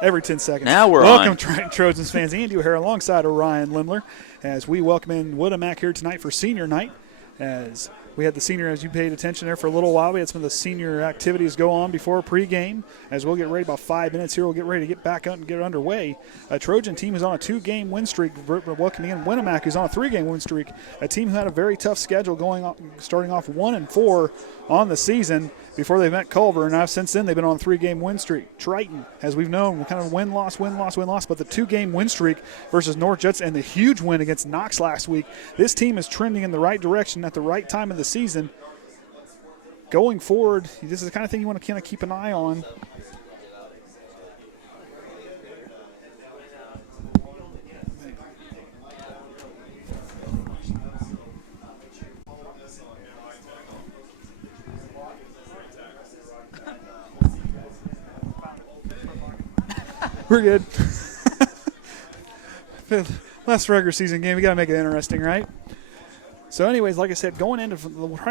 Every 10 seconds. Now we're Welcome, on. Trenton Trojans fans. Andy O'Hara alongside Orion Lemler as we welcome in Winamac here tonight for senior night. As we had the senior, as you paid attention there for a little while, we had some of the senior activities go on before pregame. As we'll get ready, about 5 minutes here, we'll get ready to get back up and get underway. A Trojan team is on a 2-game win streak, welcoming in Winamac, who's on a 3-game win streak. A team who had a very tough schedule starting off 1-4 on the season before they met Culver, and now since then they've been on a 3-game win streak. Triton, as we've known, kind of win-loss, but the 2-game win streak versus North Jets and the huge win against Knox last week. This team is trending in the right direction at the right time of the season. Going forward, this is the kind of thing you want to kind of keep an eye on. We're good. Last regular season game, we got to make it interesting, right? So anyways, like I said, going into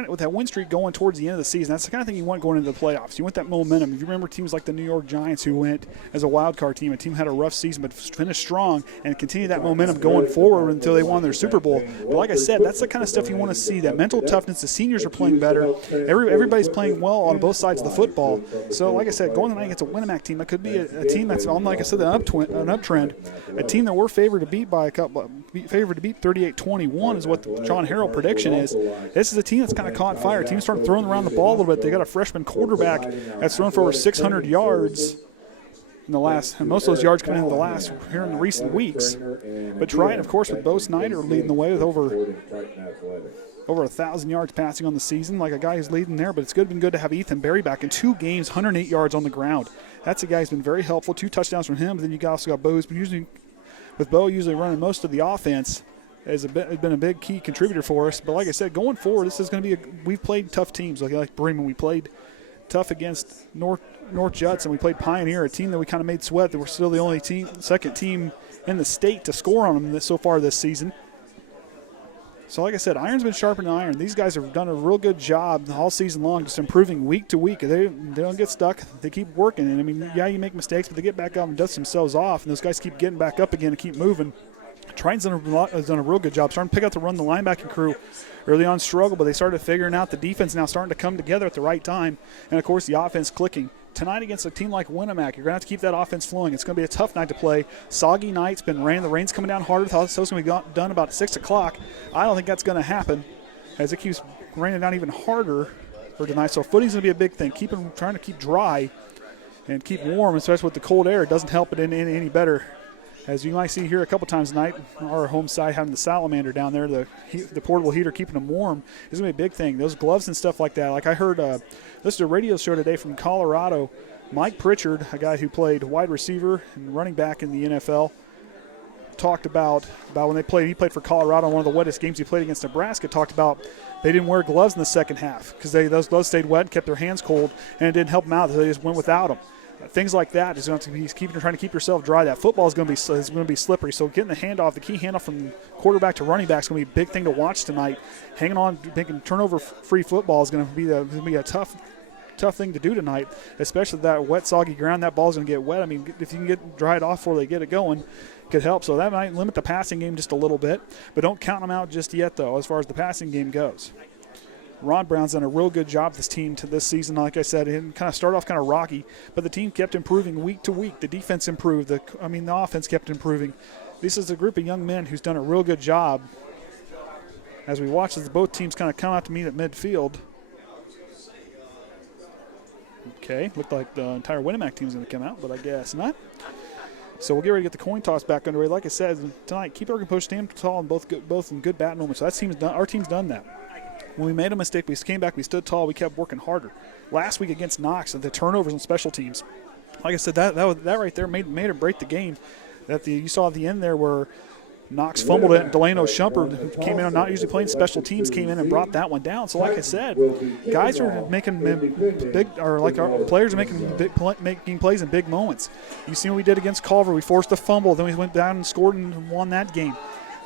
with that win streak going towards the end of the season, that's the kind of thing you want going into the playoffs. You want that momentum. If you remember teams like the New York Giants who went as a wild card team, a team had a rough season but finished strong and continued that momentum going forward until they won their Super Bowl. But like I said, that's the kind of stuff you want to see, that mental toughness. The seniors are playing better. Everybody's playing well on both sides of the football. So like I said, going tonight against a Winamac team, that could be a team that's on, like I said, an uptrend. A team that we're favored to beat by 38-21 is what the John Harrell prediction is. This is a team that's kind of caught fire. A team started throwing around the ball a little bit. They got a freshman quarterback that's thrown for over 600 yards in the last, and most of those yards coming in the recent weeks. But Triton, of course, with Bo Snyder leading the way with over 1,000 yards passing on the season, like a guy who's leading there. But it's been good to have Ethan Berry back in 2 games, 108 yards on the ground. That's a guy who's been very helpful. 2 touchdowns from him. But then you also got Bo, who's been usually running most of the offense. Has been a big key contributor for us. But like I said, going forward, this is going to be we've played tough teams. Like Bremen, we played tough against North Jets, and we played Pioneer, a team that we kind of made sweat. That we're still the only second team in the state to score on them so far this season. So like I said, iron's been sharpening iron. These guys have done a real good job all season long, just improving week to week. They don't get stuck. They keep working. And I mean, yeah, you make mistakes, but they get back up and dust themselves off, and those guys keep getting back up again and keep moving. Triton's has done a real good job starting to pick out the run. The linebacking crew early on struggled, but they started figuring out the defense now starting to come together at the right time. And, of course, the offense clicking. Tonight against a team like Winamac, you're going to have to keep that offense flowing. It's going to be a tough night to play. Soggy night. It's been rain. The rain's coming down harder. Thought so it's going to be done about 6 o'clock. I don't think that's going to happen as it keeps raining down even harder for tonight. So footing's going to be a big thing. Trying to keep dry and keep warm, especially with the cold air. It doesn't help it any better. As you might see here a couple times tonight, our home side having the salamander down there, the portable heater keeping them warm is going to be a big thing. Those gloves and stuff like that. Like I heard, listened to a radio show today from Colorado. Mike Pritchard, a guy who played wide receiver and running back in the NFL, talked about when he played for Colorado in one of the wettest games he played against Nebraska, talked about they didn't wear gloves in the second half because those gloves stayed wet and kept their hands cold, and it didn't help them out, so they just went without them. Things like that is going to be trying to keep yourself dry. That football is going to be slippery. So getting the key handoff from quarterback to running back is going to be a big thing to watch tonight. Hanging on, making turnover-free football is going to be a tough thing to do tonight, especially that wet, soggy ground. That ball is going to get wet. I mean, if you can get dried off before they get it going, could help. So that might limit the passing game just a little bit. But don't count them out just yet, though, as far as the passing game goes. Ron Brown's done a real good job this team to this season. Like I said, it kind of started off kind of rocky, but the team kept improving week to week. The defense improved. The offense kept improving. This is a group of young men who's done a real good job. As we watch as both teams kind of come out to meet at midfield. Okay, looked like the entire Winamac team is going to come out, but I guess not. So we'll get ready to get the coin toss back underway. Like I said, tonight, keep our composure, stand tall, and both in good bad moments. So our team's done that. When we made a mistake, we came back, we stood tall, we kept working harder. Last week against Knox, the turnovers on special teams, like I said, that right there made or break the game. You saw at the end there where Knox fumbled it, and Delano Shumpert, who came in not usually playing special teams, came in and brought that one down. So like I said, guys are making our players are making plays in big moments. You see what we did against Culver. We forced a fumble, then we went down and scored and won that game.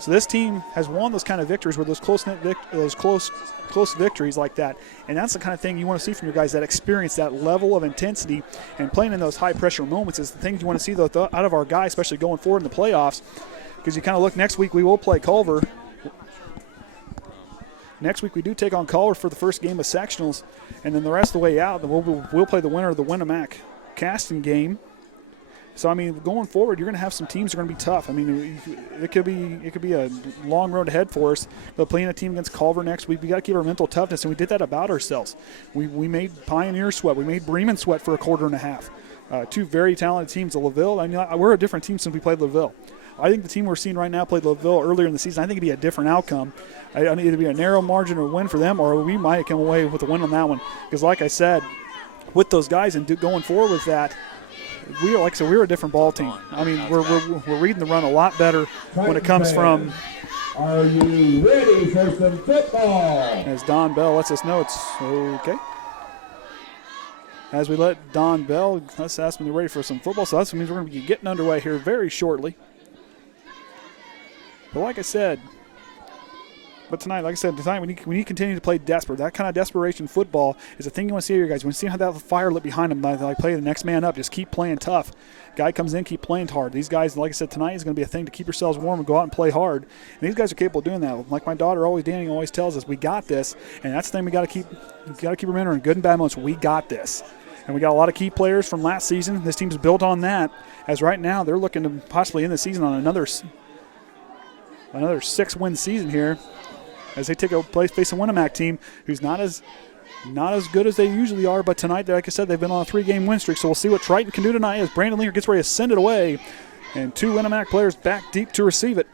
So this team has won those kind of victories, where those close victories like that. And that's the kind of thing you want to see from your guys, that experience, that level of intensity, and playing in those high-pressure moments is the things you want to see out of our guys, especially going forward in the playoffs. Because you kind of look next week, we will play Culver. Next week we do take on Culver for the first game of sectionals, and then the rest of the way out, we'll play the winner of the Winamac casting game. So, I mean, going forward, you're going to have some teams that are going to be tough. I mean, it could be a long road ahead for us. But playing a team against Culver next week, we got to keep our mental toughness, and we did that about ourselves. We made Pioneer sweat. We made Bremen sweat for a quarter and a half. Two very talented teams. LaVille, I mean, we're a different team since we played LaVille. I think the team we're seeing right now played LaVille earlier in the season. I think it'd be a different outcome. It'd either be a narrow margin or a win for them, or we might come away with a win on that one. Because, like I said, with those guys and going forward with that, we're a different ball team. I mean, we're reading the run a lot better when it comes from. Are you ready for some football? As Don Bell lets us know it's okay. As we let Don Bell, let's ask him to be ready for some football. So that means we're going to be getting underway here very shortly. But like I said, tonight we need to continue to play desperate. That kind of desperation football is the thing you want to see here, guys. You want to see how that fire lit behind them. Like play the next man up. Just keep playing tough. Guy comes in, keep playing hard. These guys, like I said, tonight is going to be a thing to keep yourselves warm and go out and play hard. And these guys are capable of doing that. Like my daughter Danny always tells us, we got this. And that's the thing we got to keep remembering. Good and bad moments, we got this. And we got a lot of key players from last season. This team's built on that. As right now, they're looking to possibly end the season on another 6-win season here, as they take a place face a Winamac team who's not as good as they usually are. But tonight, like I said, they've been on a 3-game win streak. So we'll see what Triton can do tonight as Brandon Lemler gets ready to send it away, and 2 Winamac players back deep to receive it.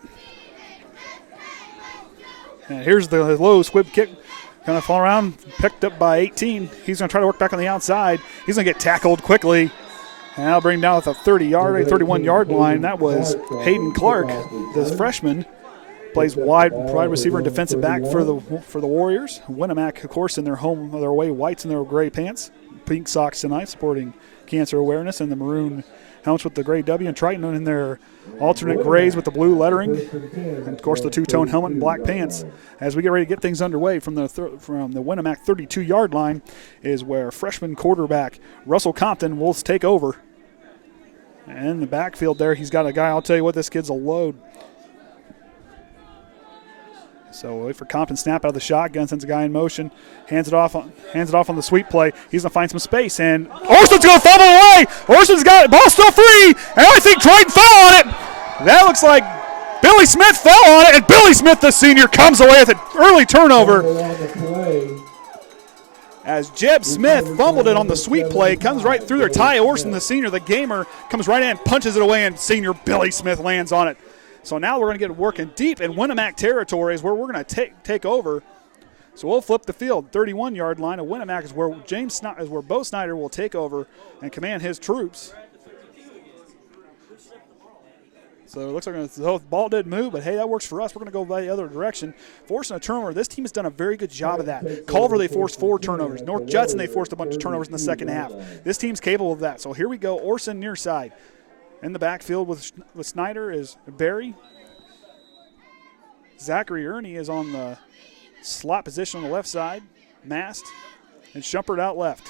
And here's the low squib kick. Kind of fall around, picked up by 18. He's going to try to work back on the outside. He's going to get tackled quickly. And that'll bring him down with a 31-yard line. That was Hayden Clark, the freshman. Plays wide receiver and defensive back for the Warriors. Winamac, of course, in their away whites and their gray pants. Pink socks tonight, supporting cancer awareness, and the maroon helmets with the gray W. And Triton in their alternate grays with the blue lettering. And, of course, the two-tone helmet and black pants. As we get ready to get things underway from the Winamac 32-yard line is where freshman quarterback Russell Compton will take over. And in the backfield there, he's got a guy, I'll tell you what, this kid's a load. So we'll wait for Compton, snap out of the shotgun, sends a guy in motion, hands it off on the sweep play. He's going to find some space, and Orsund's going to fumble away. Orsund's got it, ball still free, and I think Triton fell on it. That looks like Billy Smith fell on it, and Billy Smith, the senior, comes away with an early turnover. As Jeb Smith fumbled it on the sweep play, comes right through there. Tye Orsund, the senior, the gamer, comes right in and punches it away, and senior Billy Smith lands on it. So now we're going to get working deep in Winamac territory is where we're going to take over. So we'll flip the field. 31-yard line of Winamac is where Bo Snyder will take over and command his troops. So it looks like the ball did move, but hey, that works for us. We're going to go the other direction. Forcing a turnover. This team has done a very good job of that. Culver, they forced 4 turnovers. North Judson, they forced a bunch of turnovers in the second half. This team's capable of that. So here we go. Orsund near side. In the backfield with Snyder is Barry. Zachary Ernie is on the slot position on the left side. Mast and Shumpert out left.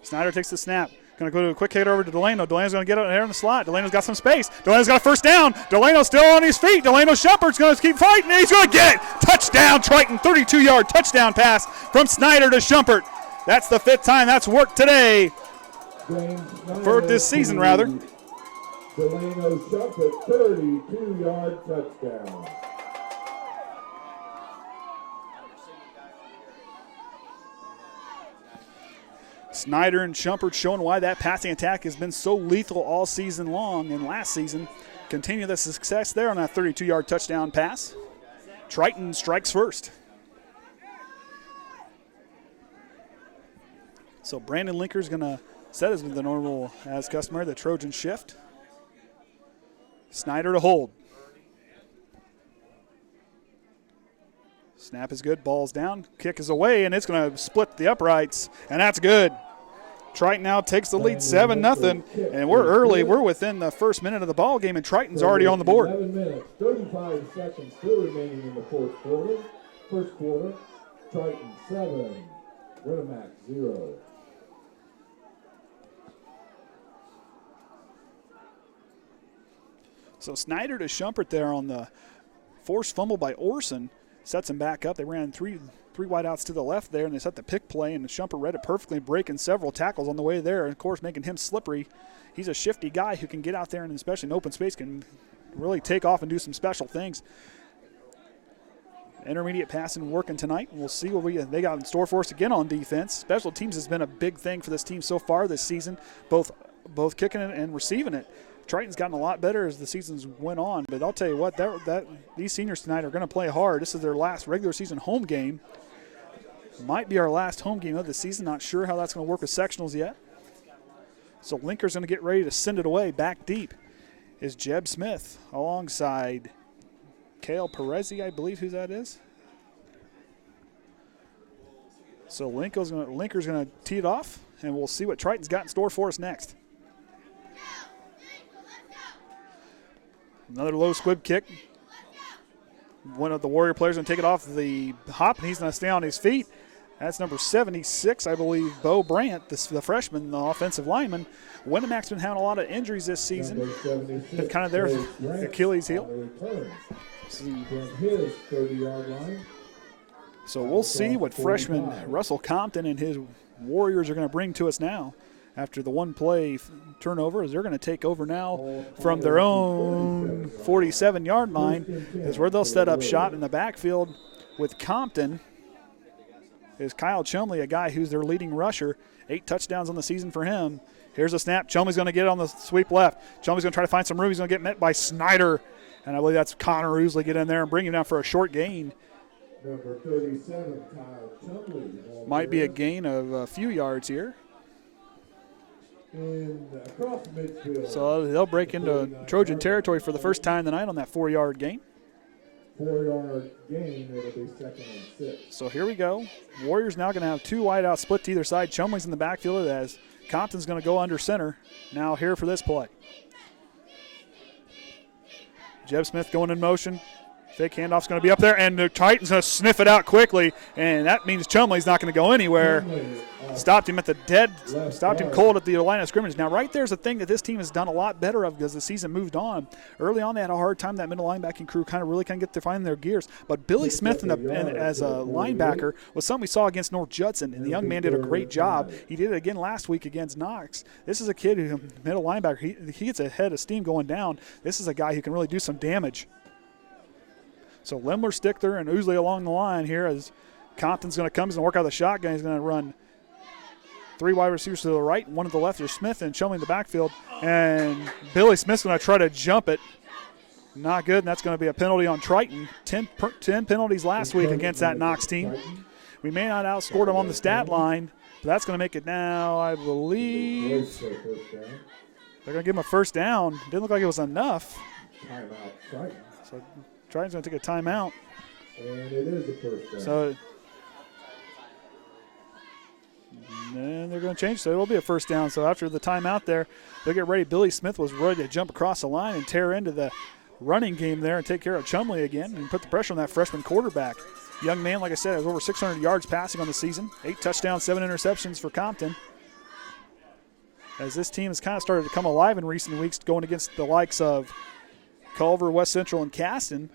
Snyder takes the snap. Going to go to a quick hit over to Delano. Delano's going to get out there in the slot. Delano's got some space. Delano's got a first down. Delano's still on his feet. Delano Shumpert's going to keep fighting, and he's going to get it. Touchdown, Triton. 32-yard touchdown pass from Snyder to Shumpert. That's the 5th time that's worked today. For this season, rather. Delano Shumpert, 32-yard touchdown. Snyder and Shumpert showing why that passing attack has been so lethal all season long, and last season continue the success there on that 32-yard touchdown pass. Triton strikes first. So Brandon Linker's going to set as the normal, as customary, the Trojan shift. Snyder to hold. Snap is good, ball's down, kick is away, and it's going to split the uprights, and that's good. Triton now takes the lead 7-0, and we're early. We're within the first minute of the ball game, and Triton's already on the board. 11 minutes, 35 seconds still remaining in the fourth quarter. First quarter, Triton 7, Winamac 0. So Snyder to Shumpert there on the forced fumble by Orsund. Sets him back up. They ran three wideouts to the left there, and they set the pick play, and Shumpert read it perfectly, breaking several tackles on the way there, and, of course, making him slippery. He's a shifty guy who can get out there and, especially in open space, can really take off and do some special things. Intermediate passing working tonight. We'll see what they got in store for us again on defense. Special teams has been a big thing for this team so far this season, both kicking it and receiving it. Triton's gotten a lot better as the seasons went on, but I'll tell you what, these seniors tonight are going to play hard. This is their last regular season home game. Might be our last home game of the season. Not sure how that's going to work with sectionals yet. So Linker's going to get ready to send it away. Back deep is Jeb Smith alongside Kale Perezzi, I believe who that is. So Linker's going to tee it off, and we'll see what Triton's got in store for us next. Another low squib kick. One of the Warrior players going to take it off the hop, and he's going to stay on his feet. That's number 76, I believe, Bo Brandt, the freshman, the offensive lineman. Winamac's been having a lot of injuries this season. Been kind of their Achilles heel. So we'll see what freshman Russell Compton and his Warriors are going to bring to us now. After the one-play turnover, as they're going to take over now from their own 47-yard line, is where they'll set up shot in the backfield with Compton. Is Kyle Chumley, a guy who's their leading rusher. 8 touchdowns on the season for him. Here's a snap. Chumley's going to get it on the sweep left. Chumley's going to try to find some room. He's going to get met by Snyder. And I believe that's Connor Ousley get in there and bring him down for a short gain. Number 37, Kyle Chumley. Might be a gain of a few yards here. Across midfield. So they'll break into Trojan territory for the first time tonight on that 4-yard gain. 4-yard gain, it'll be 2nd and 6. So here we go. Warriors now going to have 2 wide out split to either side. Chumley's in the backfield as Compton's going to go under center. Now here for this play. Jeb Smith going in motion. Fake handoff's going to be up there, and the Titans going to sniff it out quickly, and that means Chumley's not going to go anywhere. Stopped him stopped him cold at the line of scrimmage. Now, right there's a thing that this team has done a lot better of as the season moved on. Early on, they had a hard time. That middle linebacking crew kind of get to find their gears. But Billy Smith as a linebacker was something we saw against North Judson, and the young man did a great job. He did it again last week against Knox. This is a kid who, middle linebacker, he gets a head of steam going down. This is a guy who can really do some damage. So Lemler, Stickler, and Ousley along the line here as Compton's going to come. He's going to work out of the shotgun. He's going to run 3 wide receivers to the right, 1 to the left. There's Smith and Chumley in the backfield. And Billy Smith's going to try to jump it. Not good, and that's going to be a penalty on Triton. 10 penalties last week against that Knox team. We may not outscore them on the stat line, but that's going to make it now, I believe. They're going to give him a first down. Didn't look like it was enough. Timeout, Triton. So Triton's going to take a timeout. And it is a first down. So and they're going to change, so it will be a first down. So after the timeout there, they'll get ready. Billy Smith was ready to jump across the line and tear into the running game there and take care of Chumley again and put the pressure on that freshman quarterback. Young man, like I said, has over 600 yards passing on the season. 8 touchdowns, 7 interceptions for Compton. As this team has kind of started to come alive in recent weeks, going against the likes of Culver, West Central, and Caston.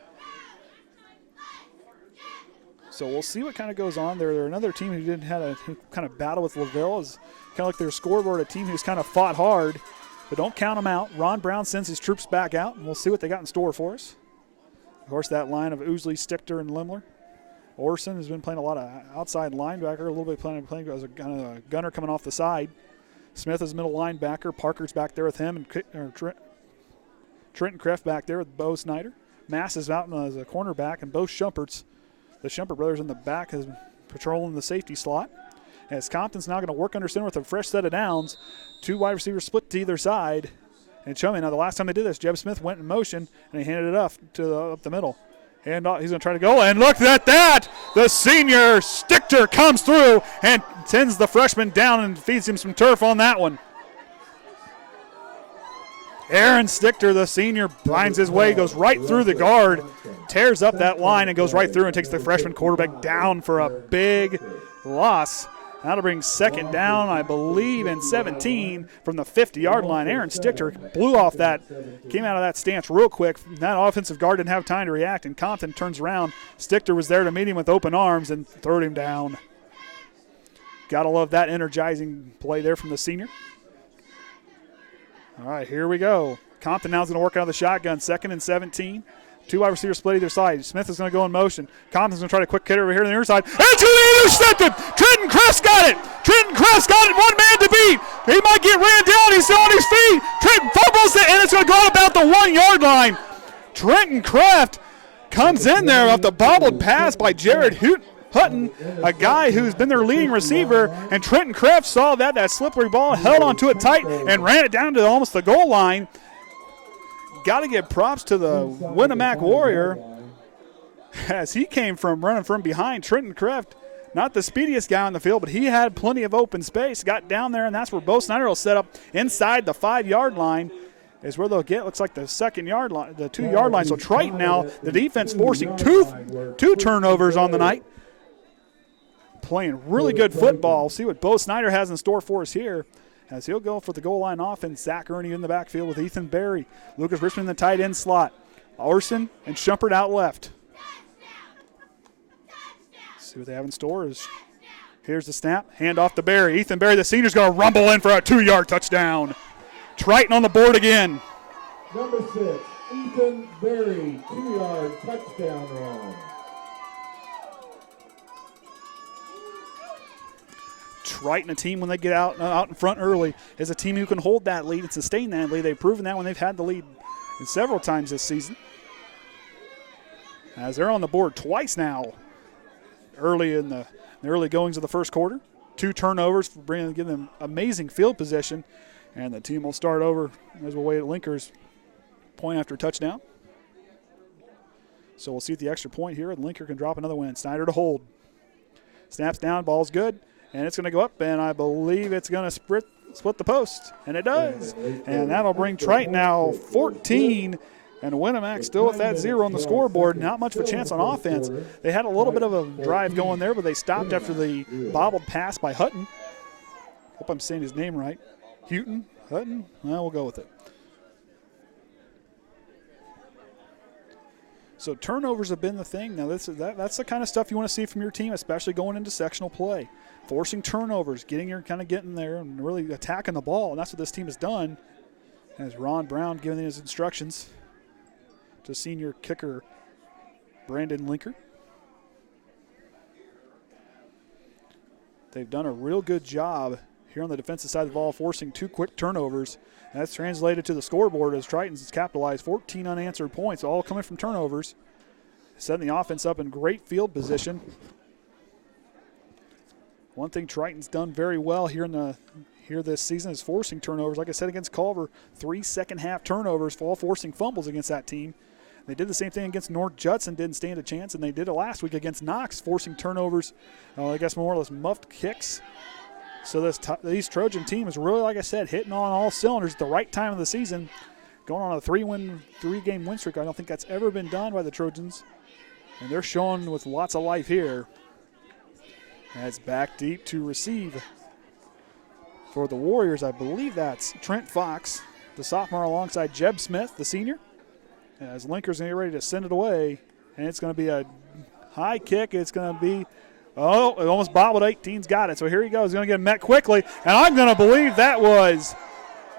So we'll see what kind of goes on there. They're another team who kind of battle with LaVille. Is kind of like their scoreboard, a team who's kind of fought hard, but don't count them out. Ron Brown sends his troops back out, and we'll see what they got in store for us. Of course, that line of Ousley, Stichter, and Lemler. Orson has been playing a lot of outside linebacker, a little bit playing as a gunner coming off the side. Smith is middle linebacker. Parker's back there with him, and Trenton Kreft back there with Bo Snyder. Mast is out as a cornerback, and both the Shumpert brothers in the back, is patrolling the safety slot. As Compton's now going to work under center with a fresh set of downs. 2 wide receivers split to either side. And Chumley, now the last time they did this, Jeb Smith went in motion, and he handed it up the middle. And he's going to try to go, and look at that! The senior Stichter comes through and sends the freshman down and feeds him some turf on that one. Aaron Stichter, the senior, finds his way, goes right through the guard, tears up that line, and goes right through and takes the freshman quarterback down for a big loss. That'll bring second down, I believe, and 17 from the 50-yard line. Aaron Stichter blew off that, came out of that stance real quick. That offensive guard didn't have time to react, and Compton turns around. Stichter was there to meet him with open arms and threw him down. Gotta love that energizing play there from the senior. All right, here we go. Compton now is going to work out of the shotgun, 2nd and 17. 2 wide receivers split either side. Smith is going to go in motion. Compton's going to try to quick hit over here on the near side. And to the intercepted. Trenton Kreft got it. Trenton Kreft got it. 1 man to beat. He might get ran down. He's still on his feet. Trenton fumbles it, and it's going to go about the 1-yard line. Trenton Kreft comes in there off the bobbled pass by Jarrett Hutton, a guy who's been their leading receiver, and Trenton Kreft saw that slippery ball, held onto it tight, and ran it down to almost the goal line. Got to give props to the Winamac Warrior as he came from running from behind. Trenton Kreft, not the speediest guy on the field, but he had plenty of open space, got down there, and that's where Bo Snyder will set up inside the 5-yard line is where they'll get, looks like the 2-yard line, the 2-yard line. So Triton now, the defense forcing two turnovers on the night. Playing really good football. See what Bo Snyder has in store for us here as he'll go for the goal line offense. Zach Ernie in the backfield with Ethan Berry. Lucas Richmond in the tight end slot. Orsund and Shumpert out left. See what they have in store. Here's the snap. Hand off to Berry. Ethan Berry, the senior's going to rumble in for a 2-yard touchdown. Triton on the board again. Number 6, Ethan Berry, 2-yard touchdown run. Triton, a team when they get out in front early, is a team who can hold that lead and sustain that lead. They've proven that when they've had the lead several times this season. As they're on the board twice now, early in the early goings of the first quarter. 2 turnovers for giving them amazing field position, and the team will start over as we'll wait at Linker's point after touchdown. So we'll see at the extra point here, and Linker can drop another one. Snyder to hold. Snaps down, ball's good. And it's going to go up, and I believe it's going to split the post. And it does. And that'll bring Triton now 14. And Winamac still with that 0 on the scoreboard. Not much of a chance on offense. They had a little bit of a drive going there, but they stopped after the bobbled pass by Hutton. Hope I'm saying his name right. Hutton? Well, we'll go with it. So turnovers have been the thing. Now that's the kind of stuff you want to see from your team, especially going into sectional play. Forcing turnovers, getting there and really attacking the ball. And that's what this team has done. As Ron Brown giving his instructions to senior kicker Brandon Linker. They've done a real good job here on the defensive side of the ball, forcing 2 quick turnovers. And that's translated to the scoreboard as Triton's has capitalized 14 unanswered points, all coming from turnovers. Setting the offense up in great field position. One thing Triton's done very well here this season is forcing turnovers. Like I said against Culver, 3 second-half turnovers, all forcing fumbles against that team. They did the same thing against North Judson, didn't stand a chance, and they did it last week against Knox, forcing turnovers, I guess more or less muffed kicks. So these Trojan teams really, like I said, hitting on all cylinders at the right time of the season, going on a 3-game win streak. I don't think that's ever been done by the Trojans, and they're showing with lots of life here. As back deep to receive for the Warriors. I believe that's Trent Fox, the sophomore, alongside Jeb Smith, the senior. As Linker's going to get ready to send it away, and it's going to be a high kick. It's going to be, it almost bobbled. 18's got it. So here he goes. He's going to get met quickly, and I'm going to believe that was.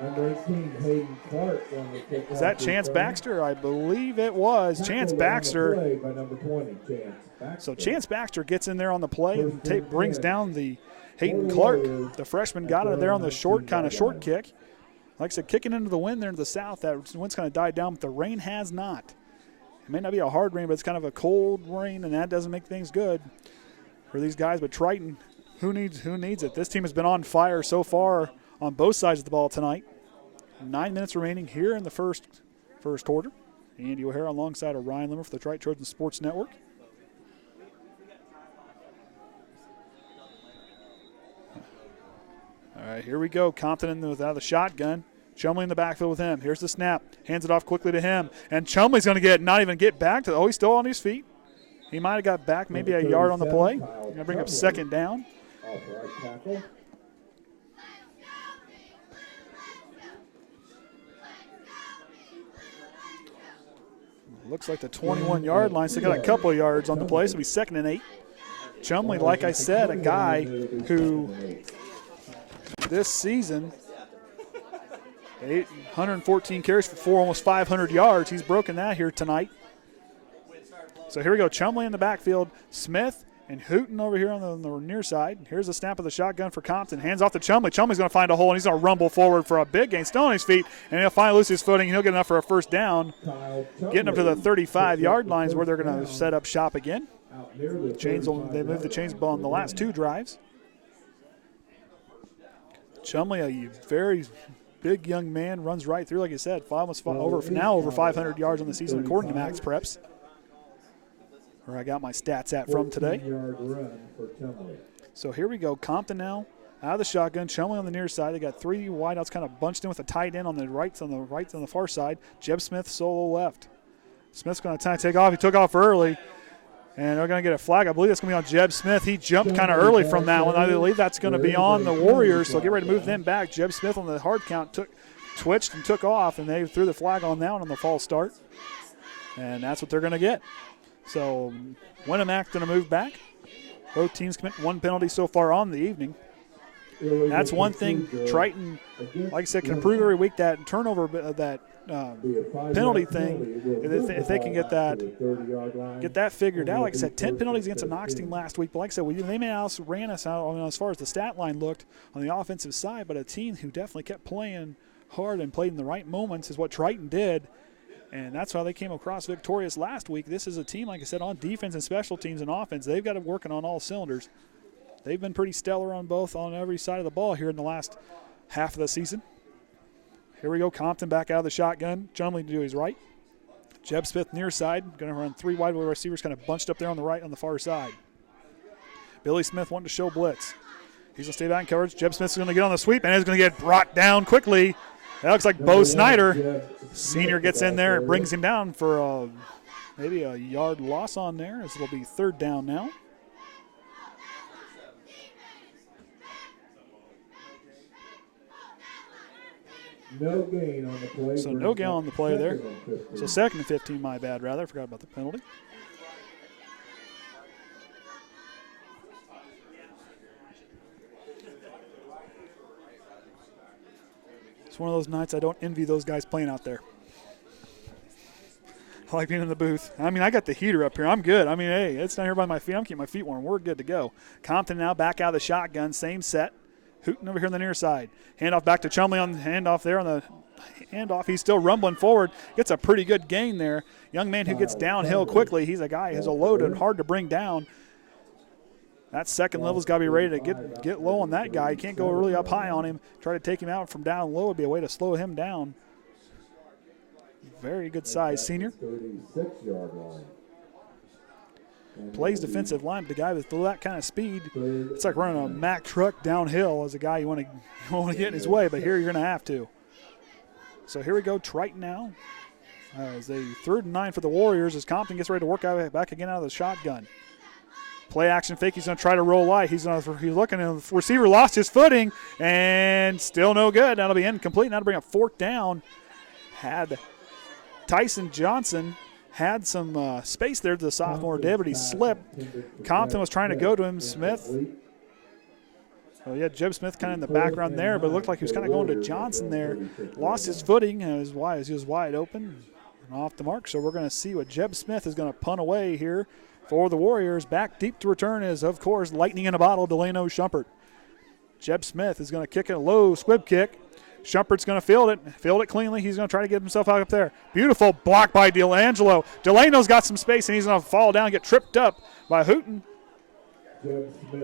Number 18, Hayden Clark on the kick. Is that Chance Baxter? I believe it was. Chance Baxter. By number 20, Chance Baxter. So Chance Baxter gets in there on the play and brings down the Hayden Clark. The freshman got it there on the short kick. Like I said, kicking into the wind there to the south. That wind's kind of died down, but the rain has not. It may not be a hard rain, but it's kind of a cold rain, and that doesn't make things good for these guys. But Triton, who needs it? This team has been on fire so far on both sides of the ball tonight. 9 minutes remaining here in the first quarter. Andy O'Hara alongside of Ryan Lemler for the Triton Trojans Sports Network. All right, here we go. Compton without the shotgun. Chumley in the backfield with him. Here's the snap. Hands it off quickly to him. And Chumley's going to not even get back to. Oh, he's still on his feet. He might have got back maybe a yard on the play. Going to bring up second down. Looks like the 21-yard line. So they got a couple of yards on the play. So it'll be 2nd and 8. Chumley, like I said, a guy who this season, 114 carries for almost 500 yards. He's broken that here tonight. So here we go. Chumley in the backfield. Smith and Hooten over here on the near side. Here's the snap of the shotgun for Compton. Hands off to Chumley. Chumley's going to find a hole, and he's going to rumble forward for a big gain. Still on his feet, and he'll finally lose his footing, and he'll get enough for a first down. Getting up to the 35-yard lines where they're going to set up shop again. They moved the chains on the last 2 drives. Chumley, a very big young man, runs right through, like I said, over 500 yards on the season according to Max Preps, where I got my stats at from today. So here we go. Compton now out of the shotgun. Chumley on the near side. They got 3 wideouts kind of bunched in with a tight end on the right on the far side. Jeb Smith solo left. Smith's going to take off. He took off early. And they're going to get a flag. I believe that's going to be on Jeb Smith. He jumped kind of early from that one. I believe that's going to be on the Warriors, so get ready to move them back. Jeb Smith on the hard count twitched and took off, and they threw the flag on that one on the false start. And that's what they're going to get. So Winamac going to move back. Both teams commit 1 penalty so far on the evening. That's one thing Triton, like I said, can improve every week. That turnover, that penalty thing, if they can get that figured out. Like I said, 10 penalties against a Knox team last week. But like I said, they may also ran us out as far as the stat line looked on the offensive side, but a team who definitely kept playing hard and played in the right moments is what Triton did. And that's how they came across victorious last week. This is a team, like I said, on defense and special teams and offense. They've got it working on all cylinders. They've been pretty stellar on every side of the ball here in the last half of the season. Here we go. Compton back out of the shotgun. Chumley to his right. Jeb Smith near side. Going to run 3 wide receivers kind of bunched up there on the right on the far side. Billy Smith wanting to show blitz. He's going to stay back in coverage. Jeb Smith's going to get on the sweep and is going to get brought down quickly. That looks like Bo Snyder. Senior gets in there and brings him down for maybe a yard loss on there, as it'll be 3rd down now. No gain on the play. So no gain on the play there. So 2nd and 15, my bad, rather. I forgot about the penalty. It's one of those nights I don't envy those guys playing out there. I like being in the booth. I mean, I got the heater up here. I'm good. I mean, hey, it's not here by my feet. I'm keeping my feet warm. We're good to go. Compton now back out of the shotgun. Same set. Hooten over here on the near side. Handoff back to Chumley on the handoff there on the handoff. He's still rumbling forward. Gets a pretty good gain there. Young man who gets downhill quickly. He's a guy who's a load and hard to bring down. That second level's got to be ready to get low on that guy. You can't go really up high on him. Try to take him out from down low would be a way to slow him down. Very good size senior. 36-yard line. Plays defensive line, but the guy with that kind of speed, it's like running a Mack truck downhill as a guy you want to get in his way, but here you're going to have to. So here we go, Triton now. As they 3rd and 9 for the Warriors as Compton gets ready to work back again out of the shotgun. Play action fake. He's going to try to roll light. He's looking, and the receiver lost his footing, and still no good. That'll be incomplete. Now to bring up 4th down. Had Tyson Johnson had some space there, the sophomore did, but he slipped. Compton was trying to go to him. Smith. Oh, yeah, Jeb Smith kind of in the background there, but it looked like he was kind of going to Johnson there. Lost his footing as he was wide open and off the mark. So we're going to see what Jeb Smith is going to punt away here for the Warriors. Back deep to return is, of course, lightning in a bottle, Delano Shumpert. Jeb Smith is going to kick a low squib kick. Shumpert's going to field it cleanly. He's going to try to get himself out up there. Beautiful block by Delangelo. Delano's got some space, and he's going to fall down and get tripped up by Hooten.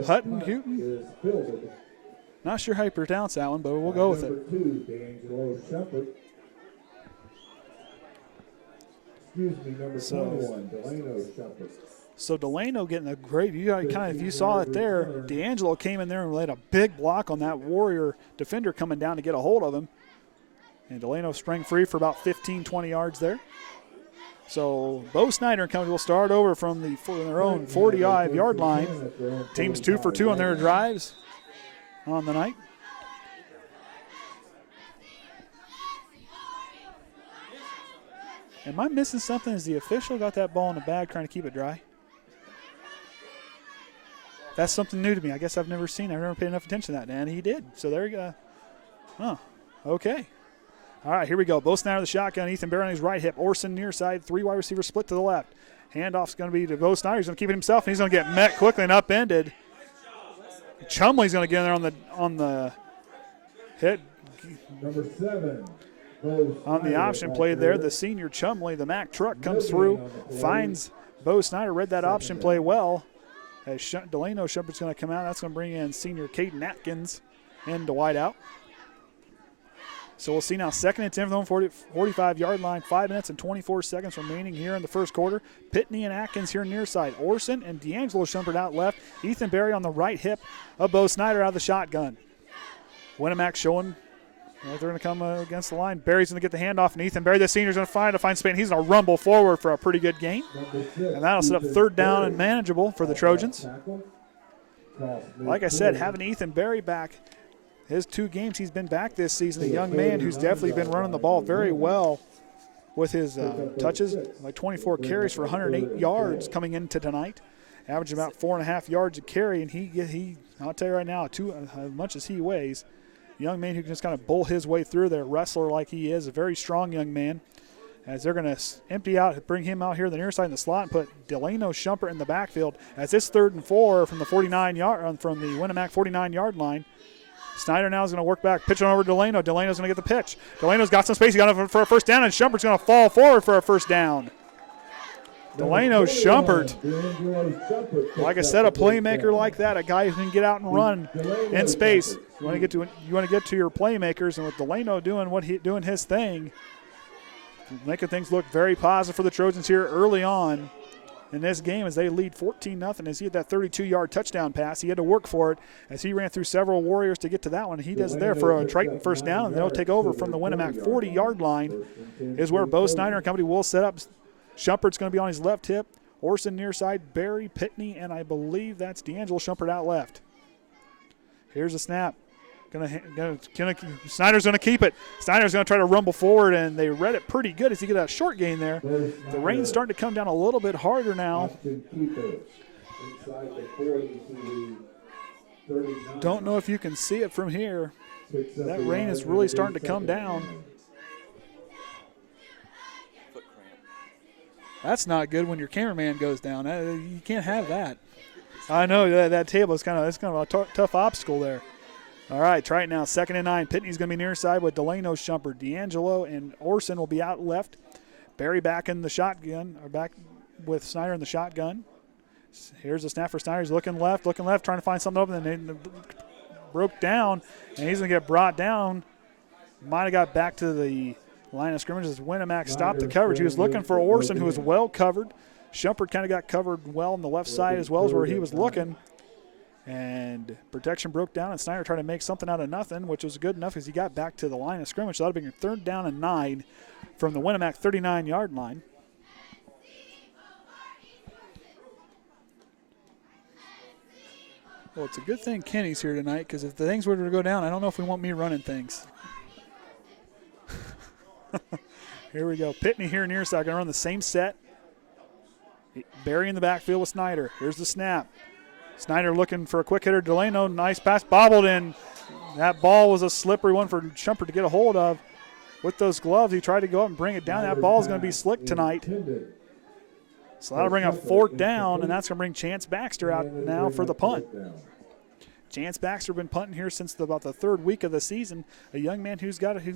Hooten. Not sure how you pronounce that one, but we'll go with it. Excuse me, number 21, Delano Shumpert. So Delano getting a great, if you saw it there, D'Angelo came in there and laid a big block on that Warrior defender coming down to get a hold of him. And Delano sprang free for about 15, 20 yards there. So Bo Snyder and company will start over from their own 45-yard line. Teams 2 for 2 on their drives on the night. Am I missing something? Has the official got that ball in the bag trying to keep it dry? That's something new to me. I guess I've never seen it. I've never paid enough attention to that. And he did. So there you go. Huh. Okay. All right, here we go. Bo Snyder the shotgun. Ethan Barron on his right hip. Orsund near side. 3 wide receivers split to the left. Handoff's going to be to Bo Snyder. He's going to keep it himself, and he's going to get met quickly and upended. Chumley's going to get in there on the hit. Number 7. On the option play there, the senior Chumley, the Mack truck comes through, finds Bo Snyder, read that option play well. As Delano Shumpert's going to come out, that's going to bring in senior Kaden Atkins into wideout. So we'll see now 2nd and 10 from the 45-yard line, 5 minutes and 24 seconds remaining here in the first quarter. Pitney and Atkins here near side. Orsund and D'Angelo Shumpert out left. Ethan Berry on the right hip of Bo Snyder out of the shotgun. Winamac showing they're going to come against the line. Berry's going to get the handoff, and Ethan Berry, the senior's going to find space. He's going to rumble forward for a pretty good gain. And that'll set up 3rd down and manageable for the Trojans. Like I said, having Ethan Berry back, his 2 games he's been back this season, a young man who's definitely been running the ball very well with his touches, like 24 carries for 108 yards coming into tonight, averaging about 4.5 yards a carry, and he I'll tell you right now, as much as he weighs, young man who can just kind of bull his way through there, wrestler like he is, a very strong young man. As they're going to empty out, bring him out here the near side in the slot and put Delano Shumpert in the backfield. As it's 3rd and 4 from the from the Winamac 49-yard line. Snyder now is going to work back, pitching over to Delano. Delano's going to get the pitch. Delano's got some space. He got it for a first down, and Shumpert's going to fall forward for a first down. Delano Shumpert, like I said, a playmaker like that, a guy who can get out and run in space. You want to get to your playmakers, and with Delano doing his thing, making things look very positive for the Trojans here early on in this game as they lead 14-0. As he had that 32-yard touchdown pass, he had to work for it as he ran through several Warriors to get to that one. He does it there for a Triton first down, and they'll take over from the Winamac 40-yard line is where Bo Snyder and company will set up. Shumpert's going to be on his left hip. Orsund near side, Berry, Pitney, and I believe that's D'Angelo Shumpert out left. Here's a snap. Snyder's going to keep it. Snyder's going to try to rumble forward, and they read it pretty good as he got a short gain there. The rain's starting to come down a little bit harder now. Don't know if you can see it from here. That rain is really starting to come down. That's not good when your cameraman goes down. You can't have that. I know that table is kind of a tough obstacle there. All right, try it now. 2nd and 9. Pitney's going to be near side with Delano Shumpert. D'Angelo and Orsund will be out left. Berry back in the shotgun, or back with Snyder in the shotgun. Here's the snap for Snyder. He's looking left, trying to find something open, and then broke down, and he's going to get brought down. Might have got back to the line of scrimmage as Winamac stopped the coverage. He was looking for Orsund, who was well covered. Shumpert kind of got covered well on the left side as well as where he was looking. And protection broke down, and Snyder tried to make something out of nothing, which was good enough as he got back to the line of scrimmage. So that would be 3rd down and 9 from the Winamac 39-yard line. Well, it's a good thing Kenny's here tonight, because if the things were to go down, I don't know if we want me running things. Here we go. Pitney here near side, going to run the same set. Berry in the backfield with Snyder. Here's the snap. Snyder looking for a quick hitter. Delano, nice pass, bobbled in. That ball was a slippery one for Shumpert to get a hold of. With those gloves, he tried to go up and bring it down. That ball is going to be slick tonight. So that'll bring a 4th down, and that's going to bring Chance Baxter out now for the punt. Chance Baxter been punting here since about the 3rd week of the season. A young man who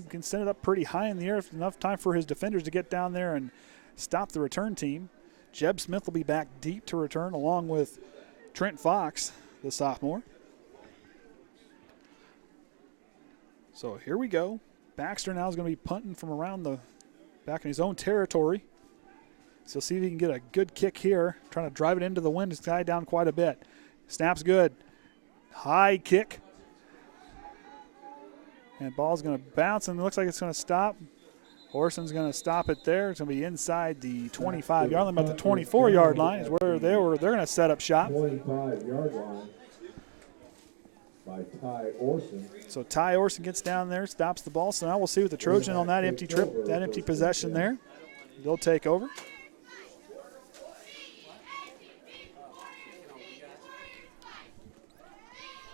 can send it up pretty high in the air, enough time for his defenders to get down there and stop the return team. Jeb Smith will be back deep to return along with Trent Fox, the sophomore. So here we go. Baxter now is going to be punting from around back in his own territory. So see if he can get a good kick here. Trying to drive it into the wind. It's tied down quite a bit. Snap's good. High kick. And ball's going to bounce, and it looks like it's going to stop. Orsund's going to stop it there. It's going to be inside the 25-yard line, about the 24-yard line is where they're going to set up shop. 25-yard line by Tye Orsund. So Tye Orsund gets down there, stops the ball. So now we'll see what the Trojan on that empty trip, that empty possession there. They'll take over.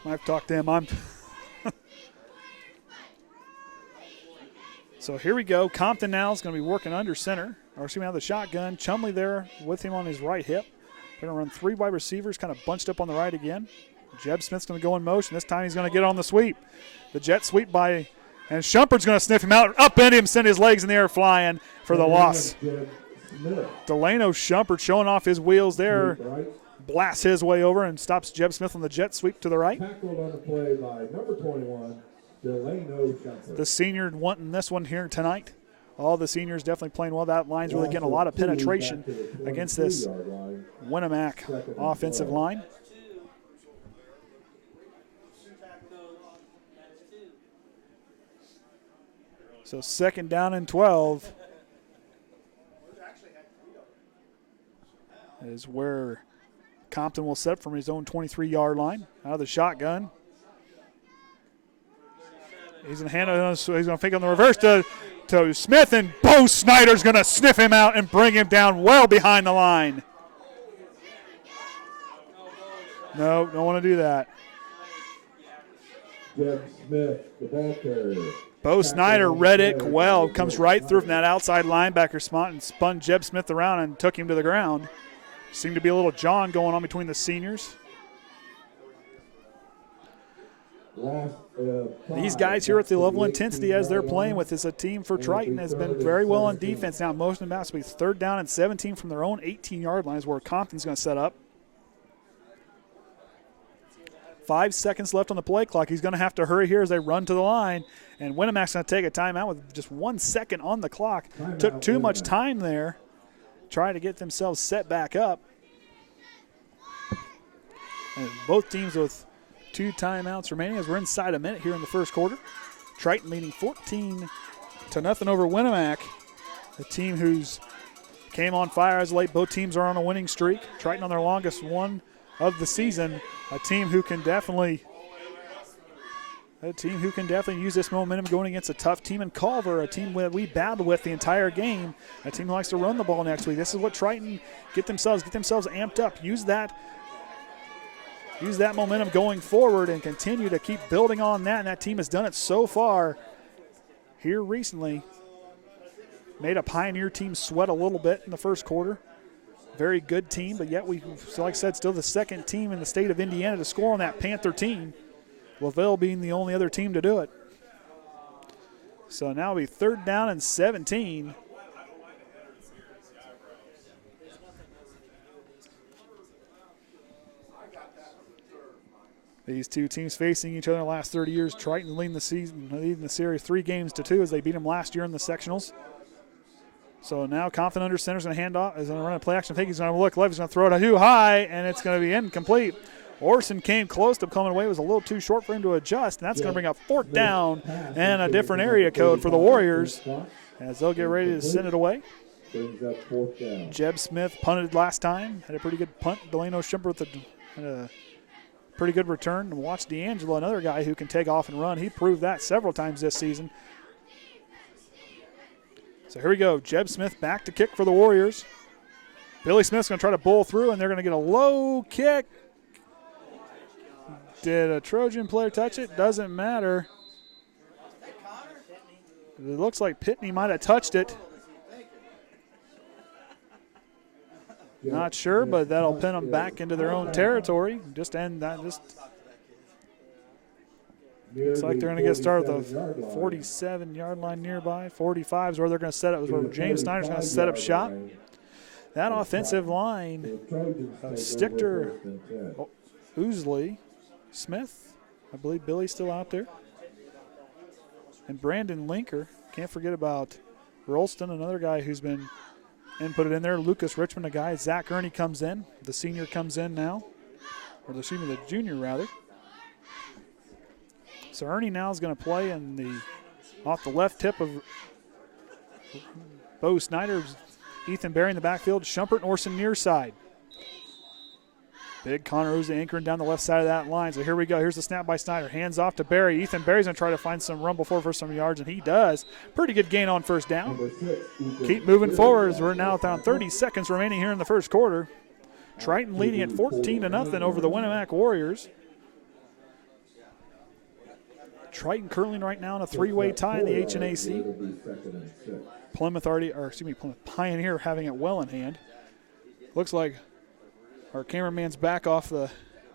I've talked to him. So here we go. Compton now is going to be working under center. Or excuse me, out of the shotgun. Chumley there with him on his right hip. They're going to run 3 wide receivers, kind of bunched up on the right again. Jeb Smith's going to go in motion. This time he's going to get on the sweep. The jet sweep by, and Shumpert's going to sniff him out, upend him, send his legs in the air flying for the loss. Delano Shumpert showing off his wheels there. Blasts his way over and stops Jeb Smith on the jet sweep to the right. Tackled on the play by number 21, Delano Shumpert. The senior wanting this one here tonight. All the seniors definitely playing well. That line's really getting a lot of penetration against this Winamac offensive line. So 2nd down and 12 is where Compton will set up from his own 23-yard line out of the shotgun. He's going to hand it, so he's going to fake on the reverse to Smith, and Bo Snyder's going to sniff him out and bring him down well behind the line. No, don't want to do that. Jeb Smith, the ball carrier. Bo Snyder read it well, comes right through from that outside linebacker spot and spun Jeb Smith around and took him to the ground. Seemed to be a little John going on between the seniors. These guys here at the level of intensity as they're playing with is a team for Triton has been very well on defense now. Motion and bounce. So it's 3rd down and 17 from their own 18-yard line is where Compton's going to set up. 5 seconds left on the play clock. He's going to have to hurry here as they run to the line. And Winamac's going to take a timeout with just 1 second on the clock. Took too much time there trying to get themselves set back up. And both teams with 2 timeouts remaining as we're inside a minute here in the first quarter. Triton leading 14-0 over Winamac, the team who's came on fire as late. Both teams are on a winning streak. Triton on their longest one of the season. A team who can definitely use this momentum going against a tough team in Culver, a team that we battled with the entire game, a team who likes to run the ball next week. This is what Triton get themselves amped up. Use that momentum going forward and continue to keep building on that. And that team has done it so far here recently. Made a Pioneer team sweat a little bit in the first quarter. Very good team, but yet so like I said, still the 2nd team in the state of Indiana to score on that Panther team. LaVille being the only other team to do it. So now it'll be 3rd down and 17. These two teams facing each other in the last 30 years. Triton leading the series 3-2 as they beat them last year in the sectionals. So now Compton under center is going to hand off, is going to run a play action fake. He's going to look left, he's going to throw it too high, and it's going to be incomplete. Orsund came close to coming away. It was a little too short for him to adjust, and that's going to bring a 4th down and a different area code for the Warriors as they'll get ready to send it away. Jeb Smith punted last time, had a pretty good punt. Delano Shumpert had a pretty good return. And watch D'Angelo, another guy who can take off and run. He proved that several times this season. So here we go. Jeb Smith back to kick for the Warriors. Billy Smith's going to try to bowl through, and they're going to get a low kick. Did a Trojan player touch it? Doesn't matter. It looks like Pitney might have touched it. Not sure, but that'll pin them back into their own territory. Just end that. Looks like they're going to get started at the 47-yard line nearby. 45 is where they're going to set up. Where James Snyder's going to set up shop. That offensive line, Stichter, Ousley, Smith, I believe Billy's still out there, and Brandon Linker. Can't forget about Rolston, another guy who's been and put it in there. Lucas Richmond, a guy. Zach Ernie comes in. The senior comes in now. Or the junior, rather. So Ernie now is going to play off the left tip of Bo Snyder. Ethan Berry in the backfield. Shumpert and Orsund near side. Big Connor Uzi anchoring down the left side of that line. So here we go. Here's the snap by Snyder. Hands off to Berry. Ethan Berry's going to try to find some rumble for some yards, and he does. Pretty good gain on first down. Keep moving forward as we're now down 30 seconds remaining here in the first quarter. Triton leading at 14-0 over the Winamac Warriors. Triton currently right now in a three-way tie in the IHSAA. Plymouth Pioneer having it well in hand. Looks like our cameraman's back off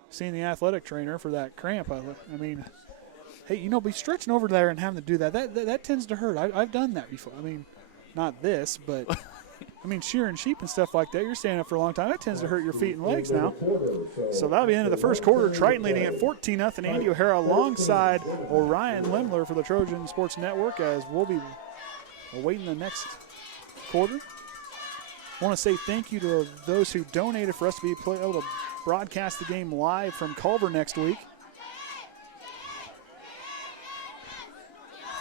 seeing the athletic trainer for that cramp. I mean, hey, be stretching over there and having to do that. That tends to hurt. I've done that before. I mean, not this, but I mean, shearing sheep and stuff like that. You're standing up for a long time. That tends to hurt your feet and legs now. So that'll be the end of the first quarter. Triton leading at 14-0. Andy O'Hara alongside Orion Lemler for the Trojan Sports Network as we'll be awaiting the next quarter. I want to say thank you to those who donated for us to be able to broadcast the game live from Culver next week.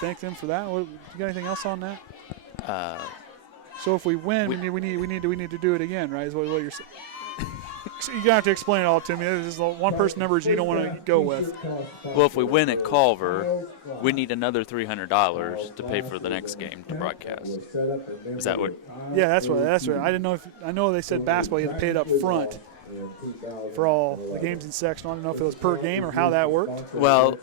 Thank them for that. You got anything else on that? So if we win, we need to do it again, right? Is what you're saying? You got to explain it all to me. This is the one-person numbers you don't want to go with. Well, if we win at Culver, we need another $300 to pay for the next game to broadcast. Is that what? Yeah, that's right. I didn't know I know they said basketball you had to pay it up front for all the games in sectional. I don't know if it was per game or how that worked. Well,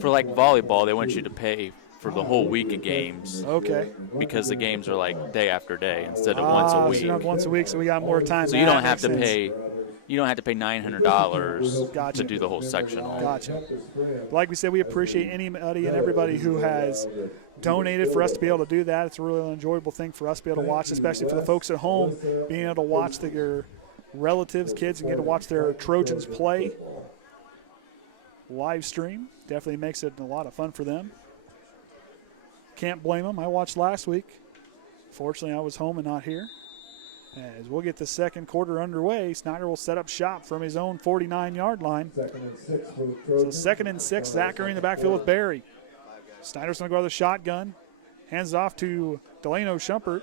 for like volleyball, they want you to pay for the whole week of games. Okay. Because the games are like day after day instead of once a week. So you have once a week, so we got more time. So you don't have to pay. You don't have to pay $900 to do the whole sectional. Gotcha. Like we said, we appreciate anybody and everybody who has donated for us to be able to do that. It's a really enjoyable thing for us to be able to watch, especially for the folks at home, being able to watch your relatives, kids, and get to watch their Trojans play live stream. Definitely makes it a lot of fun for them. Can't blame them. I watched last week. Fortunately, I was home and not here. As we'll get the second quarter underway, Snyder will set up shop from his own 49-yard line. So 2nd and 6, Zachary in the backfield with Berry. Snyder's going to go to the shotgun. Hands off to Delano Shumpert.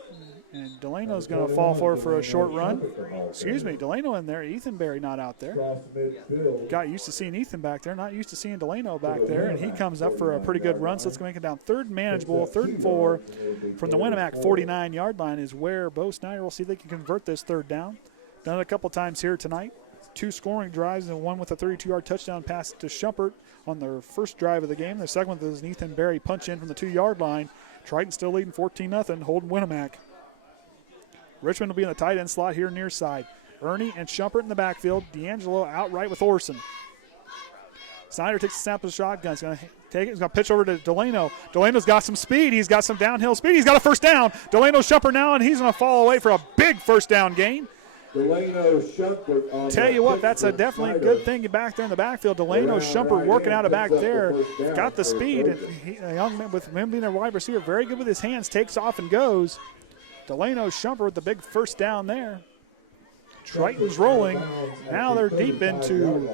And Delano's going to fall forward for a short run. Excuse me, Delano in there. Ethan Berry not out there. Got used to seeing Ethan back there, not used to seeing Delano back there. And he comes up for a pretty good run. So let's make it down 3rd and manageable. 3rd and 4 from the Winamac 49-yard line is where Bo Snyder will see if they can convert this 3rd down. Done it a couple times here tonight. 2 scoring drives and one with a 32-yard touchdown pass to Shumpert on their first drive of the game. The second one was an Ethan Berry punch in from the 2-yard line. Triton still leading 14-0, holding Winamac. Richmond will be in the tight end slot here near side. Ernie and Shumpert in the backfield. D'Angelo outright with Orsund. Snyder takes the snap of the shotgun. He's going to take it. He's going to pitch over to Delano. Delano's got some speed. He's got some downhill speed. He's got a first down. Delano Shumpert now, and he's going to fall away for a big first down gain. Delano Shumpert. Tell you what, that's a definitely good thing back there in the backfield. Delano Shumpert working out of back there. Got the speed. And a young man with him being a wide receiver, very good with his hands, takes off and goes. Delano Shumpert with the big first down there. Triton's rolling. Now they're deep into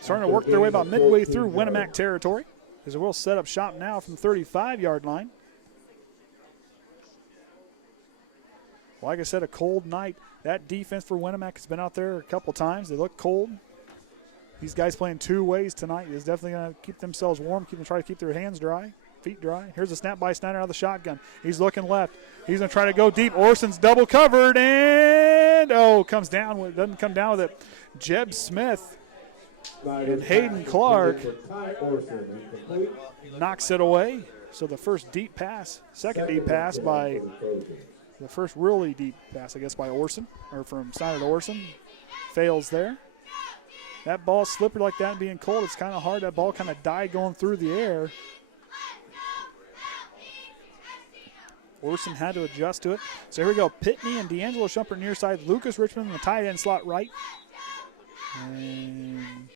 starting to work their way about midway through Winamac territory. As we'll set up shop now from the 35-yard line. Like I said, a cold night. That defense for Winamac has been out there a couple times. They look cold. These guys playing 2 ways tonight is definitely going to keep themselves warm, try to keep their hands dry. Feet dry. Here's a snap by Snyder out of the shotgun. He's looking left. He's going to try to go deep. Orsund's double covered and, comes down. Doesn't come down with it. Jeb Smith and Hayden Clark knocks it away. So the first deep pass, second deep pass by the first really deep pass, I guess, by Orsund, or from Snyder to Orsund, fails there. That ball slippery like that and being cold, it's kind of hard. That ball kind of died going through the air. Orsund had to adjust to it. So here we go. Pitney and D'Angelo Shumpert near side. Lucas Richmond in the tight end slot right. And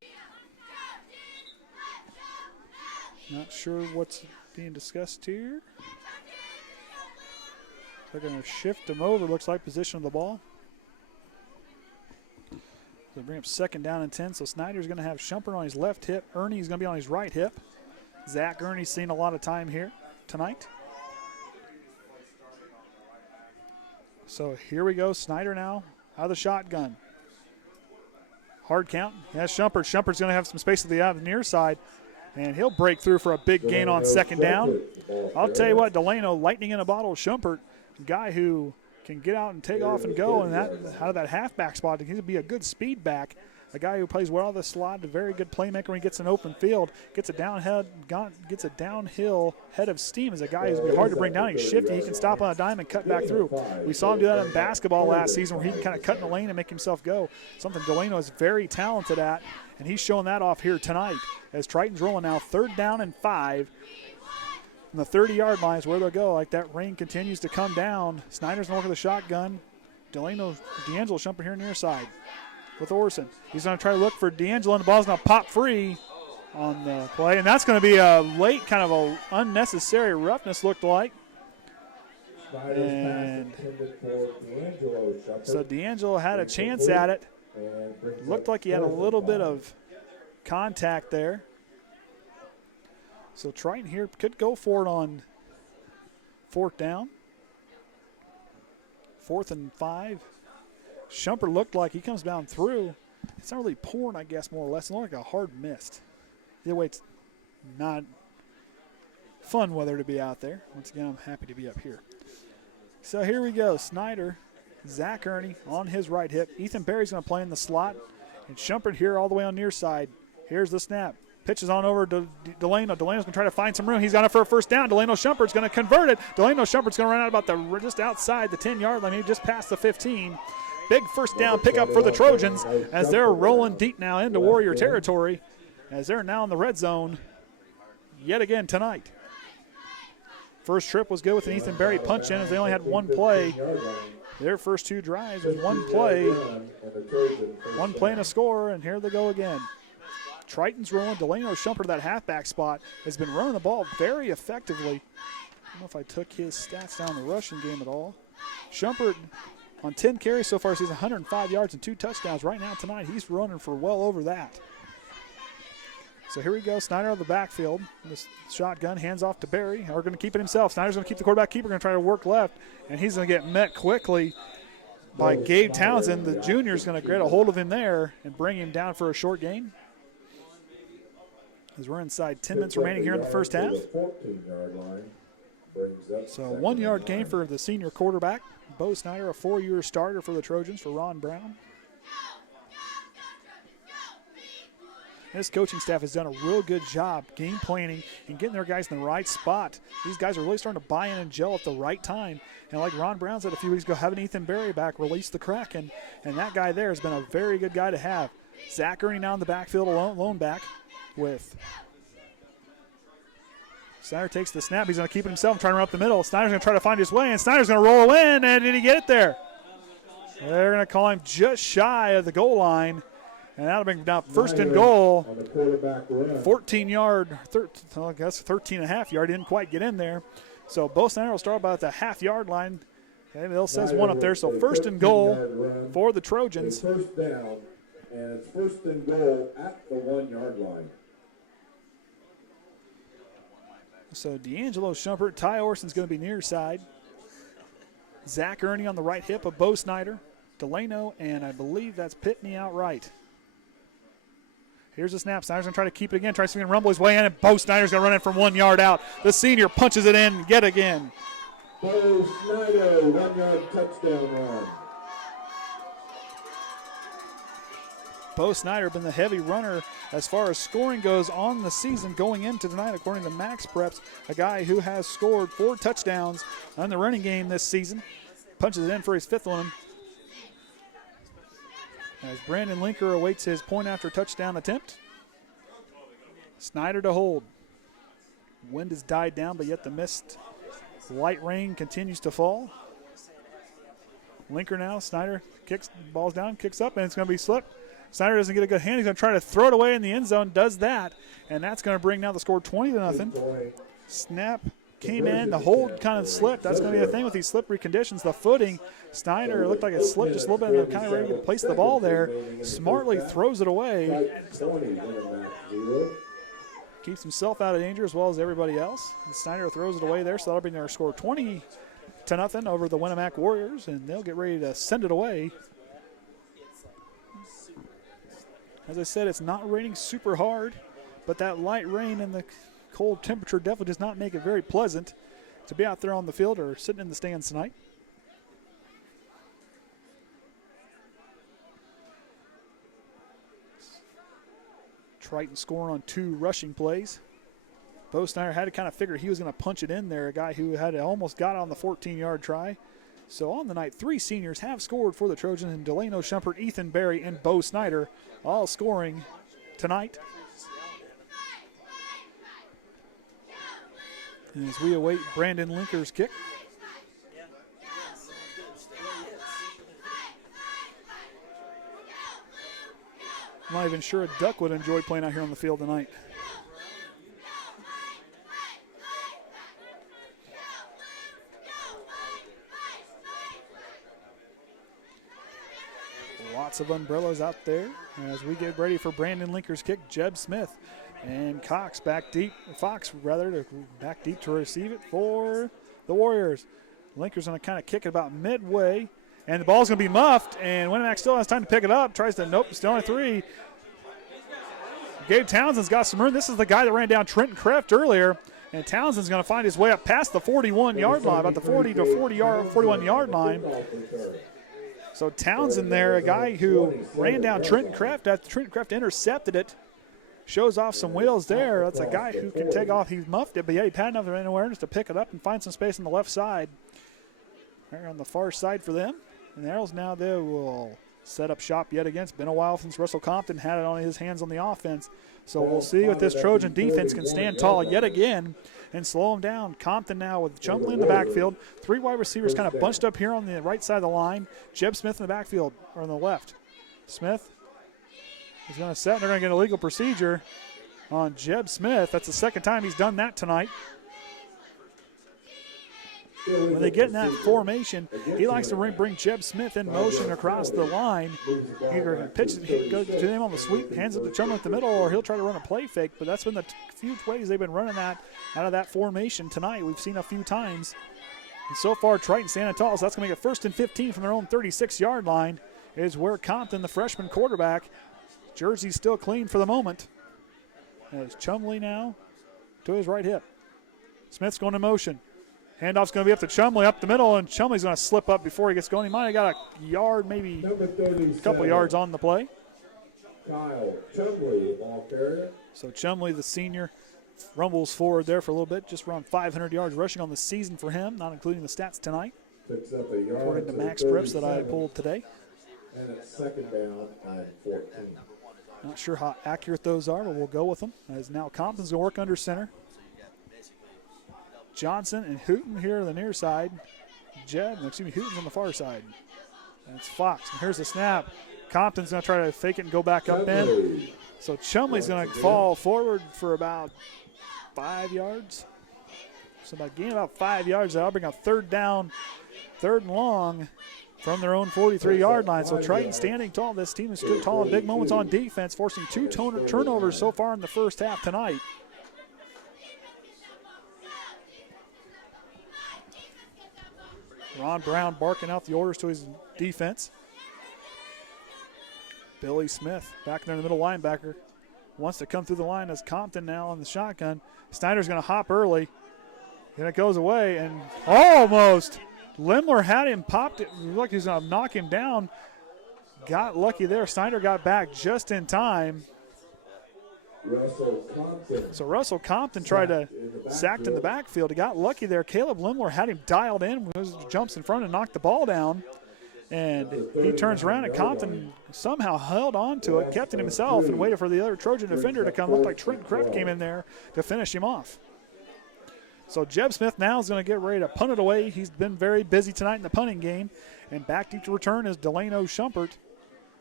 not sure what's being discussed here. They're going to shift him over, looks like, position of the ball. They bring up 2nd down and 10. So Snyder's going to have Shumpert on his left hip. Ernie's going to be on his right hip. Zach Ernie's seen a lot of time here tonight. So here we go. Snyder now out of the shotgun. Hard count. Has Shumpert. Shumpert's going to have some space at the near side. And he'll break through for a big gain on 2nd down. I'll tell you what, Delano, lightning in a bottle. Shumpert, a guy who can get out and take off and go, and that out of that halfback spot, he'll be a good speed back. A guy who plays well the slot, a very good playmaker when he gets an open field, gets a downhill head of steam. Is a guy who's be hard to bring down. He's shifty. He can stop on a dime and cut back through. We saw him do that in basketball last season where he can kind of cut in the lane and make himself go. Something Delano is very talented at, and he's showing that off here tonight as Triton's rolling now 3rd down and 5. And the 30-yard line is where they'll go. Like that rain continues to come down. Snyder's going to look at the shotgun. D'Angelo Shumpert here near side with Orsund. He's going to try to look for D'Angelo, and the ball's going to pop free on the play. And that's going to be a late kind of a unnecessary roughness, looked like. And so D'Angelo had a chance at it. Looked like he had a little bit of contact there. So Triton here could go for it on 4th down. 4th and 5. Shumpert looked like he comes down through. It's not really pouring, I guess, more or less. It's not like a hard mist. Either way, it's not fun weather to be out there. Once again, I'm happy to be up here. So here we go. Snyder, Zach Ernie on his right hip. Ethan Berry's going to play in the slot. And Shumpert here all the way on near side. Here's the snap. Pitches on over to Delano. Delano's going to try to find some room. He's got it for a 1st down. Delano Shumpert's going to convert it. Delano Shumpert's going to run out about just outside the 10-yard line. He just passed the 15. Big 1st down pickup for the Trojans as they're rolling deep now into Warrior territory as they're now in the red zone yet again tonight. First trip was good with an Ethan Berry punch in as they only had 1 play. Their first 2 drives was 1 play. 1 play and a score, and here they go again. Triton's rolling. Delano Shumpert, that halfback spot, has been running the ball very effectively. I don't know if I took his stats down the rushing game at all. Shumpert on 10 carries so far, he's 105 yards and 2 touchdowns. Right now tonight, he's running for well over that. So here we go. Snyder out of the backfield. This shotgun hands off to Berry. We're going to keep it himself. Snyder's going to keep the quarterback keeper, going to try to work left, and he's going to get met quickly by Gabe Townsend. The junior's going to get a hold of him there and bring him down for a short gain. As we're inside 10 minutes remaining here in the first half. So 1 yard gain for the senior quarterback. Bo Snyder, a 4-year starter for the Trojans for Ron Brown. This coaching staff has done a real good job game planning and getting their guys in the right spot. These guys are really starting to buy in and gel at the right time. And like Ron Brown said a few weeks ago, having Ethan Berry back released the crack, and that guy there has been a very good guy to have. Zach Ernie now in the backfield, lone back with Snyder takes the snap. He's going to keep it himself and try to run up the middle. Snyder's going to try to find his way, and Snyder's going to roll in, and did he get it there? They're going to call him just shy of the goal line, and that'll bring down 1st and goal. 14-yard, I guess 13.5 yard. Didn't quite get in there. So Bo Snyder will start about the half-yard line. Okay, they'll says 1 up there. So 1st and goal for the Trojans. 1st down, and it's 1st and goal at the 1 yard line. So D'Angelo Shumpert, Tye Orsund's going to be near side. Zach Ernie on the right hip of Bo Snyder. Delano, and I believe that's Pitney out right. Here's the snap. Snyder's going to try to keep it again. Tries to rumble his way in, and Bo Snyder's going to run in from 1 yard out. The senior punches it in yet again. Bo Snyder, 1 yard touchdown run. Bo Snyder been the heavy runner as far as scoring goes on the season going into tonight, according to Max Preps, a guy who has scored 4 touchdowns on the running game this season. Punches it in for his 5th one. As Brandon Linker awaits his point after touchdown attempt. Snyder to hold. Wind has died down, but yet the mist, light rain continues to fall. Linker now, Snyder kicks, ball's down, kicks up, and it's going to be slipped. Snyder doesn't get a good hand. He's going to try to throw it away in the end zone, does that, and that's going to bring now the score 20-0. Snap came in, the hold kind of slipped. That's going to be the thing with these slippery conditions. The footing, Snyder looked like it slipped just a little bit, and kind of ready to place the ball there. Smartly throws it away. Keeps himself out of danger as well as everybody else. And Snyder throws it away there, so that'll be their score 20-0 over the Winamac Warriors, and they'll get ready to send it away. As I said, it's not raining super hard, but that light rain and the cold temperature definitely does not make it very pleasant to be out there on the field or sitting in the stands tonight. Triton scoring on 2 rushing plays. Bo Snyder had to kind of figure he was going to punch it in there, a guy who had almost got on the 14-yard try. So on the night, 3 seniors have scored for the Trojans, and Delano Shumpert, Ethan Berry, and Bo Snyder all scoring tonight. And as we await Brandon Linker's kick. I'm not even sure a duck would enjoy playing out here on the field tonight. Lots of umbrellas out there as we get ready for Brandon Linker's kick. Jeb Smith and Fox back deep to receive it for the Warriors. Linker's going to kind of kick it about midway, and the ball's going to be muffed, and Winamac still has time to pick it up. Tries to, nope, still on 3. Gabe Townsend's got some room. This is the guy that ran down Trenton Kreft earlier, and Townsend's going to find his way up past the 41-yard line, about the 41-yard line. So Townsend there, a guy who ran down Trenton Kreft after Trenton Kreft intercepted it. Shows off some wheels there. That's a guy who can take off. He muffed it, but yeah, he had enough awareness to pick it up and find some space on the left side. They're on the far side for them. And the Arrows now, they will set up shop yet again. It's been a while since Russell Compton had it on his hands on the offense. So we'll see if this Trojan defense can stand tall yet again and slow him down. Compton now with Chumley in the backfield. 3 wide receivers kind of bunched up here on the right side of the line. Jeb Smith in the backfield, or on the left. Smith is going to set, and they're going to get a legal procedure on Jeb Smith. That's the second time he's done that tonight. When they get in that formation, he likes to bring Jeb Smith in motion across the line. Either pitches it, goes to him on the sweep, hands it to Chumley at the middle, or he'll try to run a play fake. But that's been the few ways they've been running that out of that formation tonight. We've seen a few times. And so far, Triton standing tall, so that's going to make it 1st and 15 from their own 36-yard line, is where Compton, the freshman quarterback, jersey's still clean for the moment. As Chumley now to his right hip. Smith's going in motion. Handoff's going to be up to Chumley up the middle, and Chumley's going to slip up before he gets going. He might have got a yard, maybe a couple yards on the play. Kyle Chumley, ball carrier. So Chumley, the senior, rumbles forward there for a little bit, just around 500 yards rushing on the season for him, not including the stats tonight, Picks up a yard according to Max Preps that I pulled today. And it's 2nd down and 14. Not sure how accurate those are, but we'll go with them. As now Compton's going to work under center. Johnson and Hooten here on the near side. Hooten's on the far side. That's Fox. And here's the snap. Compton's going to try to fake it and go back up in. So Chumley's going to fall forward for about 5 yards. So by gaining about 5 yards, that'll bring up 3rd down, 3rd and long from their own 43-yard line. So Triton standing tall. This team has stood tall in big moments on defense, forcing 2 turnovers so far in the first half tonight. Ron Brown barking out the orders to his defense. Billy Smith back there in the middle linebacker. Wants to come through the line as Compton now on the shotgun. Snyder's going to hop early. And it goes away and almost. Lemler had him popped it. Looked like he was going to knock him down. Got lucky there. Snyder got back just in time. So Russell Compton tried to sack in the backfield. He got lucky there. Caleb Lemler had him dialed in, jumps in front and knocked the ball down. And he turns around, and Compton somehow held on to it, kept it himself, and waited for the other Trojan defender to come. Looked like Trenton Kreft came in there to finish him off. So Jeb Smith now is going to get ready to punt it away. He's been very busy tonight in the punting game. And back deep to return is Delano Shumpert.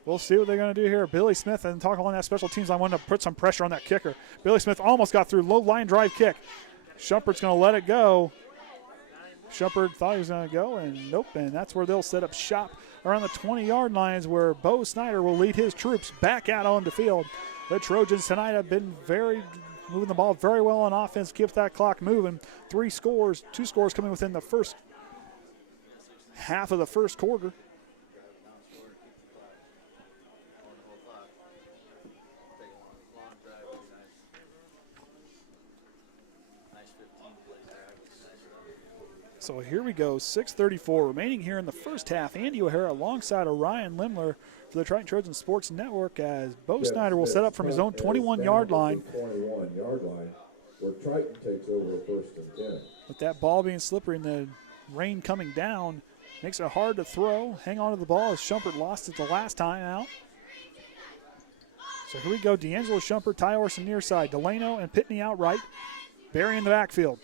We'll see what they're going to do here. Billy Smith, and talking on that special teams, I wanted to put some pressure on that kicker. Billy Smith almost got through. Low line drive kick. Shumpert's going to let it go. Shumpert thought he was going to go, and nope, and that's where they'll set up shop around the 20-yard lines where Bo Snyder will lead his troops back out onto field. The Trojans tonight have been moving the ball very well on offense, keep that clock moving. 2 scores coming within the first half of the first quarter. So here we go, 6:34 remaining here in the first half. Andy O'Hara alongside Orion Lemler for the Triton Trojan Sports Network as Bo Snyder will set up from his own 21-yard line. 21-yard line where Triton takes over first and 10. With that ball being slippery and the rain coming down, makes it hard to throw. Hang on to the ball as Shumpert lost it the last time out. So here we go, D'Angelo Shumpert, Tye Orsund near side, Delano and Pitney out right. Barry in the backfield.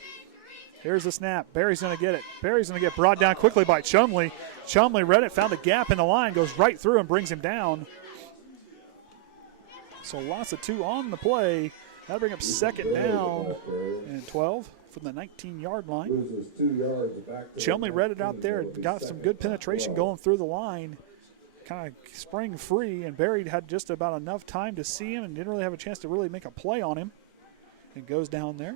Here's the snap. Barry's going to get it. Barry's going to get brought down quickly by Chumley. Chumley read it, found a gap in the line, goes right through and brings him down. So lots of 2 on the play. That'll bring up second down and 12 from the 19-yard line. Loses 2 yards back. Chumley read it out there. Got some good penetration going through the line. Kind of sprang free, and Barry had just about enough time to see him and didn't really have a chance to really make a play on him. And goes down there.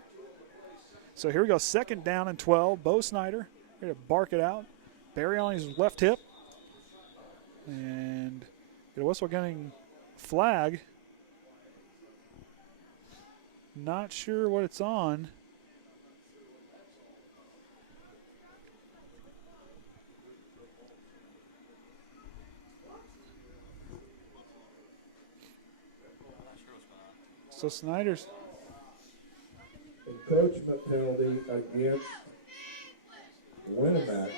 So here we go, second down and 12. Bo Snyder here to bark it out. Barry on his left hip. And get a whistle getting flag. Not sure what it's on. So Snyder's Encroachment penalty against Winamac.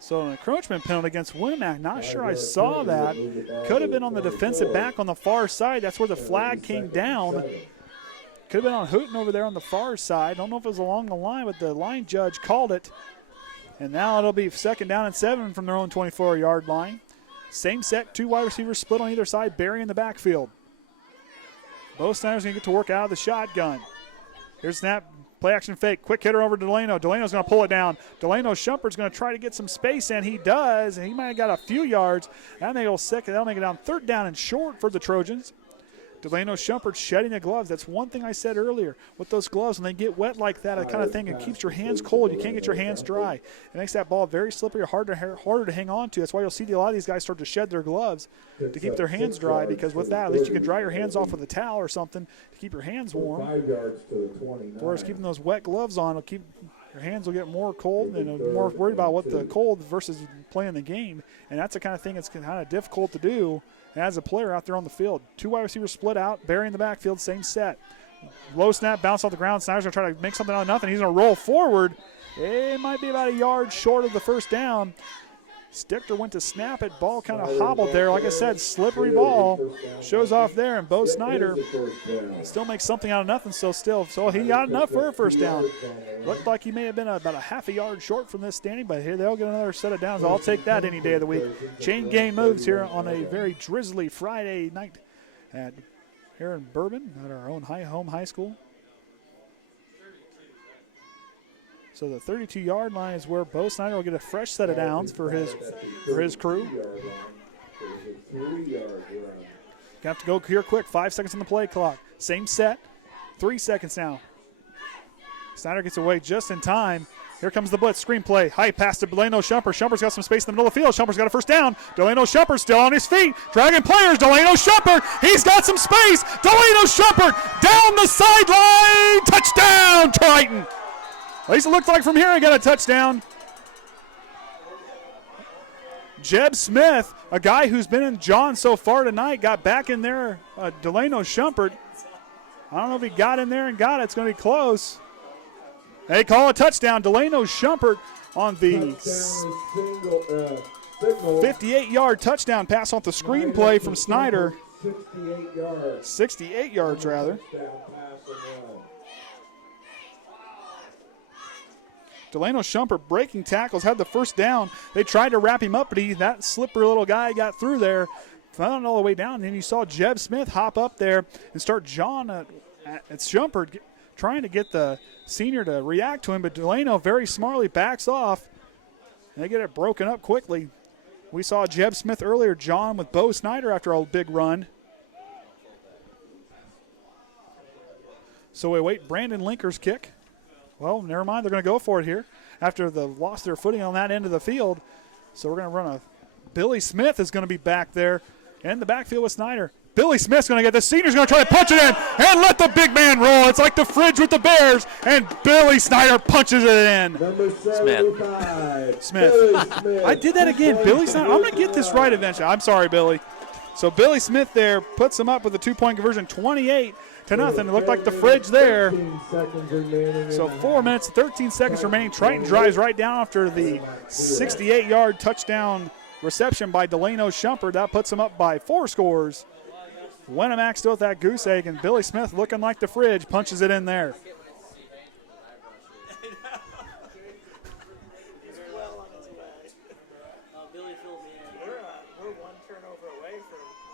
So an encroachment penalty against Winamac. Not sure I saw that. Could have been on the defensive back on the far side. That's where the flag came down. Could have been on Hooten over there on the far side. Don't know if it was along the line, but the line judge called it. And now it'll be second down and 7 from their own 24-yard line. Same set, 2 wide receivers split on either side. Barry in the backfield. Bo Snyder's going to get to work out of the shotgun. Here's snap, play action fake, quick hitter over to Delano. Delano's going to pull it down. Delano Shumpert's going to try to get some space, and he does, and he might have got a few yards. And they go second. That'll make it down third down and short for the Trojans. Delano Shumpert shedding the gloves. That's one thing I said earlier. With those gloves, when they get wet like that, that kind of thing, it keeps your hands cold. You can't get your hands dry. It makes that ball very slippery, harder to hang on to. That's why you'll see a lot of these guys start to shed their gloves to keep their hands dry, because with that, at least you can dry your hands off with a towel or something to keep your hands warm. 5 yards to the 29. Whereas keeping those wet gloves on will keep your hands will get more cold and more worried about what the cold versus playing the game. And that's the kind of thing that's kind of difficult to do as a player out there on the field. 2 wide receivers split out, Barry in the backfield, same set. Low snap, bounce off the ground. Snyder's going to try to make something out of nothing. He's going to roll forward. It might be about a yard short of the first down. Stichter went to snap it. Ball kind of hobbled there. Like I said, slippery ball. Shows off there, and Bo Snyder still makes something out of nothing. So he got enough for a first down. Looked like he may have been about a half a yard short from this standing, but here they'll get another set of downs. I'll take that any day of the week. Chain gang moves here on a very drizzly Friday night here in Bourbon at our own home high school. So the 32-yard line is where Bo Snyder will get a fresh set of downs for his crew. Gonna have to go here quick. 5 seconds on the play clock. Same set. 3 seconds now. Snyder gets away just in time. Here comes the blitz screenplay. High pass to Delano Shumpert. Shumpert's got some space in the middle of the field. Shumpert's got a first down. Delano Shumpert still on his feet. Dragging players. Delano Shumpert. He's got some space. Delano Shumpert down the sideline. Touchdown, Triton. At least it looked like from here he got a touchdown. Jeb Smith, a guy who's been in John so far tonight, got back in there. Delano Shumpert. I don't know if he got in there and got it. It's going to be close. They call a touchdown. Delano Shumpert on the 58-yard touchdown pass off the screenplay from Snyder. 68 yards, rather. Delano Shumpert breaking tackles, had the first down. They tried to wrap him up, but that slippery little guy got through there, found all the way down. And then you saw Jeb Smith hop up there and start jawing at Shumpert, trying to get the senior to react to him, but Delano very smartly backs off. They get it broken up quickly. We saw Jeb Smith earlier, John with Bo Snyder after a big run. So we wait Brandon Linker's kick. Well, never mind. They're going to go for it here after they lost their footing on that end of the field. So we're going to run a – Billy Smith is going to be back there in the backfield with Snyder. Billy Smith's going to get the senior's going to try to punch it in and let the big man roll. It's like the fridge with the Bears, and Billy Snyder punches it in. Number 75. Smith. I did that again. Billy Snyder. I'm going to get this right eventually. I'm sorry, Billy. So Billy Smith there puts him up with a 2-point conversion, 28-0. It looked like the fridge there. So 4 minutes, 13 seconds remaining. Triton drives right down after the 68-yard touchdown reception by Delano Shumpert. That puts him up by 4 scores. Winamac still with that goose egg, and Billy Smith looking like the fridge punches it in there.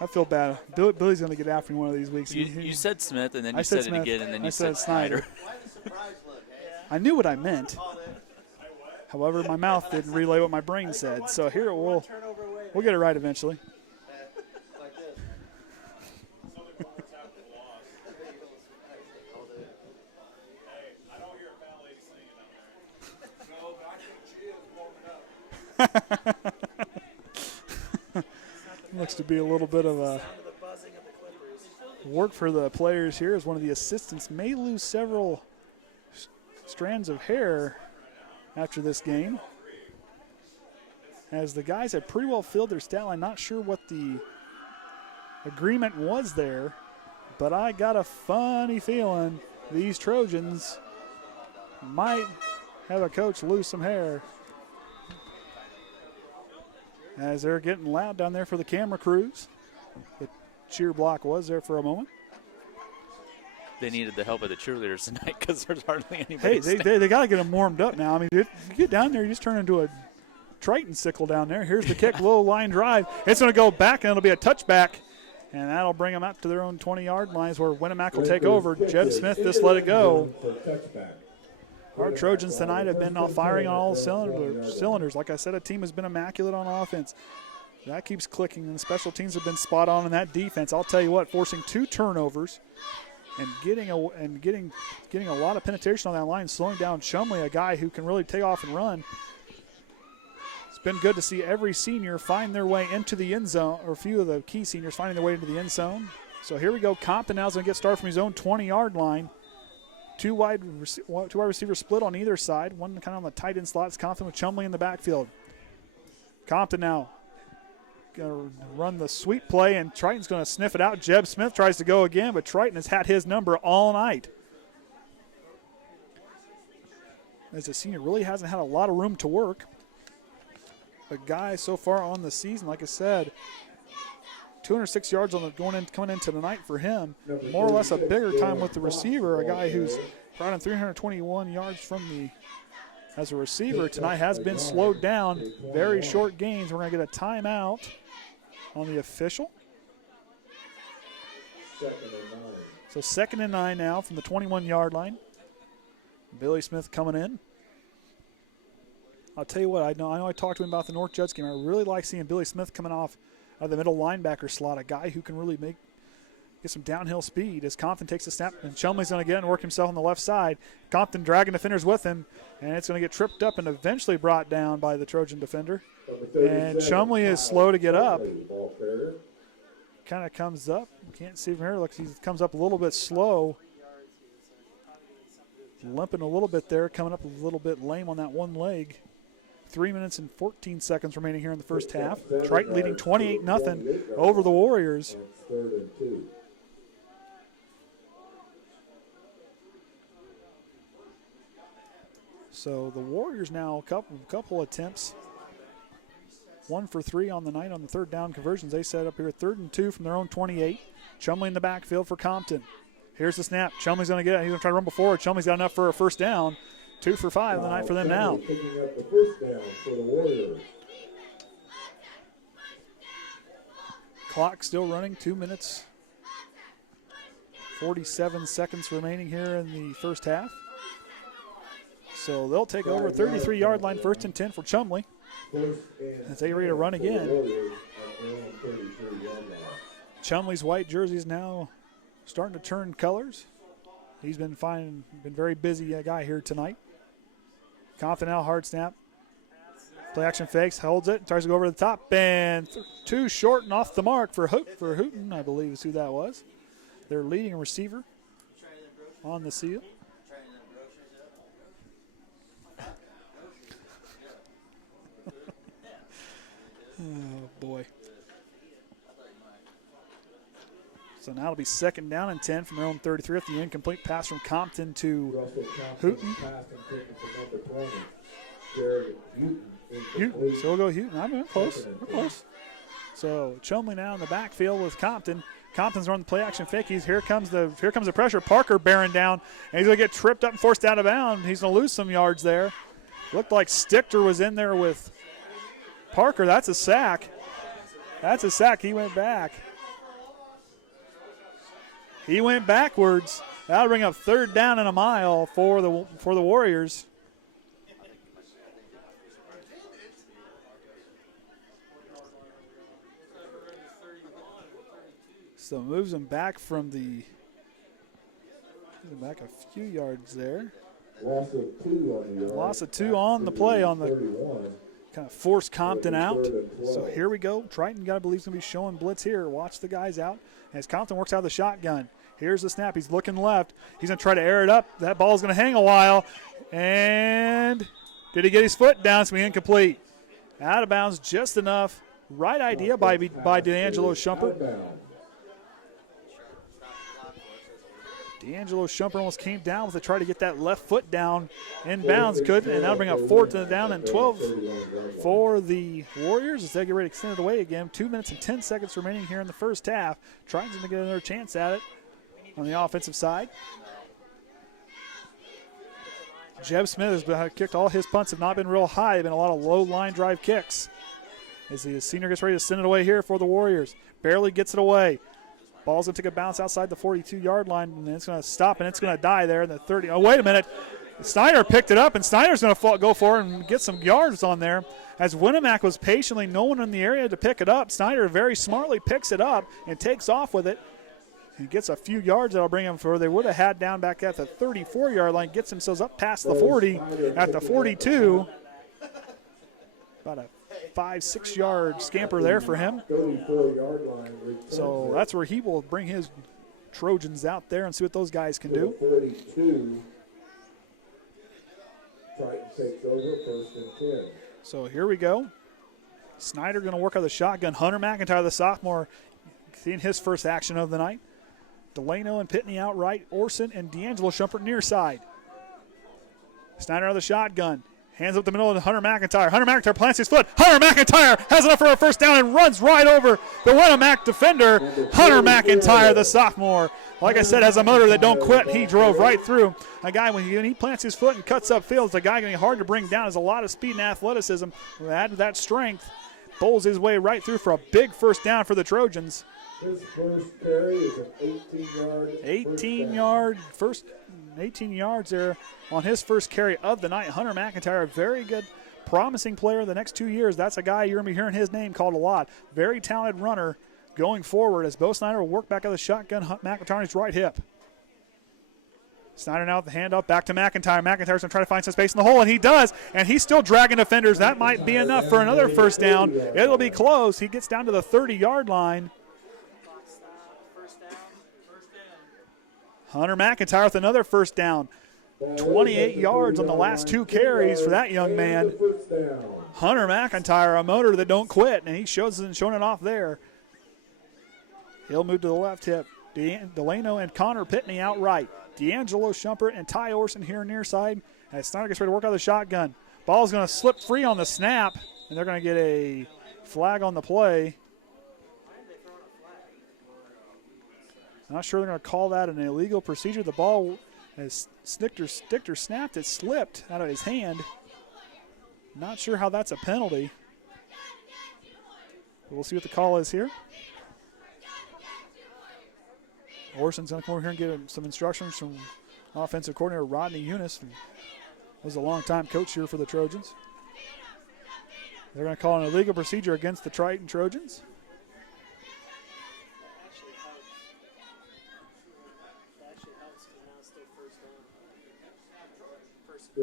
I feel bad. Billy's going to get after me one of these weeks. You said Smith, and then you said it again, and then you said Snyder. I knew what I meant. However, my mouth didn't relay what my brain said. So here we'll get it right eventually. Looks to be a little bit of a work for the players here, as one of the assistants may lose several strands of hair after this game, as the guys had pretty well filled their stat line. Not sure what the agreement was there, but I got a funny feeling these Trojans might have a coach lose some hair, as they're getting loud down there for the camera crews. The cheer block was there for a moment. They needed the help of the cheerleaders tonight because there's hardly anybody. Hey, they got to get them warmed up now. I mean, you get down there, you just turn into a Triton sickle down there. Here's the kick, low line drive. It's going to go back, and it'll be a touchback, and that'll bring them up to their own 20-yard lines where Winamac will take over. Jeb Smith just let it go. Our Trojans tonight have been firing on all cylinders. Like I said, a team has been immaculate on offense. That keeps clicking, and the special teams have been spot on in that defense. I'll tell you what, forcing 2 turnovers and getting a lot of penetration on that line, slowing down Shumley, a guy who can really take off and run. It's been good to see every senior find their way into the end zone, or a few of the key seniors finding their way into the end zone. So here we go. Compton now is going to get started from his own 20-yard line. Two wide receivers split on either side. One kind of on the tight end slot. It's Compton with Chumley in the backfield. Compton now going to run the sweep play, and Triton's going to sniff it out. Jeb Smith tries to go again, but Triton has had his number all night. As a senior, really hasn't had a lot of room to work. A guy so far on the season, like I said, 206 yards coming into tonight for him. More or less a bigger time with the receiver, a guy who's brought in 321 yards as a receiver tonight, has been slowed down. Very short gains. We're going to get a timeout on the official. So 2nd and 9 now from the 21-yard line. Billy Smith coming in. I'll tell you what, I know I talked to him about the North Judge game. I really like seeing Billy Smith coming off the middle linebacker slot, a guy who can really get some downhill speed as Compton takes a snap, and Chumley's going to get and work himself on the left side. Compton dragging defenders with him, and it's going to get tripped up and eventually brought down by the Trojan defender. And Chumley is slow to get up. Kind of comes up. Can't see from here. Looks he comes up a little bit slow. Limping a little bit there, coming up a little bit lame on that one leg. 3 minutes and 14 seconds remaining here in the first half. Triton leading 28-0 over the Warriors. So the Warriors now a couple attempts. 1 for 3 on the night on the third down conversions. They set up here 3rd and 2 from their own 28. Chumley in the backfield for Compton. Here's the snap. Chumley's going to get it. He's going to try to run before. Chumley's got enough for a first down. 2 for 5 on the night for them now. Clock still running, 2 minutes, 47 seconds remaining here in the first half. So they'll take over 33-yard line, 1st and 10 for Chumley. As they get ready to run again. Chumley's white jersey is now starting to turn colors. He's been very busy guy here tonight. Compton now, hard snap. Play action fakes, holds it, tries to go over the top, and too short and off the mark for Hooten, I believe is who that was. Their leading receiver on the seal. Oh, boy. So now it'll be 2nd down and 10 from their own 33 after the incomplete pass from Compton to Hooten. So we'll go Hooten. I'm close. We're close. So Chumley now in the backfield with Compton. Compton's running the play action fake. Here comes the pressure. Parker bearing down, and he's gonna get tripped up and forced out of bounds. He's gonna lose some yards there. Looked like Stichter was in there with Parker. That's a sack. That's a sack. He went back. He went backwards. That'll bring up 3rd down and a mile for the Warriors. So moves him back from back a few yards there. Loss of 2 on the play on the kind of forced Compton out. So here we go. Triton, got to believe, is going to be showing blitz here. Watch the guys out as Compton works out of the shotgun. Here's the snap. He's looking left. He's going to try to air it up. That ball's going to hang a while. And did he get his foot down? It's going to be incomplete. Out of bounds just enough. Right idea by Delano Shumpert. Delano Shumpert almost came down with it, tried to get that left foot down in bounds, couldn't, and that'll bring up 4th down and 12 for the Warriors as they get ready to extend it away again. 2 minutes and 10 seconds remaining here in the first half. Trying to get another chance at it on the offensive side. Jeb Smith has kicked all his punts, have not been real high. They've been a lot of low line drive kicks. As the senior gets ready to send it away here for the Warriors. Barely gets it away. Ball's going to take a bounce outside the 42-yard line, and it's going to stop, and it's going to die there in the 30. Oh, wait a minute. Snyder picked it up, and Snyder's going to go for it and get some yards on there. As Winamac was patiently, no one in the area to pick it up. Snyder very smartly picks it up and takes off with it. He gets a few yards that'll bring him for they would have had down back at the 34-yard line. Gets themselves up past the 40 at the 42. About a 5-6 yard scamper there for him. So that's where he will bring his Trojans out there and see what those guys can do. 42. Triton takes over, 1st and 10. So here we go. Snyder going to work out the shotgun. Hunter McIntyre, the sophomore, seeing his first action of the night. Delano and Pitney out right. Orsund and Delano Shumpert near side. Snyder out of the shotgun. Hands up the middle to Hunter McIntyre. Hunter McIntyre plants his foot. Hunter McIntyre has enough for a 1st down and runs right over the Winamac defender. Hunter McIntyre, the sophomore, like I said, has a motor that don't quit. He drove right through. A guy, when he plants his foot and cuts up field, a guy going to be hard to bring down. Has a lot of speed and athleticism. Add to that strength. Bowls his way right through for a big 1st down for the Trojans. His first carry is an 18-yard. 18 yards there on his first carry of the night. Hunter McIntyre, a very good, promising player the next 2 years. That's a guy you're going to be hearing his name called a lot. Very talented runner going forward as Bo Snyder will work back out of the shotgun. McIntyre's right hip. Snyder now with the handoff back to McIntyre. McIntyre's going to try to find some space in the hole, and he does. And he's still dragging defenders. That might be enough for another 1st down. It'll be close. He gets down to the 30-yard line. Hunter McIntyre with another 1st down. 28 yards on the last 2 carries for that young man. Hunter McIntyre, a motor that don't quit, and he showing it off there. He'll move to the left hip. Delano and Connor Pitney out right. Delano Shumpert and Tye Orsund here near side. As Snyder gets ready to work out of the shotgun. Ball's going to slip free on the snap, and they're going to get a flag on the play. Not sure they're going to call that an illegal procedure. The ball, as Stichter snapped it, slipped out of his hand. Not sure how that's a penalty. We'll see what the call is here. Orsund's going to come over here and get him some instructions from offensive coordinator Rodney Eunice, who was a longtime coach here for the Trojans. They're going to call an illegal procedure against the Triton Trojans.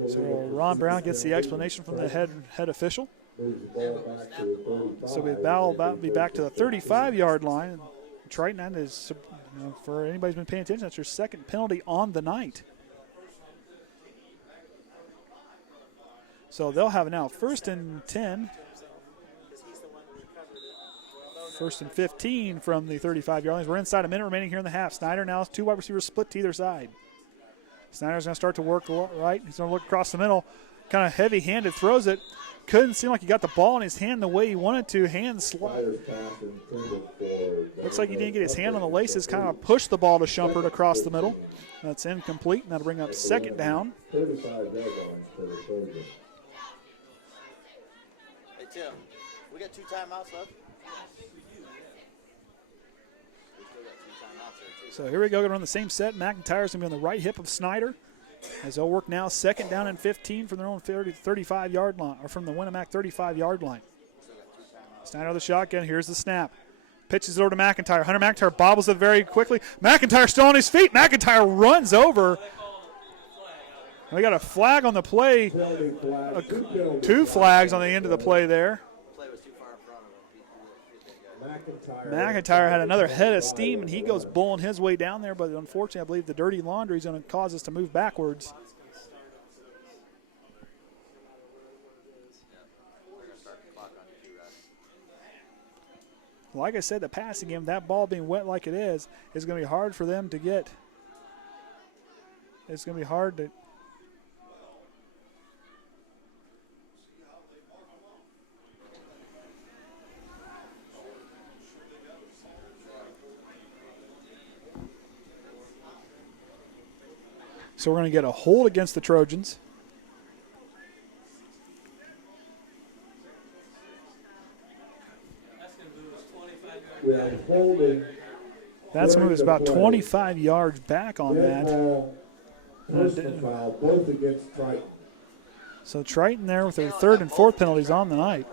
So Ron Brown gets the explanation from the head official. So the ball will be back to the 35-yard line. Triton, that is, for anybody who's been paying attention, that's your second penalty on the night. So they'll have now 1st and 10. 1st and 15 from the 35-yard line. We're inside a minute remaining here in the half. Snyder now has 2 wide receivers split to either side. Snyder's going to start to work right. He's going to look across the middle. Kind of heavy-handed, throws it. Couldn't seem like he got the ball in his hand the way he wanted to. Hand slide. Looks like he didn't get his hand on the laces. Kind of pushed the ball to Shumpert across the middle. That's incomplete, and that'll bring up 2nd down. Hey, Tim, we got 2 timeouts left. So here we go, going to run the same set. McIntyre's going to be on the right hip of Snyder. As they'll work now 2nd down and 15 from their own 35-yard line, or from the Winamac 35-yard line. Snyder with the shotgun. Here's the snap. Pitches it over to McIntyre. Hunter McIntyre bobbles it very quickly. McIntyre still on his feet. McIntyre runs over. We got a flag on the play. 2 flags on the end of the play there. McIntyre had another head of steam, and he goes bowling his way down there, but unfortunately I believe the dirty laundry is going to cause us to move backwards. Like I said, the passing game, that ball being wet like it is going to be hard for them to get. It's going to be hard to. So we're going to get a hold against the Trojans. That's going to move us about 25 yards back on that. Both against Triton. So Triton there with their 3rd and 4th penalties on the night.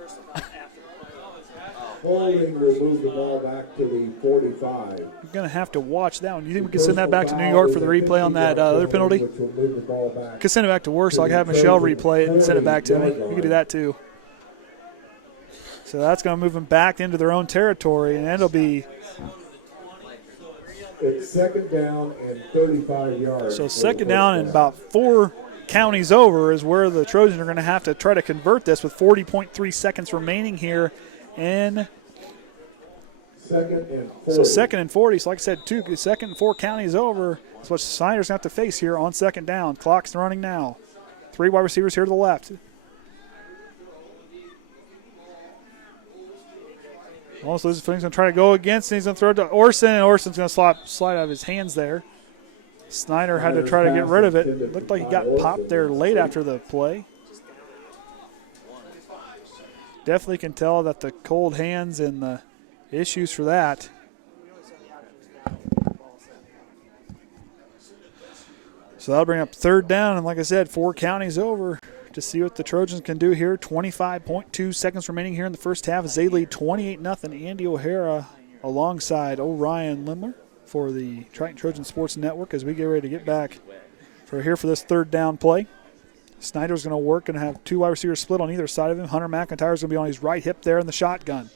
Holding will move the ball back to the 45. You're going to have to watch that one. You think we can send that back to New York for the replay on that other penalty? Could send it back to worse, so I can have Michelle replay it and send it back to me. You can do that too. So that's going to move them back into their own territory, and it'll be. It's 2nd down and 35 yards. So 2nd down and about 4 counties over is where the Trojans are going to have to try to convert this with 40.3 seconds remaining here. And 2nd and 40. So 2nd and 40. So like I said, 2nd and 4 counties over. That's what Snyder's going to have to face here on 2nd down. Clock's running now. 3 wide receivers here to the left. Almost loses footing. He's going to try to go against, and he's going to throw it to Orsund, and Orsund's going to slide out of his hands there. Snyder had to try to get rid of it. Looked like he got popped there late after the play. Definitely can tell that the cold hands and the issues for that. So that'll bring up 3rd down, and like I said, 4 counties over to see what the Trojans can do here. 25.2 seconds remaining here in the first half as they lead 28-0. Andy O'Hara alongside Orion Lemler for the Triton Trojan Sports Network as we get ready to get back for this 3rd down play. Snyder's going to work and have 2 wide receivers split on either side of him. Hunter McIntyre's going to be on his right hip there in the shotgun.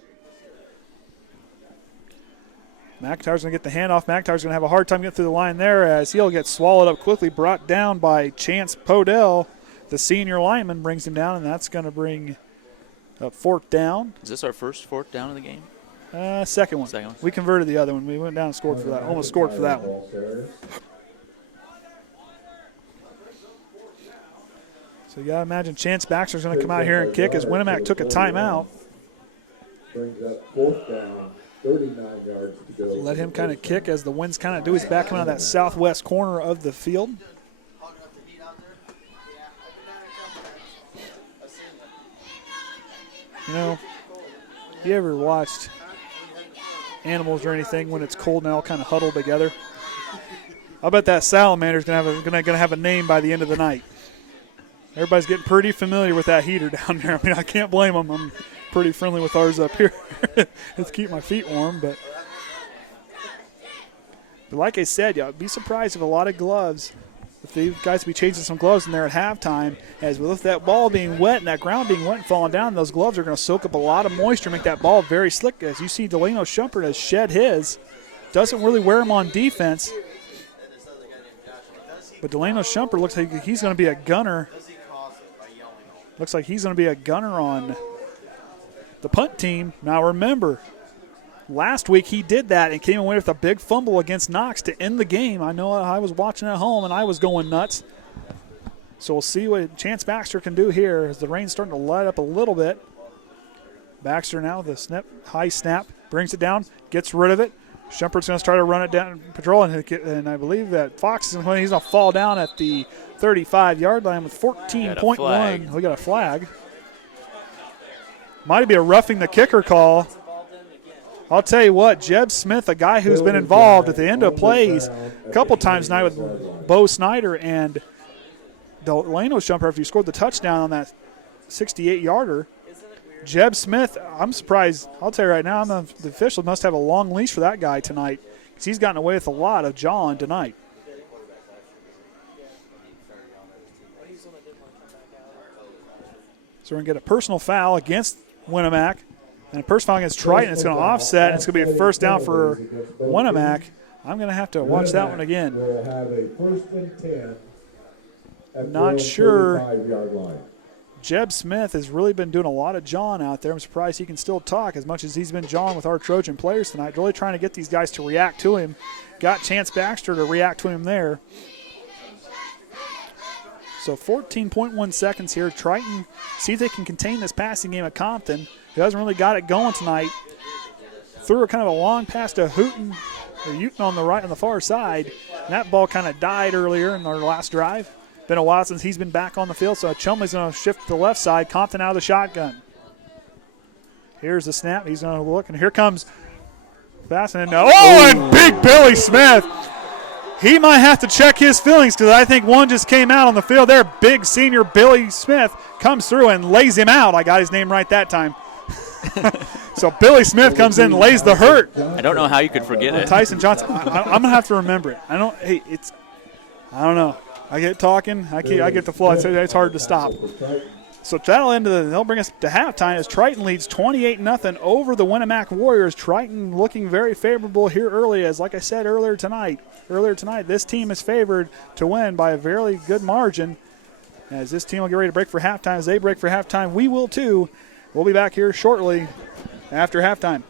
McIntyre's going to get the handoff. McIntyre's going to have a hard time getting through the line there as he'll get swallowed up quickly, brought down by Chance Podell. The senior lineman brings him down, and that's going to bring up 4th down. Is this our first 4th down of the game? Second one. We converted the other one. We went down and scored for that. Almost scored for that one. So you got to imagine Chance Baxter's going to come out here and kick as Winamac took a timeout. Brings up 4th down, 39 yards to go. Let him kind of kick as the wind's kind of do his back coming out of that southwest corner of the field. You know, you ever watched animals or anything when it's cold and they all kind of huddle together? I'll bet that salamander's gonna have a name by the end of the night. Everybody's getting pretty familiar with that heater down there. I mean, I can't blame them. I'm pretty friendly with ours up here. It's keep my feet warm, but like I said, y'all, be surprised if a lot of gloves, if these guys be changing some gloves in there at halftime, as with that ball being wet and that ground being wet and falling down, those gloves are going to soak up a lot of moisture, make that ball very slick. As you see, Delano Shumpert has shed his. Doesn't really wear him on defense. But Delano Shumpert looks like he's going to be a gunner. Looks like he's going to be a gunner on the punt team. Now remember, last week he did that and came away with a big fumble against Knox to end the game. I know I was watching at home and I was going nuts. So we'll see what Chance Baxter can do here as the rain's starting to light up a little bit. Baxter now with a high snap, brings it down, gets rid of it. Shumpert's going to try to run it down, patrol, and I believe that Fox is going to fall down at the 35-yard line with 14.1. We got a flag. Might be a roughing the kicker call. I'll tell you what, Jeb Smith, a guy who's been involved at the end of plays a couple times tonight with Bo Snyder and Delano Shumpert after he scored the touchdown on that 68-yarder. Jeb Smith, I'm surprised. I'll tell you right now, the officials must have a long leash for that guy tonight because he's gotten away with a lot of jawing tonight. So we're going to get a personal foul against Winamac. And a personal foul against Triton. It's going to offset. And it's going to be a first down for Winamac. I'm going to have to watch that one again. We'll have a 1st and 10 at Not sure. 35-yard line. Jeb Smith has really been doing a lot of jawing out there. I'm surprised he can still talk as much as he's been jawing with our Trojan players tonight. Really trying to get these guys to react to him. Got Chance Baxter to react to him there. So 14.1 seconds here. Triton, see if they can contain this passing game at Compton. He hasn't really got it going tonight. Threw a kind of a long pass to Houghton on the right on the far side. And that ball kind of died earlier in our last drive. Been a while since he's been back on the field, so Chumley's going to shift to the left side. Compton out of the shotgun. Here's the snap. He's going to look, and here comes Fasten. And big Billy Smith. He might have to check his feelings because I think one just came out on the field there. Big senior Billy Smith comes through and lays him out. I got his name right that time. So Billy Smith comes in and lays the hurt. I don't know how you could forget it. Tyson Johnson. I'm going to have to remember it. I don't know. I get talking. I get the flow. It's hard to stop. So they'll bring us to halftime as Triton leads 28-0 over the Winamac Warriors. Triton looking very favorable here early, as like I said earlier tonight, this team is favored to win by a very good margin. As this team will get ready to break for halftime, as they break for halftime, we will too. We'll be back here shortly after halftime.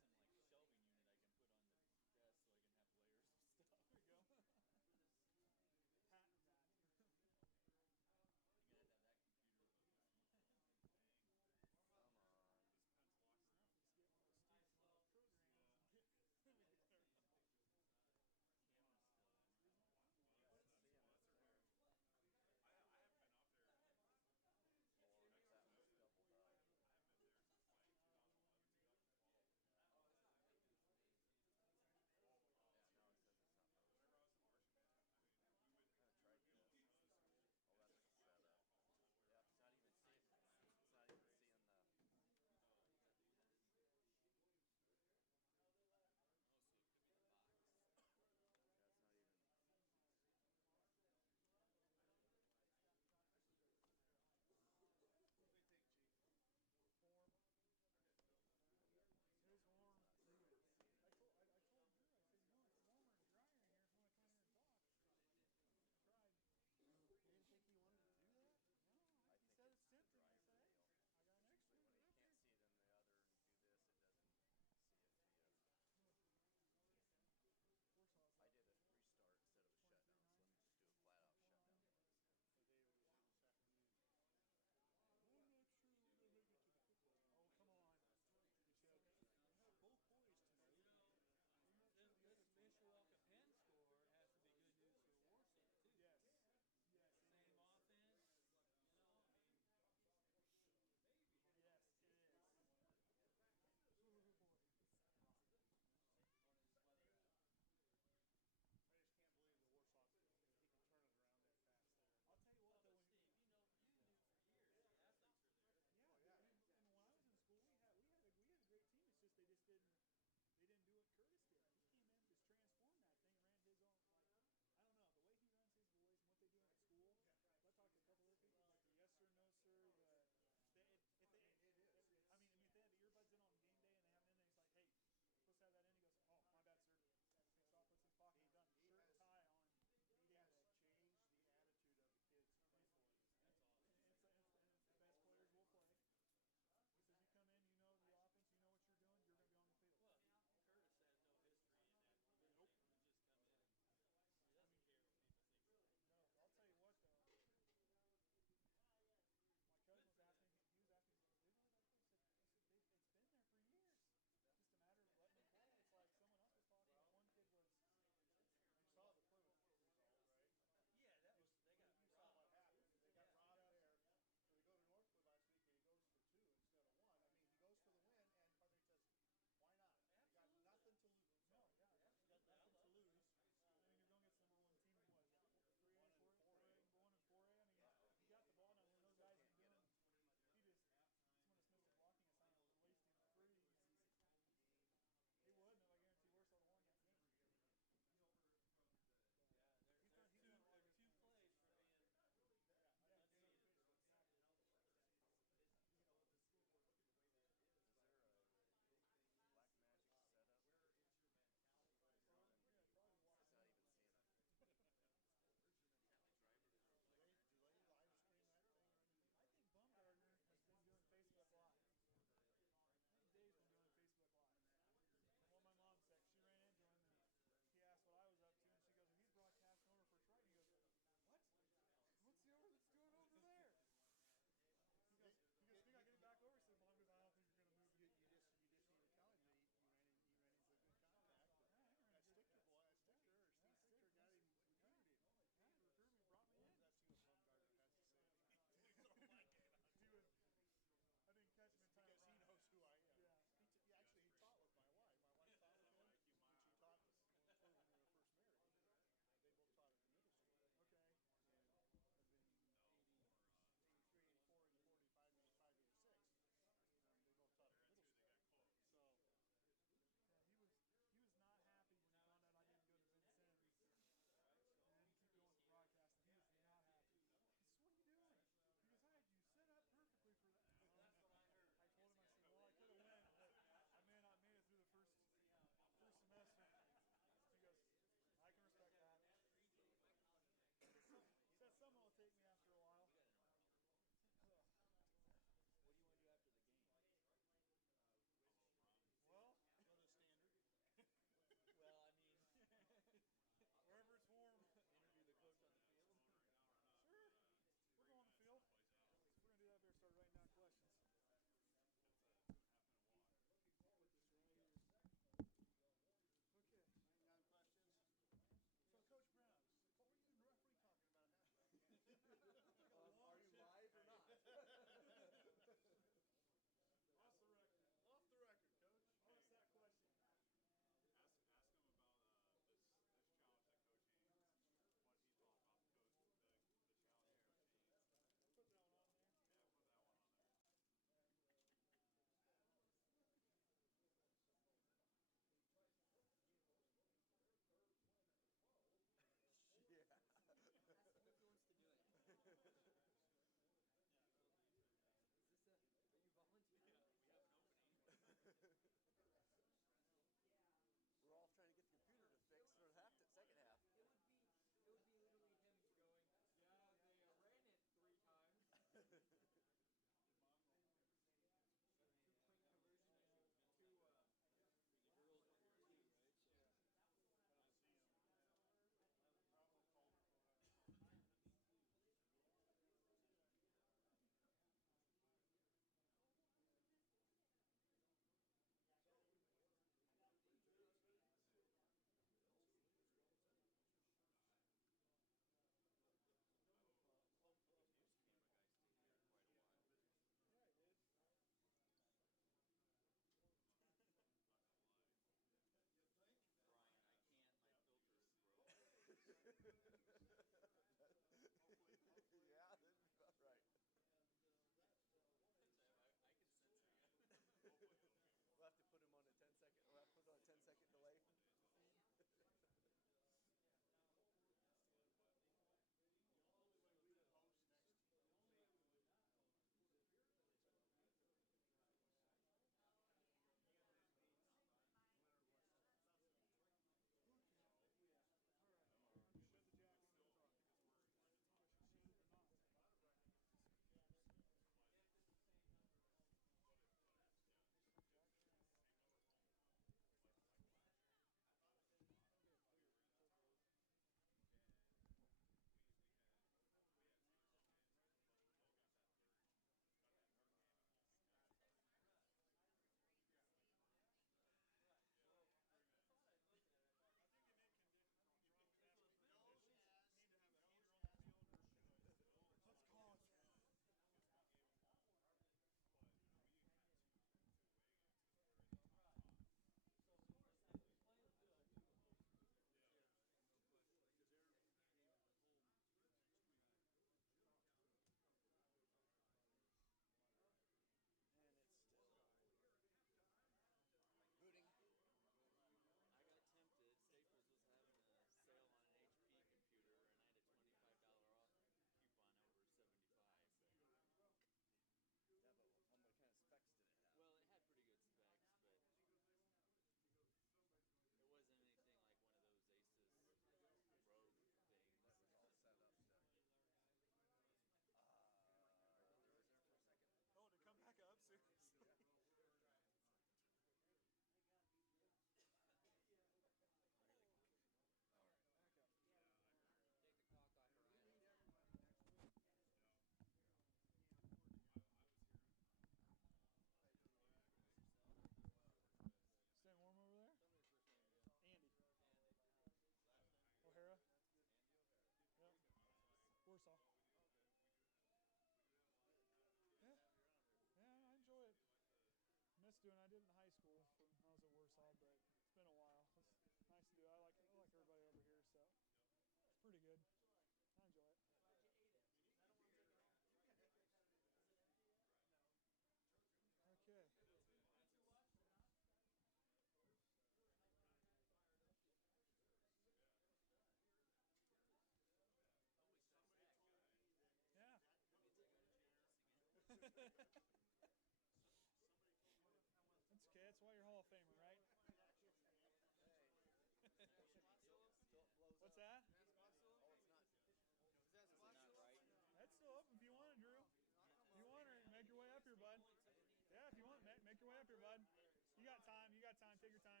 got time. Take your time.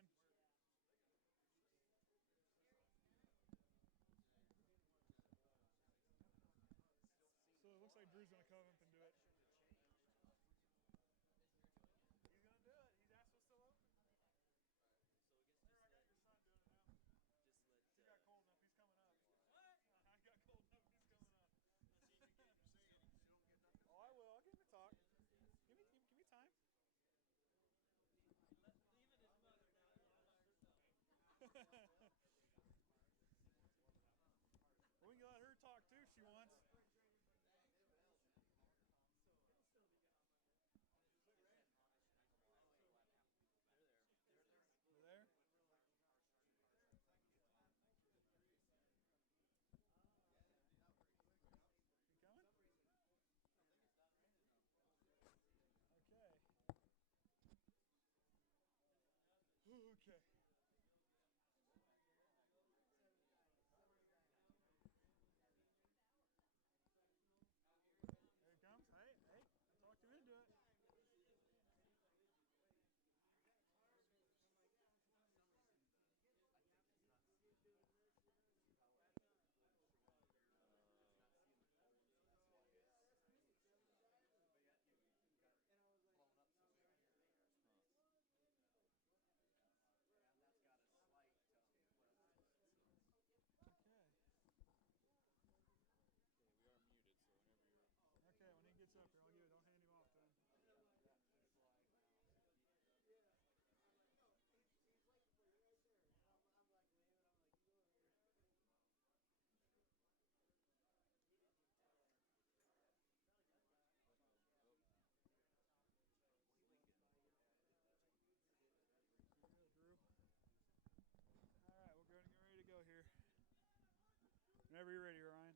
So it looks like Drew's going to come up and do it. He's going to do it. He's asked what's still open. I got your son doing it now. He got cold enough. He's coming up. What? I got cold enough. He's coming up. Oh, I will. I'll give him a talk. Give me time. We can let her talk too if she wants. You there? You coming? Okay. Okay. There he comes. Hey, I talked him into it. Okay, when he gets up here, I'll give it. Don't hand him off to him. Drew. All right, we're going to get ready to go here. Whenever you're ready, Ryan.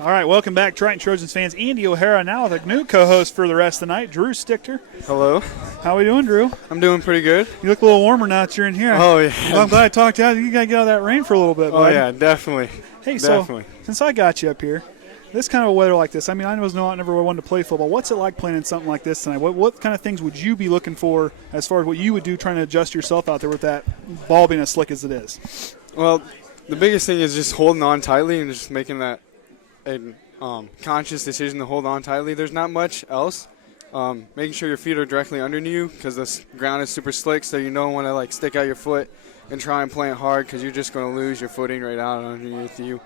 All right, welcome back, Triton Trojans fans. Andy O'Hara now with a new co-host for the rest of the night, Drew Stichter. Hello. How are we doing, Drew? I'm doing pretty good. You look a little warmer now that you're in here. Oh, yeah. Well, I'm glad I talked to you. You got to get out of that rain for a little bit, bud. Oh, yeah, definitely. Hey, definitely. So since I got you up here, this kind of weather like this, I mean, I never wanted to play football. What's it like playing in something like this tonight? What kind of things would you be looking for as far as what you would do trying to adjust yourself out there with that ball being as slick as it is? Well, the biggest thing is just holding on tightly and just making that a conscious decision to hold on tightly. There's not much else. Making sure your feet are directly under you because the ground is super slick, so you don't want to like stick out your foot and try and plant hard because you're just going to lose your footing right out underneath you.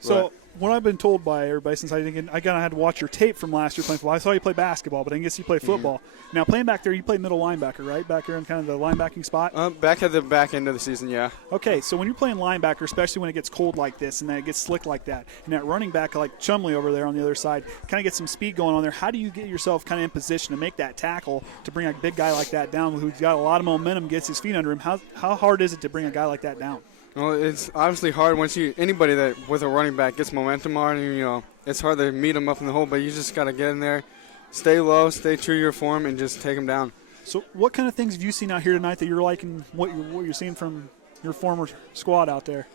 So what I've been told by everybody since I kind of had to watch your tape from last year playing football. I saw you play basketball, but I guess you play football. Now, playing back there, you play middle linebacker, right? Back here in kind of the linebacking spot? Back at the back end of the season, yeah. Okay, so when you're playing linebacker, especially when it gets cold like this and then it gets slick like that, and that running back like Chumley over there on the other side kind of gets some speed going on there, how do you get yourself kind of in position to make that tackle to bring a big guy like that down who's got a lot of momentum, gets his feet under him? How hard is it to bring a guy like that down? Well, it's obviously hard once anybody that with a running back gets momentum on you, it's hard to meet them up in the hole, but you just got to get in there, stay low, stay true to your form, and just take them down. So what kind of things have you seen out here tonight that you're liking, what you're seeing from your former squad out there?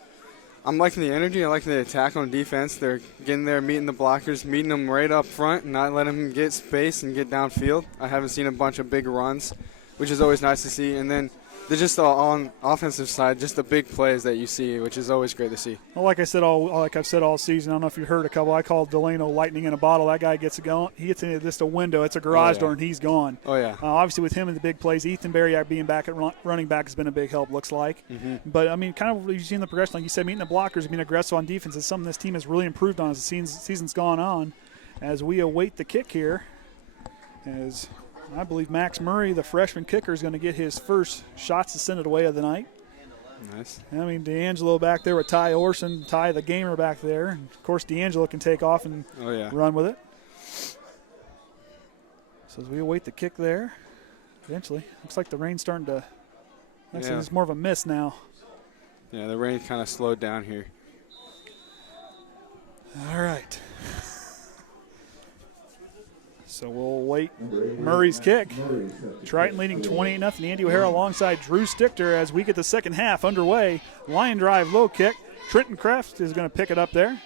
I'm liking the energy. I like the attack on defense. They're getting there, meeting the blockers, meeting them right up front, and not letting them get space and get downfield. I haven't seen a bunch of big runs, which is always nice to see. And then they're just on offensive side, just the big plays that you see, which is always great to see. Well, like I've said all season, I don't know if you heard a couple. I call Delano lightning in a bottle. That guy gets it going. He gets into just a window. It's a garage door, and he's gone. Oh, yeah. Obviously, with him in the big plays, Ethan Berry being back at running back has been a big help, looks like. Mm-hmm. But, I mean, kind of you've seen the progression. Like you said, meeting the blockers, being aggressive on defense is something this team has really improved on as the season's gone on. As we await the kick here, as I believe Max Murray, the freshman kicker, is going to get his first shots to send it away of the night. Nice. I mean, D'Angelo back there with Tye Orsund, Tye the gamer back there. And of course, D'Angelo can take off and run with it. So as we await the kick there, eventually, looks like the rain's starting to – it's more of a mist now. Yeah, the rain kind of slowed down here. All right. So we'll wait Murray's kick. Triton leading 28-0. Andy O'Hara alongside Drew Stichter as we get the second half underway. Line drive, low kick. Trenton Kreft is going to pick it up there.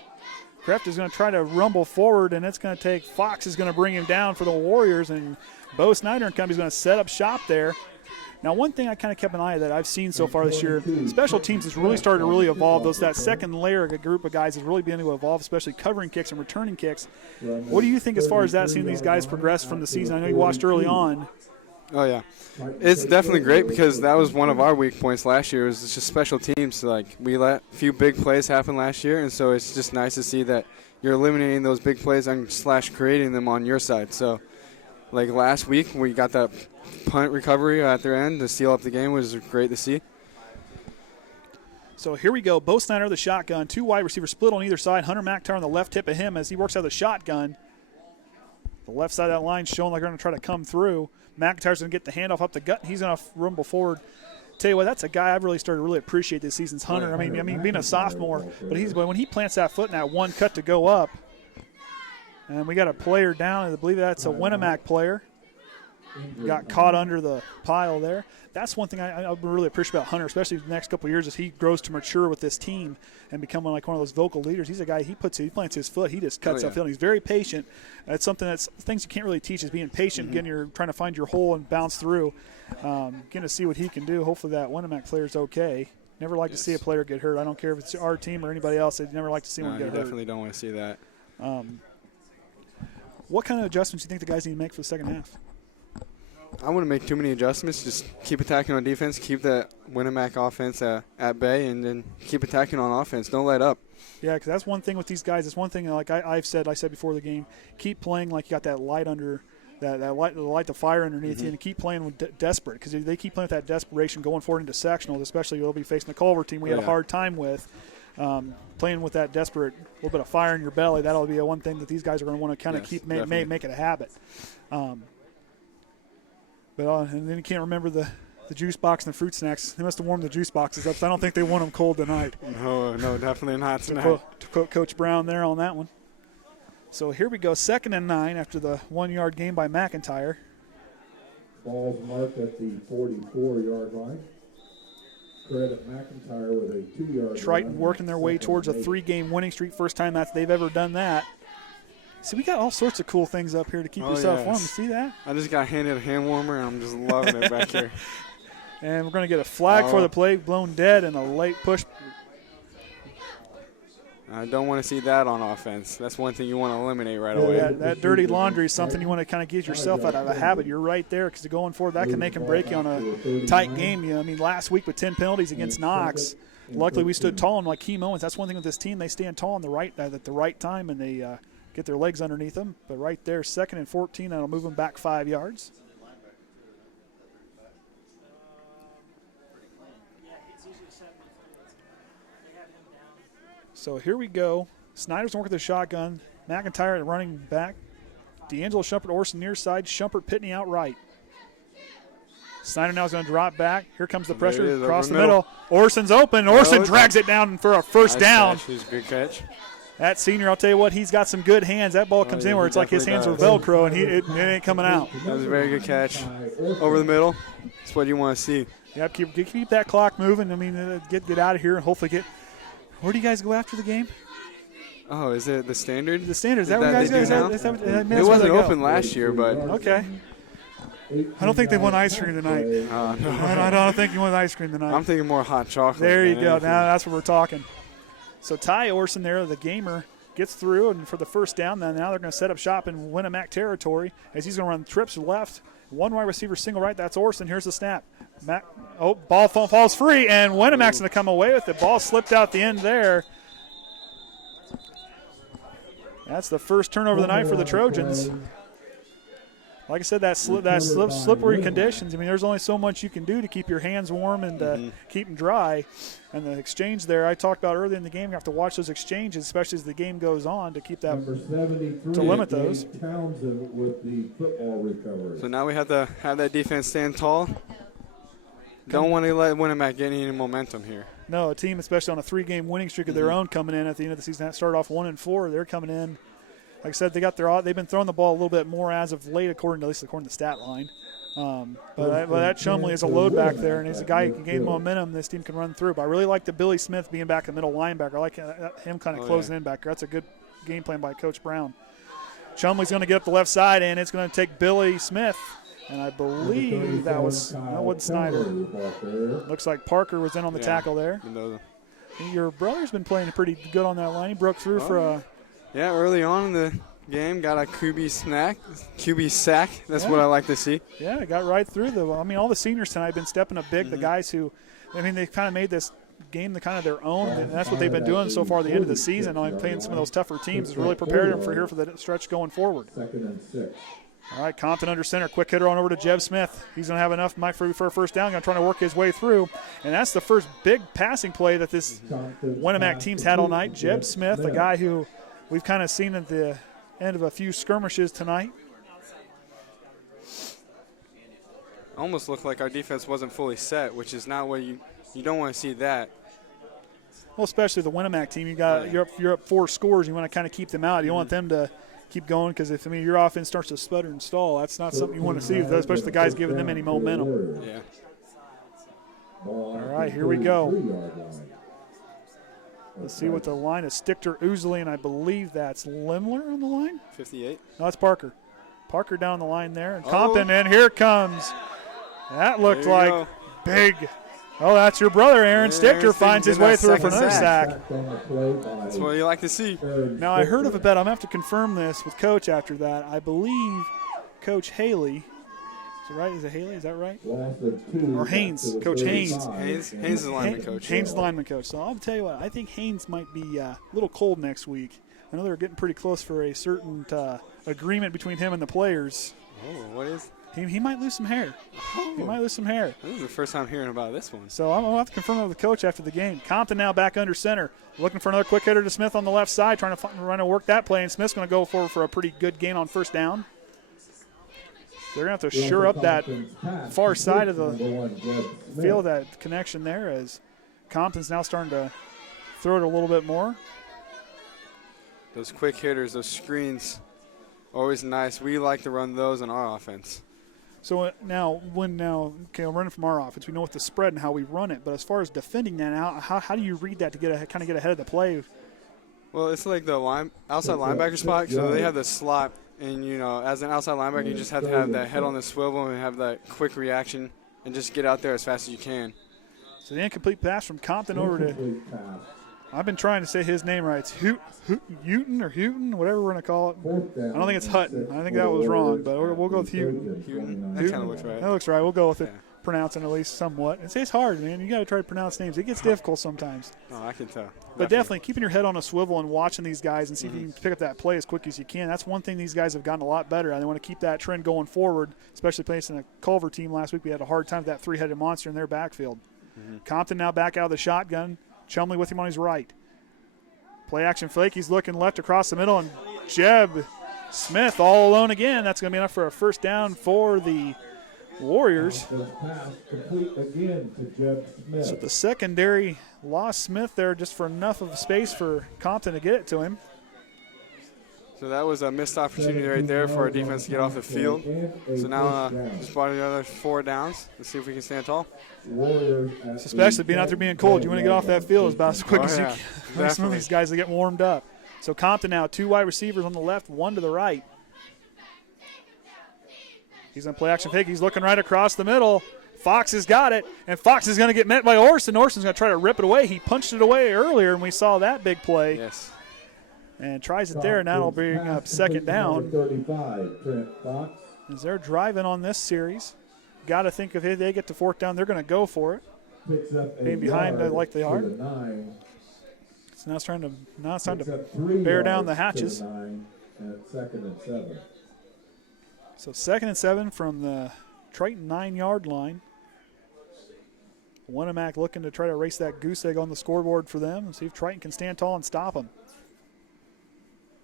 Kreft is going to try to rumble forward, and it's going to take Fox is going to bring him down for the Warriors, and Bo Snyder and company is going to set up shop there. Now, one thing I kind of kept an eye that I've seen so far this year, special teams has really started to really evolve. That second layer of a group of guys has really beginning to evolve, especially covering kicks and returning kicks. What do you think as far as that, seeing these guys progress from the season? I know you watched early on. Oh, yeah. It's definitely great because that was one of our weak points last year. It was just special teams. Like, we let a few big plays happen last year, and so it's just nice to see that you're eliminating those big plays and / creating them on your side. So, like last week, we got that punt recovery at their end to seal up the game, was great to see. So here we go. Bo Snyder, the shotgun. 2 wide receivers split on either side. Hunter McIntyre on the left hip of him as he works out the shotgun. The left side of that line showing like they're going to try to come through. McIntyre's going to get the handoff up the gut. He's going to rumble forward. Tell you what, that's a guy I've really started to really appreciate this season's Hunter. I mean, being a sophomore, but when he plants that foot in that one cut to go up, and we got a player down, I believe that's a Winamac player. Got caught under the pile there. That's one thing I really appreciate about Hunter, especially the next couple of years as he grows to mature with this team and become like one of those vocal leaders. He's a guy, he plants his foot, he just cuts upfield. He's very patient. That's something that's things you can't really teach is being patient, getting you're trying to find your hole and bounce through. Getting to see what he can do. Hopefully that Winamac player's okay. Never like to see a player get hurt. I don't care if it's our team or anybody else. I'd never like to see one get hurt. Definitely don't want to see that. What kind of adjustments do you think the guys need to make for the second half? I wouldn't make too many adjustments. Just keep attacking on defense, keep that Winamac offense at bay, and then keep attacking on offense. Don't let up. Yeah, because that's one thing with these guys. It's one thing like I said before the game. Keep playing like you got that light under that light the fire underneath you, and keep playing with desperate because they keep playing with that desperation going forward into sectionals, especially they'll be facing the Culver team we had a hard time with. Playing with that desperate little bit of fire in your belly, that'll be one thing that these guys are going to want to kind of keep make it a habit. And then you can't remember the juice box and the fruit snacks. They must have warmed the juice boxes up, so I don't think they want them cold tonight. No, definitely not tonight. To quote Coach Brown there on that one. So here we go, 2nd and 9 after the 1-yard gain by McIntyre. Ball's marked at the 44-yard line. Credit McIntyre with a 2-yard Triton working their way towards a 3-game winning streak. First time they've ever done that. See, we got all sorts of cool things up here to keep yourself warm. You see that? I just got handed a hand warmer, and I'm just loving it back here. And we're going to get a flag for the play, blown dead, and a late push. I don't want to see that on offense. That's one thing you want to eliminate right away. That dirty laundry is something you want to kind of get yourself out of a habit. You're right there because going forward, that can make and break you on a tight game. Last week with 10 penalties against Knox, luckily we stood tall in like key moments. That's one thing with this team. They stand tall at the right time, and they get their legs underneath them. But right there, 2nd and 14, that'll move them back 5 yards. So here we go. Snyder's working the shotgun. McIntyre at running back. D'Angelo Shumpert, Orsund near side. Shumpert, Pitney out right. Snyder now is going to drop back. Here comes the pressure across the middle. Orsund's open. Orsund drags it down for a first down. He's a good catch. That senior, I'll tell you what, he's got some good hands. That ball comes in where it's like his hands are Velcro, and it ain't coming out. That was a very good catch. Over the middle. That's what you want to see. Yep, keep that clock moving. Get out of here and hopefully get. Where do you guys go after the game? Oh, is it the Standard? The Standard. Is that what you guys do now? It wasn't open last year, but. Okay. I don't think they won ice cream tonight. No. I don't think you want ice cream tonight. I'm thinking more hot chocolate. There you go. Now that's what we're talking. So Tye Orsund there, the gamer, gets through, and for the first down, now they're going to set up shop in Winamac territory as he's going to run trips left. One wide receiver, single right. That's Orsund. Here's the snap. Ball falls free, and Winamac's going to come away with it. Ball slipped out the end there. That's the first turnover of the night for the Trojans. Like I said, slippery conditions. There's only so much you can do to keep your hands warm and keep them dry. And the exchange there, I talked about earlier in the game, you have to watch those exchanges, especially as the game goes on, to keep that, to limit those. Townsend with the football recovery. So now we have to have that defense stand tall. Don't want to let Winamac get any momentum here. No, a team, especially on a 3-game winning streak of their own, coming in at the end of the season. That started off 1-4. They're coming in. Like I said, they've been throwing the ball a little bit more as of late, according to the stat line. But that Chumley is a load back there, and he's a guy who can gain momentum this team can run through. But I really like the Billy Smith being back in the middle linebacker. I like him kind of closing in back there. That's a good game plan by Coach Brown. Chumley's going to get up the left side, and it's going to take Billy Smith. And I believe that was Snyder. Looks like Parker was in on the tackle there. Your brother's been playing pretty good on that line. He broke through for a... Yeah, early on in the game, got a QB sack. That's what I like to see. Yeah, got right through all the seniors tonight have been stepping up big. The guys who, they kind of made this game kind of their own, and that's what they've been doing so far the end of the season. Playing some of those tougher teams has really prepared them for the stretch going forward. 2nd and 6. All right, Compton under center. Quick hitter on over to Jeb Smith. He's going to have enough for a first down. Going to try to work his way through. And that's the first big passing play that this Winamac team's had all night. Jeb Smith, a guy who we've kind of seen at the end of a few skirmishes tonight. Almost looked like our defense wasn't fully set, which is not what you don't want to see that. Well, especially the Winamac team. You're up 4 scores. You want to kind of keep them out. You don't want them to keep going because if your offense starts to sputter and stall, that's not something you want to see, especially the guys giving them any momentum. Yeah. All right, here we go. Let's see what the line is. Stichter, Oozley, and I believe that's Lemler on the line. 58. No, that's Parker. Parker down the line there. And Compton, and here it comes. That looked like big. Oh, that's your brother, Aaron. Stichter finds his way through for another sack. That's what you like to see. Now, I heard of a bet. I'm going to have to confirm this with Coach after that. I believe Coach Haley. Is it right? Is it Haley? Is that right? Or Haynes. Coach Haynes. Haynes is the lineman coach. Haynes is the lineman coach. So I'll tell you what. I think Haynes might be a little cold next week. I know they're getting pretty close for a certain agreement between him and the players. Oh, what is? He might lose some hair. He might lose some hair. This is the first time hearing about this one. So I'm going to have to confirm it with the coach after the game. Compton now back under center. Looking for another quick hitter to Smith on the left side, trying to work that play, and Smith's going to go forward for a pretty good gain on first down. They're going to have to shore up that far side of the field, that connection there, as Compton's now starting to throw it a little bit more. Those quick hitters, those screens, always nice. We like to run those in our offense. So now, I'm running from our offense. We know what the spread and how we run it. But as far as defending that out, how do you read that to get ahead of the play? Well, it's like the outside linebacker spot. So they have the slot, and as an outside linebacker, you just have to have that head on the swivel and have that quick reaction, and just get out there as fast as you can. So the incomplete pass from Compton over to. I've been trying to say his name right. It's Houghton, whatever we're going to call it. I don't think it's Hutton. I think that was wrong, but we'll go with Houghton. That kind of looks right. That looks right. We'll go with it, pronouncing at least somewhat. It's hard, man. You got to try to pronounce names. It gets difficult sometimes. Oh, I can tell. But definitely keeping your head on a swivel and watching these guys and see if you can pick up that play as quick as you can. That's one thing these guys have gotten a lot better at. They want to keep that trend going forward, especially facing a Culver team last week. We had a hard time with that 3-headed monster in their backfield. Compton now back out of the shotgun. Chumley with him on his right. Play action fake. He's looking left across the middle, and Jeb Smith all alone again. That's going to be enough for a first down for the Warriors. So the secondary lost Smith there just for enough of space for Compton to get it to him. So that was a missed opportunity right there for our defense to get off the field. So now just brought another 4 downs. Let's see if we can stand tall. Especially being out there being cold. You want to get off that field about as quick as you can. Some of these guys that get warmed up. So Compton now 2 wide receivers on the left, 1 to the right. He's going to play action fake. He's looking right across the middle. Fox has got it, and Fox is going to get met by Orsund. Orsund's going to try to rip it away. He punched it away earlier, and we saw that big play. Yes. And tries it there, and that'll bring up second down. As they're driving on this series, got to think if they get to fourth down, they're going to go for it. Being behind like they are. So now it's time to bear down the hatches. So 2nd and 7 from the Triton 9-yard line. Winamac looking to try to race that goose egg on the scoreboard for them and see if Triton can stand tall and stop them.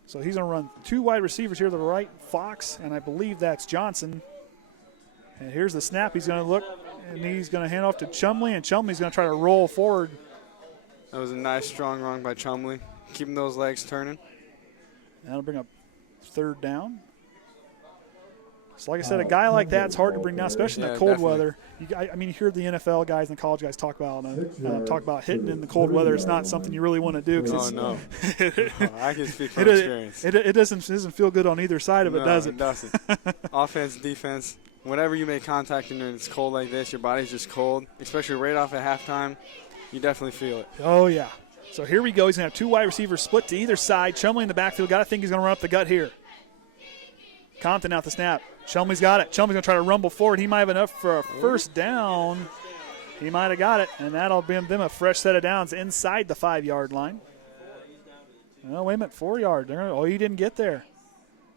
So he's going to run 2 wide receivers here to the right, Fox, and I believe that's Johnson. And here's the snap. He's going to look, and he's going to hand off to Chumley, and Chumley's going to try to roll forward. That was a nice, strong run by Chumley, keeping those legs turning. That'll bring up 3rd down. So, like I said, a guy like that's hard to bring down, especially in the cold definitely. weather. You hear the NFL guys and the college guys talk about hitting in the cold weather. It's not something you really want to do. Oh, no. I can speak from it experience. It doesn't feel good on either side of it, does it? It doesn't. Offense, defense, whenever you make contact and it's cold like this, your body's just cold, especially right off at halftime, you definitely feel it. Oh, yeah. So here we go. He's going to have two wide receivers split to either side. Chumley in the backfield. Got to think he's going to run up the gut here. Compton out the snap. Chumley's got it. Chumley's going to try to rumble forward. He might have enough for a first down. He might have got it, and that'll give them a fresh set of downs inside the 5-yard line. Oh, wait a minute, 4 yard. Oh, he didn't get there.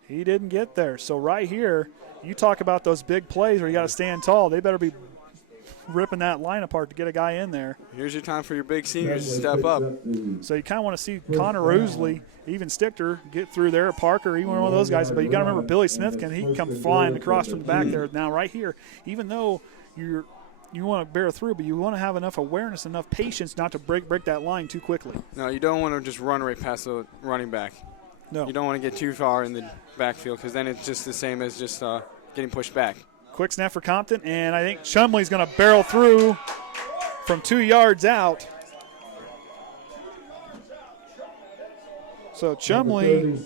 He didn't get there. So right here, you talk about those big plays where you got to stand tall. They better be ripping that line apart to get a guy in there. Here's your time for your big seniors to step up. So you kind of want to see Connor Roosley, even Stichter, get through there, Parker, even one of those guys. But you got to remember Billy Smith he can come flying across from the back there. Now right here, even though you want to bear through, but you want to have enough awareness, enough patience not to break that line too quickly. No, you don't want to just run right past the running back. No. You don't want to get too far in the backfield because then it's just the same as just getting pushed back. Quick snap for Compton, and I think Chumley's going to barrel through from 2 yards out. So Chumley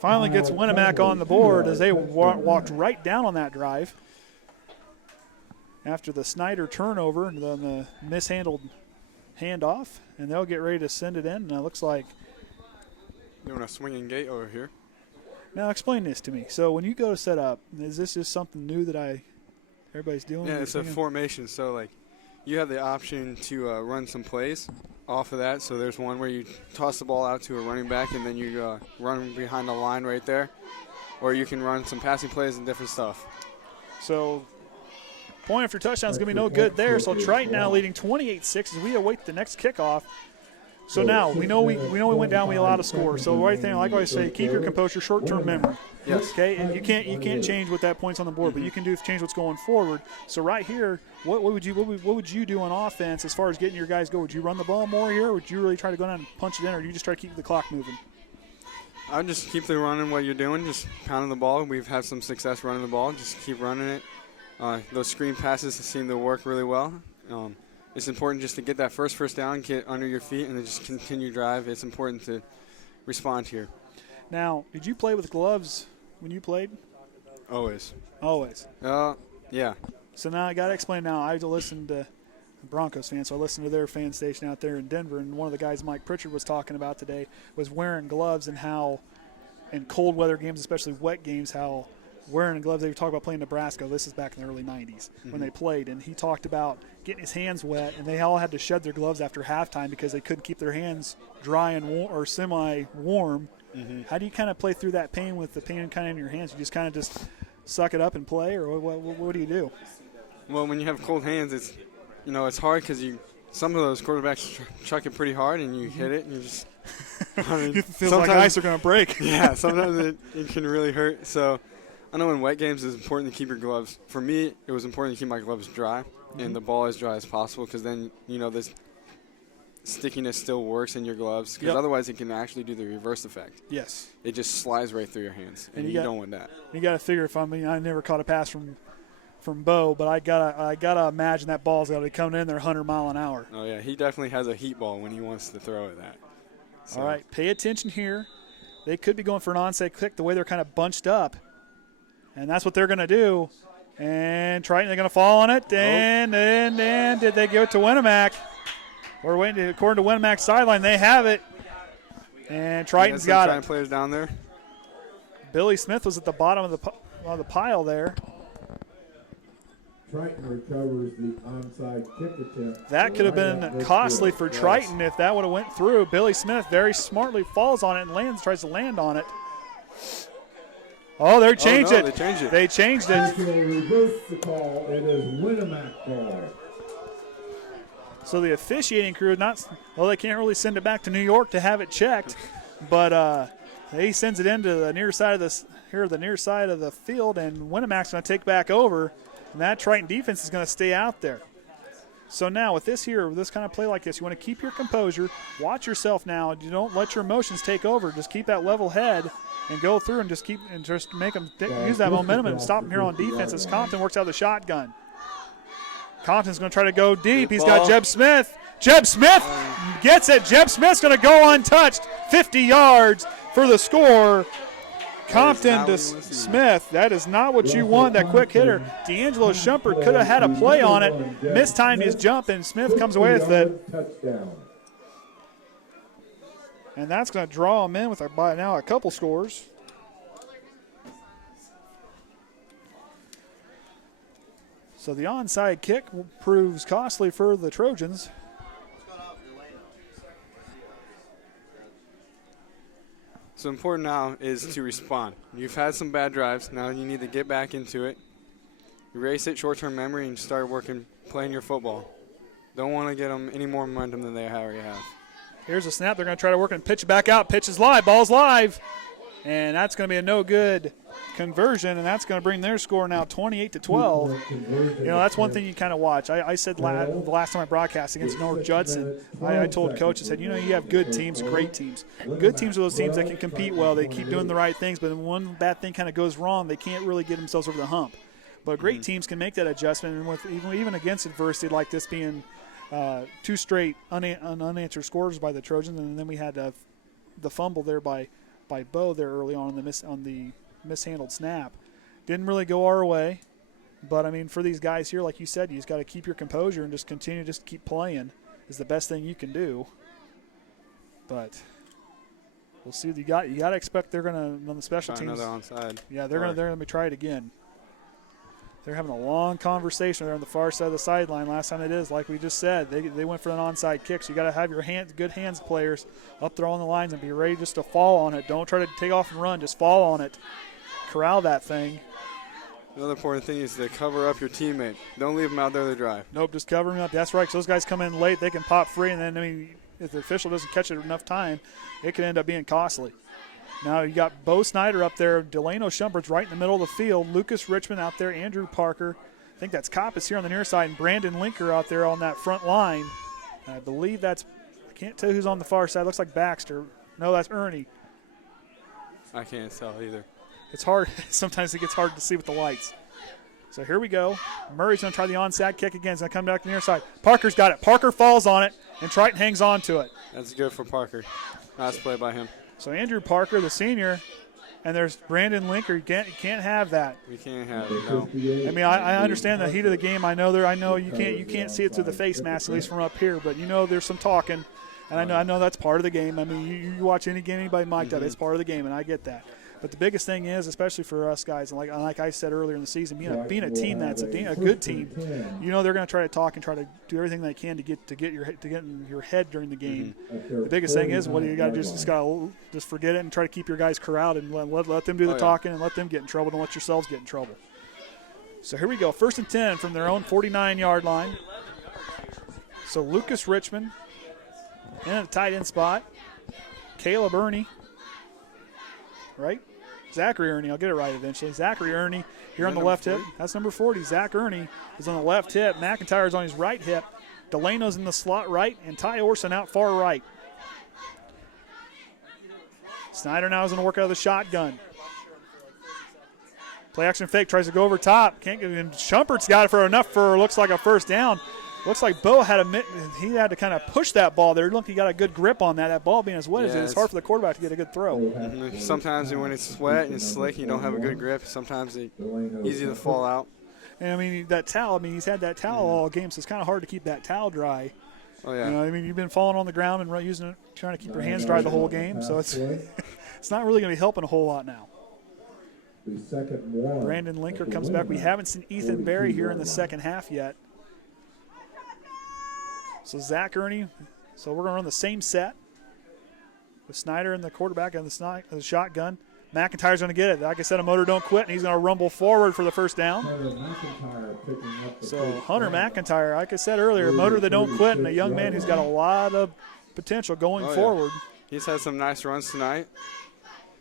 finally gets Winamac on the board as they walked right down on that drive. After the Snyder turnover and then the mishandled handoff, and they'll get ready to send it in. And it looks like. Doing a swinging gate over here. Now explain this to me. So when you go to set up, is this just something new that everybody's doing? Yeah, it's a formation. So like, you have the option to run some plays off of that. So there's one where you toss the ball out to a running back and then you run behind the line right there, or you can run some passing plays and different stuff. So point after touchdown is going to be no good there. So Triton now leading 28-6 as we await the next kickoff. So now we know we went down. We allowed a score. So the right thing, like I always say, keep your composure, short-term memory. Yes. Okay, and you can't change what that point's on the board, but you can change what's going forward. So right here, what would you do on offense as far as getting your guys go? Would you run the ball more here, or would you really try to go down and punch it in, or do you just try to keep the clock moving? I would just keep running what you're doing, just pounding the ball. We've had some success running the ball. Just keep running it. Those screen passes seem to work really well. It's important just to get that first down, get under your feet, and then just continue drive. It's important to respond here. Now, did you play with gloves when you played? Always. Always. Yeah. So now I got to explain now. I listened to Broncos fans, so I listened to their fan station out there in Denver, and one of the guys Mike Pritchard was talking about today was wearing gloves and how in cold weather games, especially wet games, how wearing gloves, they were talking about playing Nebraska. This is back in the early 90s when they played, and he talked about getting his hands wet, and they all had to shed their gloves after halftime because they couldn't keep their hands dry and or semi-warm. How do you kind of play through that pain with the pain kind of in your hands? You just kind of just suck it up and play, or what do you do? Well, when you have cold hands, it's hard because some of those quarterbacks chuck it pretty hard, and you hit it, and you just it feels like ice are going to break. Yeah, sometimes it can really hurt. So I know in wet games it's important to keep your gloves. For me, it was important to keep my gloves dry and the ball as dry as possible because then, this stickiness still works in your gloves because otherwise it can actually do the reverse effect. Yes. It just slides right through your hands, and you don't want that. You got to figure I never caught a pass from Bo, but I gotta imagine that ball's got to be coming in there 100 mile an hour. Oh, yeah. He definitely has a heat ball when he wants to throw it that. So. All right, pay attention here. They could be going for an onside kick the way they're kind of bunched up. And that's what they're going to do. And Triton, they're going to fall on it. And did they give it to Winamac? We're waiting. According to Winamac's sideline, they have it. And Triton's got it. Players down there. Billy Smith was at the bottom of the pile there. Triton recovers the onside kick attempt. That could have been costly for Triton if that would have went through. Billy Smith very smartly falls on it and tries to land on it. Oh, they changed it. They changed it. Reverse the call. It is Winamac ball. So the officiating crew they can't really send it back to New York to have it checked, but he sends it into the near side of the field, and Winamac's going to take back over, and that Triton defense is going to stay out there. So now with this kind of play like this, you want to keep your composure, watch yourself now. You don't let your emotions take over. Just keep that level head and go through and just make them use that momentum and stop them here on defense as Compton works out the shotgun. Compton's going to try to go deep. He's got Jeb Smith. Jeb Smith gets it. Jeb Smith's going to go untouched. 50 yards for the score. Compton to Smith. That is not what you want, that quick hitter. Delano Shumpert could have had a play on it. Mistimed his jump, and Smith comes away with it. And that's going to draw him in with by now a couple scores. So the onside kick proves costly for the Trojans. So important now is to respond. You've had some bad drives. Now you need to get back into it. Erase it, short-term memory, and start playing your football. Don't want to get them any more momentum than they already have. Here's a snap. They're going to try to work and pitch back out. Pitch is live. Ball's live. And that's going to be a no-good conversion, and that's going to bring their score now 28-12. You know, that's one thing you kind of watch. I said the last time I broadcast against North Judson, I told Coach, I said, you know, you have good teams, great teams. Good teams are those teams that can compete well. They keep doing the right things, but when one bad thing kind of goes wrong, they can't really get themselves over the hump. But great teams can make that adjustment, and with even against adversity like this being two straight unanswered scores by the Trojans, and then we had the fumble there by Bo there early on the mishandled snap. Didn't really go our way, but I mean, for these guys here, like you said, you just got to keep your composure and just continue to keep playing is the best thing you can do. But we'll see what you got. You got to expect they're going to on the special teams. Another onside. Yeah, they're going to try it again. They're having a long conversation there on the far side of the sideline. Last time it is, like we just said, they went for an onside kick. So you got to have your good hands players up there on the lines and be ready just to fall on it. Don't try to take off and run. Just fall on it. Corral that thing. Another important thing is to cover up your teammate. Don't leave them out there to drive. Nope, just cover them up. That's right. Because those guys come in late, they can pop free, and then I mean, if the official doesn't catch it enough time, it can end up being costly. Now you got Bo Snyder up there. Delano Shumpert's right in the middle of the field. Lucas Richmond out there. Andrew Parker. I think that's Coppes here on the near side. And Brandon Linker out there on that front line. I believe that's – I can't tell who's on the far side. Looks like Baxter. No, that's Ernie. I can't tell either. It's hard. Sometimes it gets hard to see with the lights. So here we go. Murray's going to try the onside kick again. He's going to come back to the near side. Parker's got it. Parker falls on it, and Triton hangs on to it. That's good for Parker. Nice play by him. So Andrew Parker, the senior, and there's Brandon Linker. You can't have that. We can't have it. No. I mean, I understand the heat of the game. I know you can't see it through the face mask, at least from up here. But you know there's some talking, and I know that's part of the game. I mean, you watch any game, anybody mic'd up, it's part of the game, and I get that. But the biggest thing is, especially for us guys, and like I said earlier in the season, being a team that's a good team, you know they're going to try to talk and try to do everything they can to get in your head during the game. The biggest thing is, what you got to just forget it and try to keep your guys corralled and let them do the talking and let them get in trouble. Don't let yourselves get in trouble. So here we go, 1st and 10 from their own 49-yard line. So Lucas Richmond in a tight end spot. Caleb Ernie, right? Zachary Ernie, I'll get it right eventually. Zachary Ernie here on the left hip. That's number 40. Zach Ernie is on the left hip. McIntyre's on his right hip. Delano's in the slot right, and Tye Orsund out far right. Snyder now is going to work out of the shotgun. Play action fake, tries to go over top. Can't get it. And Shumpert's got it for enough for looks like a first down. Looks like Bo had to kind of push that ball there. Look, he got a good grip on that. That ball being as wet as it is, hard for the quarterback to get a good throw. Sometimes when it's wet and it's slick, you don't have a good grip. Sometimes it's easy to fall out. And I mean, that towel, he's had that towel all game, so it's kind of hard to keep that towel dry. Oh, yeah. You know, I mean, you've been falling on the ground and using it, trying to keep your hands dry the whole game, so it's not really going to be helping a whole lot now. Brandon Linker comes back. We haven't seen Ethan Berry here in the second half yet. So Zach Ernie, so we're going to run the same set with Snyder and the quarterback and the shotgun. McIntyre's going to get it. Like I said, a motor don't quit, and he's going to rumble forward for the first down. So Hunter McIntyre, like I said earlier, a motor that don't quit, and a young man who's got a lot of potential going forward. He's had some nice runs tonight.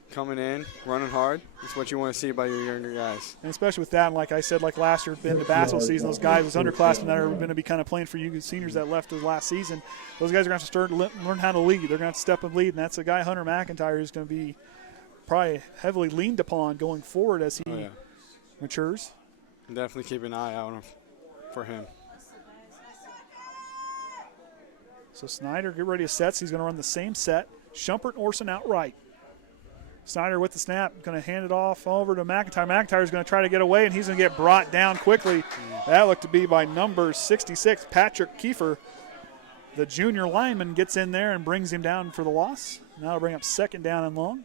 Coming in, running hard. That's what you want to see by your younger guys. And especially with that, and like I said, like last year, in the basketball season, those guys, those underclassmen that are going to be kind of playing for you seniors that left the last season, those guys are going to have to learn how to lead. They're going to have to step and lead, and that's a guy, Hunter McIntyre, who's going to be probably heavily leaned upon going forward as he matures. Definitely keep an eye out for him. So Snyder, get ready to set. So he's going to run the same set. Shumpert and Orsund outright. Snyder with the snap, going to hand it off over to McIntyre. McIntyre's going to try to get away, and he's going to get brought down quickly. That looked to be by number 66, Patrick Kiefer. The junior lineman gets in there and brings him down for the loss. Now to bring up second down and long.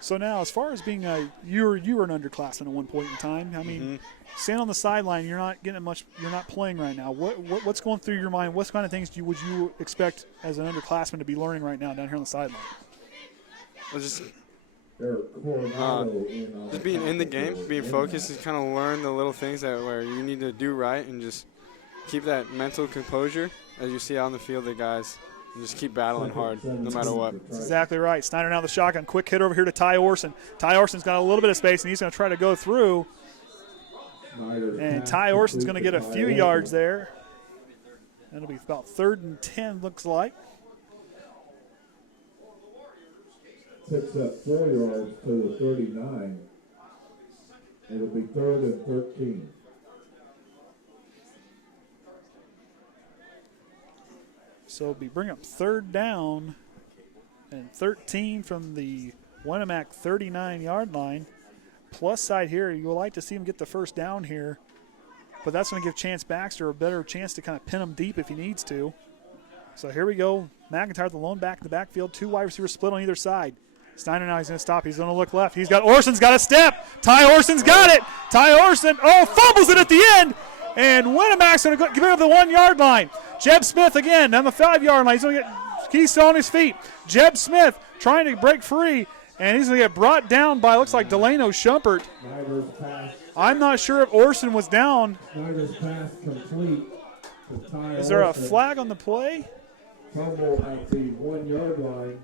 So now, as far as being you were an underclassman at one point in time. I mean, stand on the sideline. You're not getting much. You're not playing right now. What's going through your mind? What kind of things would you expect as an underclassman to be learning right now down here on the sideline? Well, just being in the game, being focused, and kind of learn the little things where you need to do right, and just keep that mental composure as you see out on the field, the guys. And just keep battling hard, no matter what. That's exactly right. Snyder now the shotgun. Quick hit over here to Tye Orsund. Tye Orsund's got a little bit of space, and he's going to try to go through. And Tye Orsund's going to get a few yards there. That'll be about 3rd and 10, looks like. Picks up 4 yards to the 39. It'll be 3rd and 13. So it'll be bring up 3rd down and 13 from the Winamac 39-yard line. Plus side here, you would like to see him get the first down here, but that's going to give Chance Baxter a better chance to kind of pin him deep if he needs to. So here we go. McIntyre, the lone back in the backfield, 2 wide receivers split on either side. Snyder now, he's going to stop. He's going to look left. He's got Orsund's got a step. Tye Orsund's got it. Tye Orsund, fumbles it at the end. And Winamac's going to give it up the 1-yard line. Jeb Smith again on the 5-yard line. He's going to he's still on his feet. Jeb Smith trying to break free, and he's going to get brought down by, looks like, Delano Shumpert. I'm not sure if Orsund was down. Snyder's pass complete. Is there a flag on the play? Fumble at the 1-yard line.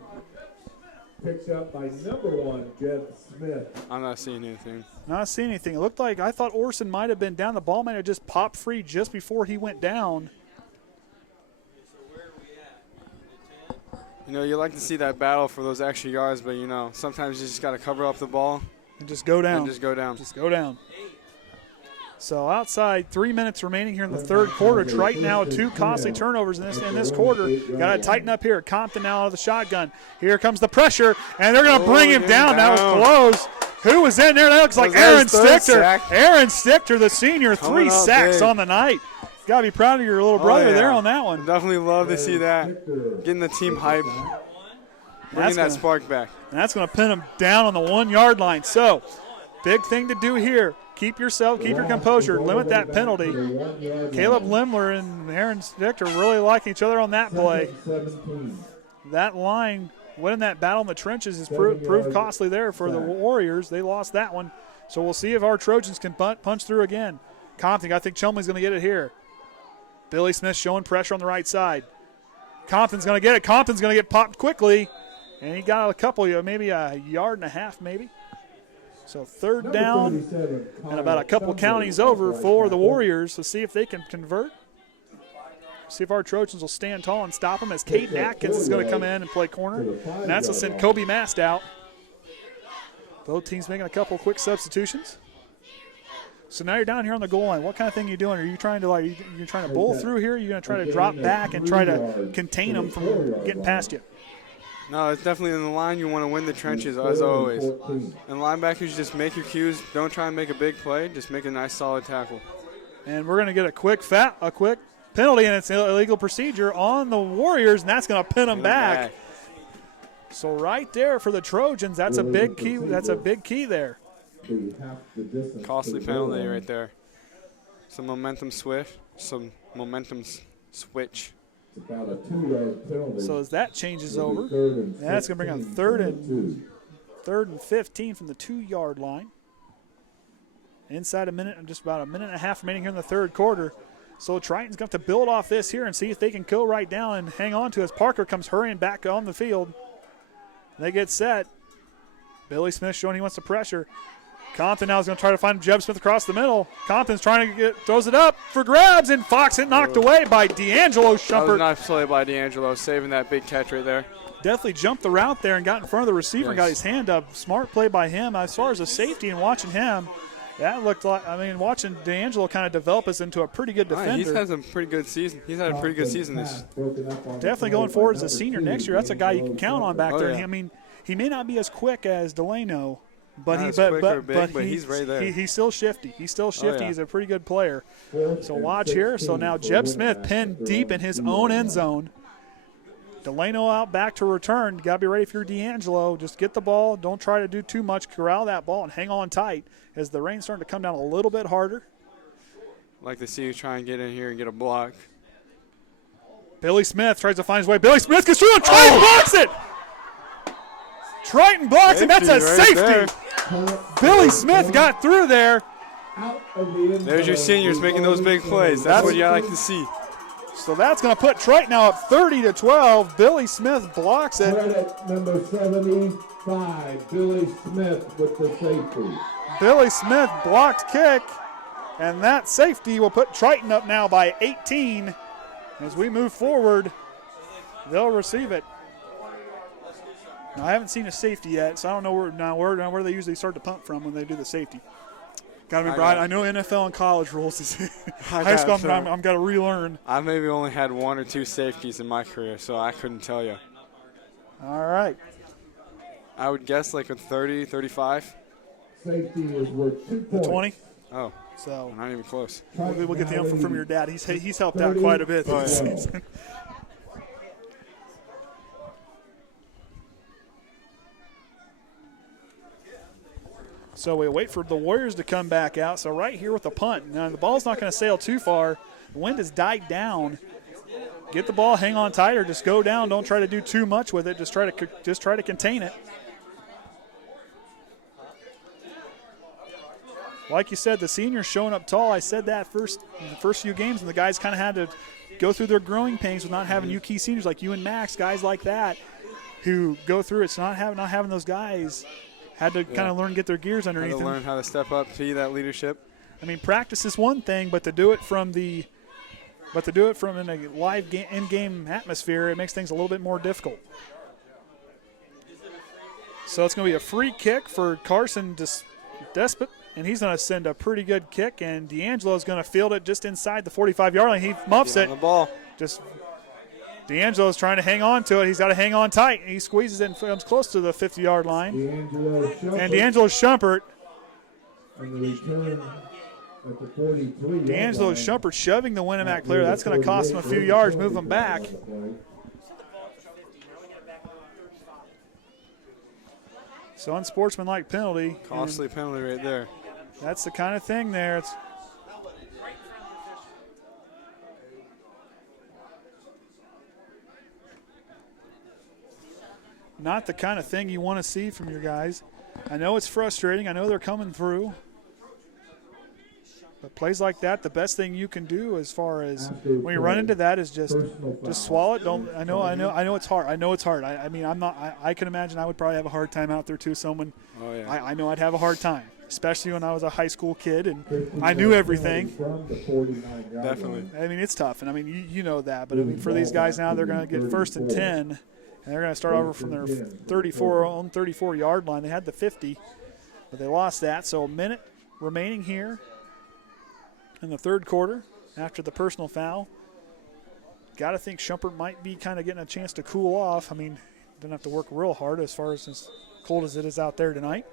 Picked up by number 1, Jeb Smith. I'm not seeing anything. Not seeing anything. It looked like, I thought Orsund might have been down. The ball might have just popped free just before he went down. You know, you like to see that battle for those extra yards, but, you know, sometimes you just got to cover up the ball. And just go down. Just go down. So outside, 3 minutes remaining here in the third quarter. Triton now 2 costly turnovers in this quarter. Got to tighten up here. Compton now out of the shotgun. Here comes the pressure, and they're going to bring him down. That was close. Who was in there? That looks like Aaron Stichter. Aaron Stichter, the senior, 3 sacks on the night. Got to be proud of your little brother there on that one. Definitely love to see that. Getting the team hyped. Bringing that spark back. And that's going to pin him down on the 1-yard line. So, big thing to do here. Keep your composure, limit that penalty. Caleb Lemler and Aaron Stichter really like each other on that play. That line, winning that battle in the trenches, has proved costly there for the Warriors. They lost that one. So we'll see if our Trojans can punch through again. Compton, I think Chumley's going to get it here. Billy Smith showing pressure on the right side. Compton's going to get it. Compton's going to get popped quickly. And he got a couple, maybe a yard and a half maybe. So 3rd down and about a couple counties over for the Warriors to see if they can convert. See if our Trojans will stand tall and stop them as Kaden Atkins is going to come in and play corner. And that's going to send Koby Mast out. Both teams making a couple quick substitutions. So now you're down here on the goal line. What kind of thing are you doing? Are you trying to you're trying to bowl through here? Are you going to try to drop back and try to contain them from getting past you? No, it's definitely in the line. You want to win the trenches, as always. And linebackers, just make your cues. Don't try and make a big play. Just make a nice, solid tackle. And we're going to get a quick penalty, and it's an illegal procedure on the Warriors, and that's going to pin them back. So right there for the Trojans, that's a big key. That's a big key there. Costly penalty right there. Some momentum switch. About a 2-yard penalty. So as that changes over, that's going to bring on 3rd and 15 from the 2-yard line. Inside a minute, just about a minute and a half remaining here in the third quarter. So Triton's going to have to build off this here and see if they can go right down and hang on to as Parker comes hurrying back on the field. They get set. Billy Smith showing he wants to pressure. Compton now is going to try to find Jeb Smith across the middle. Compton's trying to throws it up for grabs, and Fox it knocked away by D'Angelo Shumpert. That was a nice play by D'Angelo, saving that big catch right there. definitely jumped the route there and got in front of the receiver and got Yes. his hand up. Smart play by him. As far as a safety and watching him, that looked like, watching D'Angelo kind of develop us into a pretty good defender. He's had some pretty good season. He's had a pretty good season this. Definitely going forward as a senior next year. That's a guy you can count on back there. Yeah. He may not be as quick as Delano, but Not as quick or big, but he's right there. He's still shifty. He's still shifty. Yeah. He's a pretty good player. So watch here. So now Jeb Smith pinned deep in his own end zone. Delano out back to return. Got to be ready for your D'Angelo. Just get the ball. Don't try to do too much. Corral that ball and hang on tight as the rain's starting to come down a little bit harder. Like to see you try and get in here and get a block. Billy Smith tries to find his way. Billy Smith gets through and Triton blocks it. Triton blocks it. That's a Safety right safety. Billy Smith got through there. There's your seniors making those big plays. That's what you like to see. So that's going to put Triton now up 30-12. Billy Smith blocks it. Credit number 75, Billy Smith with the safety. Billy Smith blocked kick, and that safety will put Triton up now by 18. As we move forward, they'll receive it. Now, I haven't seen a safety yet, so I don't know where they usually start to punt from when they do the safety. Got to remember, I know NFL and college rules. High school, I'm got to relearn. I maybe only had 1 or 2 safeties in my career, so I couldn't tell you. All right. I would guess like a 30, 35. Safety is worth 2 points. 20. Oh, So not even close. we'll get the info from your dad. He's helped out quite a bit this season. So we wait for the Warriors to come back out. So right here with the punt. Now the ball's not going to sail too far. The wind has died down. Get the ball, hang on tight, or just go down. Don't try to do too much with it. Just try to contain it. Like you said, the seniors showing up tall. I said that in the first few games, and the guys kind of had to go through their growing pains with not having you key seniors like you and Max, guys like that, who go through it. It's not having those guys. Had to kind of learn to get their gears underneath Had to them. learn how to step up, be that leadership. I mean, practice is one thing, but to do it from in a live in-game atmosphere, it makes things a little bit more difficult. So it's going to be a free kick for Carson Despot, and he's going to send a pretty good kick, and D'Angelo is going to field it just inside the 45-yard line. He muffs it. On the ball. D'Angelo's trying to hang on to it. He's got to hang on tight. He squeezes it and comes close to the 50-yard line. D'Angelo Shumpert. And the return at the 43. D'Angelo Shumpert shoving the Winamac player. That's going to cost him a few yards, move him back. So unsportsmanlike penalty. Costly penalty right there. That's the kind of thing there. It's not the kind of thing you want to see from your guys. I know it's frustrating. I know they're coming through. But plays like that, the best thing you can do as far as when you run into that is just swallow it. Don't. I know it's hard. I mean, I can imagine I would probably have a hard time out there too. Someone. Oh yeah. I know I'd have a hard time, especially when I was a high school kid and I knew everything. Definitely. I mean, it's tough, and I mean, you know that. But I mean, for these guys now, they're going to get 1st and 10, and they're going to start over from their 34-yard line. They had the 50, but they lost that. So a minute remaining here in the third quarter after the personal foul. Got to think Shumpert might be kind of getting a chance to cool off. I mean, doesn't have to work real hard as far as cold as it is out there tonight.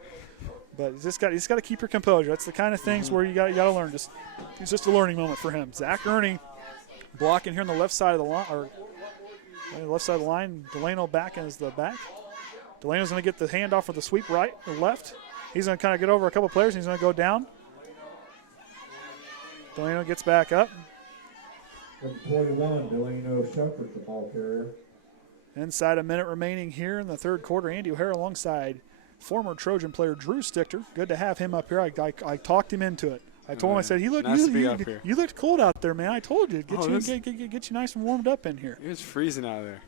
But you just got to keep your composure. That's the kind of things where you got to learn. It's just a learning moment for him. Zach Ernie blocking here on the left side of the line, or left side of the line. Delano back as the back. Delano's going to get the handoff with the sweep right or left. He's going to kind of get over a couple players. And he's going to go down. Delano gets back up. From 21, Delano Shumpert, the ball carrier. Inside a minute remaining here in the third quarter. Andy O'Hara alongside former Trojan player Drew Stichter. Good to have him up here. I talked him into it. I told him, I said, you looked cold out there, man. I told you. Get you nice and warmed up in here. It was freezing out there.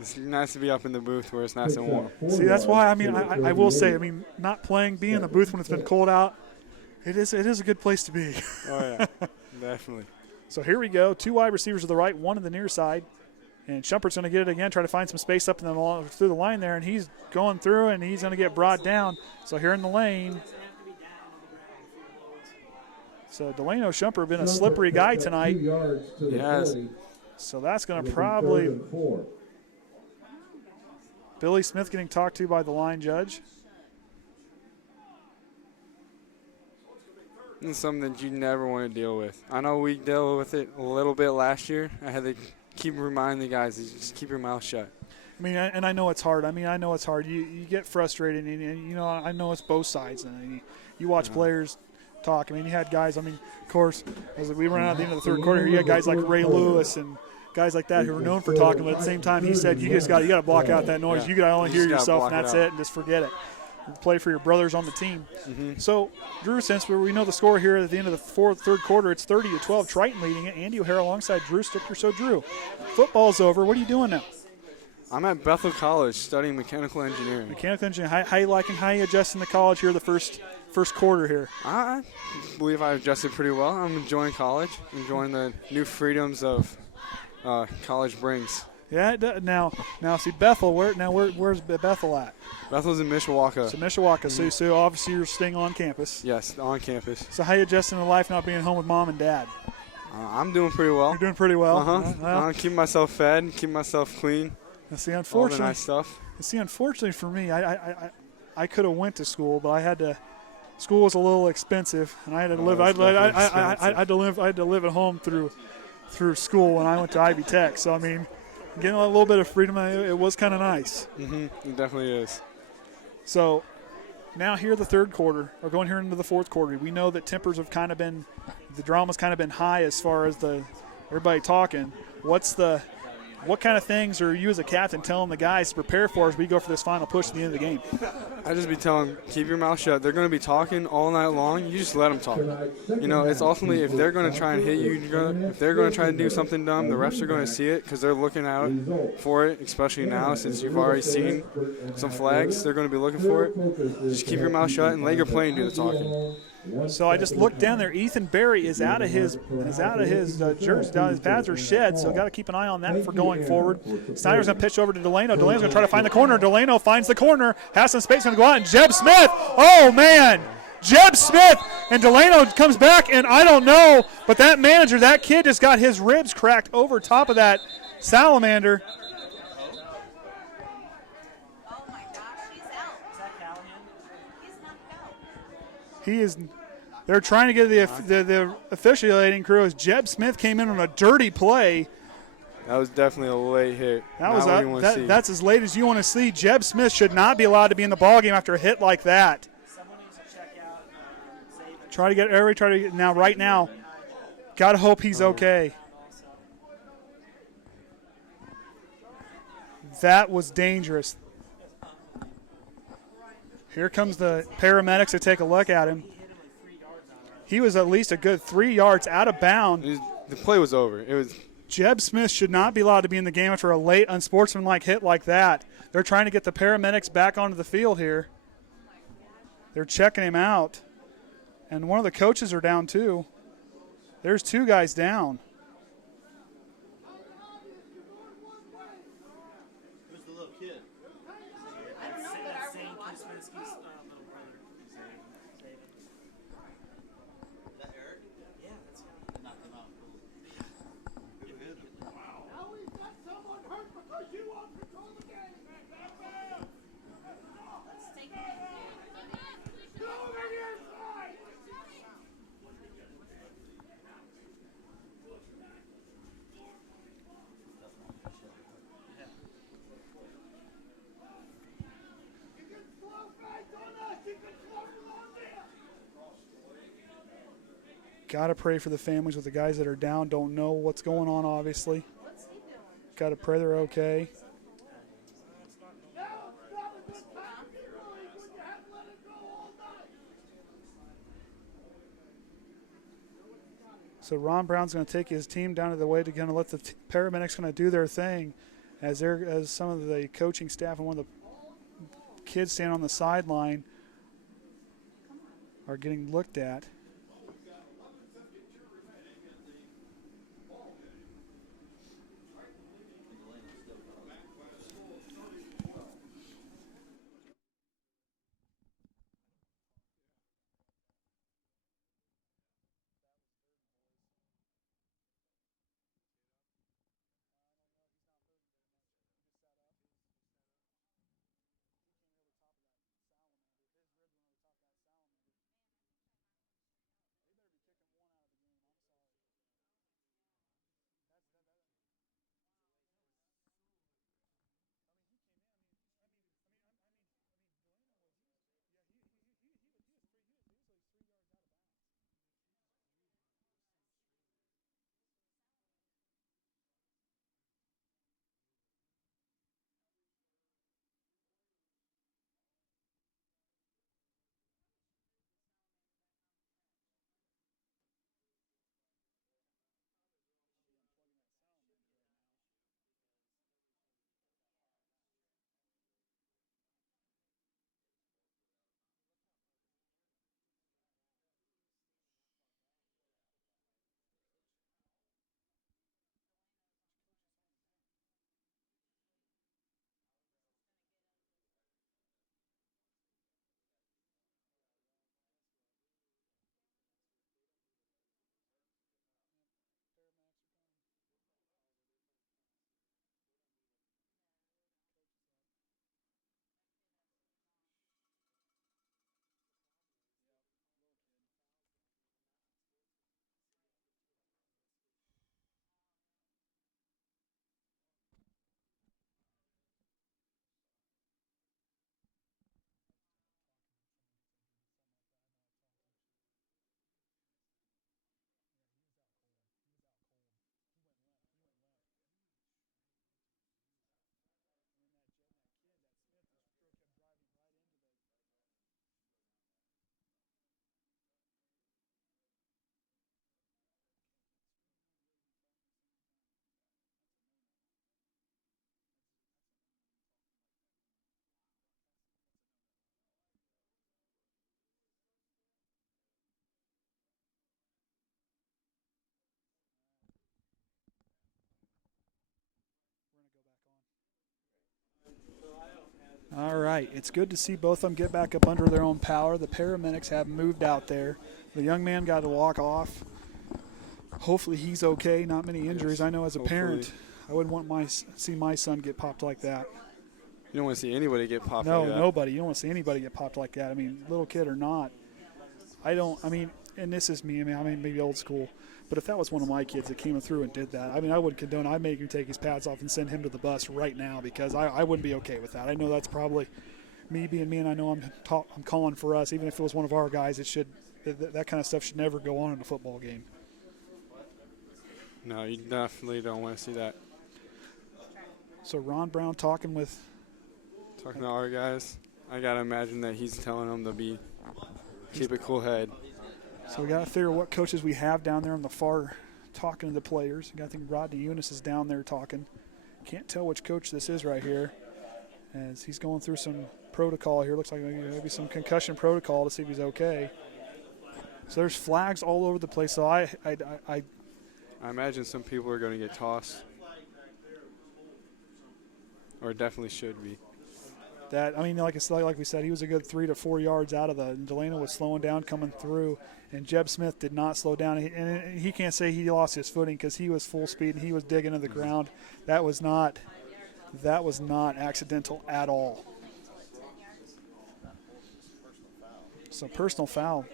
It's nice to be up in the booth where it's nice and warm. See, that's why, I mean, I will say, I mean, not playing, being in the booth when it's been cold out, it is a good place to be. Oh, yeah, definitely. So here we go. 2 wide receivers to the right, 1 to the near side. And Shumpert's going to get it again, try to find some space up through the line there, and he's going through, and he's going to get brought down. So here in the lane. So Delano Shumpert been a slippery guy tonight. Yes. So that's going to probably Billy Smith getting talked to by the line judge. It's something that you never want to deal with. I know we dealt with it a little bit last year. I had to keep reminding the guys, just keep your mouth shut. I mean, and I know it's hard. I know it's hard. You get frustrated, and you know, I know it's both sides. And you watch players talk. I mean, you had guys. I mean, of course, as we run out at the end of the third quarter, you had guys like Ray Lewis and guys like that who were known for talking. But at the same time, he said, you got to block out that noise. You got to only hear yourself, and that's it, and just forget it. Play for your brothers on the team. So, Drew, since we know the score here at the end of the third quarter, it's 30-12. Triton leading it. Andy O'Hara alongside Drew Stickler. So, Drew, football's over. What are you doing now? I'm at Bethel College studying mechanical engineering. Mechanical engineering. How you adjusting to college here the first quarter here? I believe I adjusted pretty well. I'm enjoying college, enjoying the new freedoms of college brings. Yeah, now see Bethel. Where's Bethel at? Bethel's in Mishawaka. So Mishawaka. So obviously you're staying on campus. Yes, on campus. So how you adjusting to life not being home with mom and dad? I'm doing pretty well. You're doing pretty well. Well, I'm keeping myself fed, keeping myself clean. See, all unfortunately, the nice stuff. See, unfortunately for me, I could have went to school, but I had to. School was a little expensive, and I had to live. I had to live at home through school when I went to Ivy Tech. So I mean, getting a little bit of freedom, it was kind of nice. It definitely is. So now here the third quarter, or going here into the fourth quarter, we know that tempers have kind of been, the drama's kind of been high as far as everybody talking. What kind of things are you as a captain telling the guys to prepare for as we go for this final push at the end of the game? I just be telling them, keep your mouth shut. They're going to be talking all night long. You just let them talk. You know, it's ultimately if they're going to try and hit you, if they're going to try to do something dumb, the refs are going to see it because they're looking out for it, especially now since you've already seen some flags. They're going to be looking for it. Just keep your mouth shut and let your playing do the talking. So I just looked down there. Ethan Berry is out of his jersey, down his pads are shed. So got to keep an eye on that for going forward. Snyder's going to pitch over to Delano. Delano's going to try to find the corner. Delano finds the corner, has some space, going to go out, and Jeb Smith. Oh man, Jeb Smith and Delano comes back, and I don't know, but that kid just got his ribs cracked over top of that salamander. They're trying to get the officiating crew as Jeb Smith came in on a dirty play. That was definitely a late hit. That's as late as you want to see. Jeb Smith should not be allowed to be in the ballgame after a hit like that. Right now. Got to hope he's okay. That was dangerous. Here comes the paramedics to take a look at him. He was at least a good 3 yards out of bounds. The play was over. Jeb Smith should not be allowed to be in the game after a late unsportsmanlike hit like that. They're trying to get the paramedics back onto the field here. They're checking him out. And one of the coaches are down too. There's two guys down. Who's the little kid? Got to pray for the families with the guys that are down. Don't know what's going on, obviously. Got to pray they're okay. So Ron Brown's going to take his team down to the way to going to let the paramedics going to do their thing as some of the coaching staff and one of the kids standing on the sideline are getting looked at. All right, it's good to see both of them get back up under their own power. The paramedics have moved out there. The young man got to walk off. Hopefully he's okay, not many injuries. I know as a parent, I wouldn't want see my son get popped like that. You don't want to see anybody get popped No, like that. nobody. You don't want to see anybody get popped like that. I mean, little kid or not. And this is me. I mean, maybe old school. But if that was one of my kids that came through and did that, I mean, I wouldn't condone. I'd make him take his pads off and send him to the bus right now because I wouldn't be okay with that. I know that's probably me being me, and I know I'm calling for us. Even if it was one of our guys, it should that kind of stuff should never go on in a football game. No, you definitely don't want to see that. So Ron Brown talking to our guys. I got to imagine that he's telling them to keep a cool head. So we got to figure what coaches we have down there on the far talking to the players. I think Rodney Eunice is down there talking. Can't tell which coach this is right here as he's going through some protocol here. Looks like maybe some concussion protocol to see if he's okay. So there's flags all over the place. So I imagine some people are going to get tossed. Or definitely should be. That, I mean, like we said, he was a good 3 to 4 yards out of the. And Delano was slowing down coming through, and Jeb Smith did not slow down. And he can't say he lost his footing because he was full speed and he was digging into the ground. That was not accidental at all. So personal foul.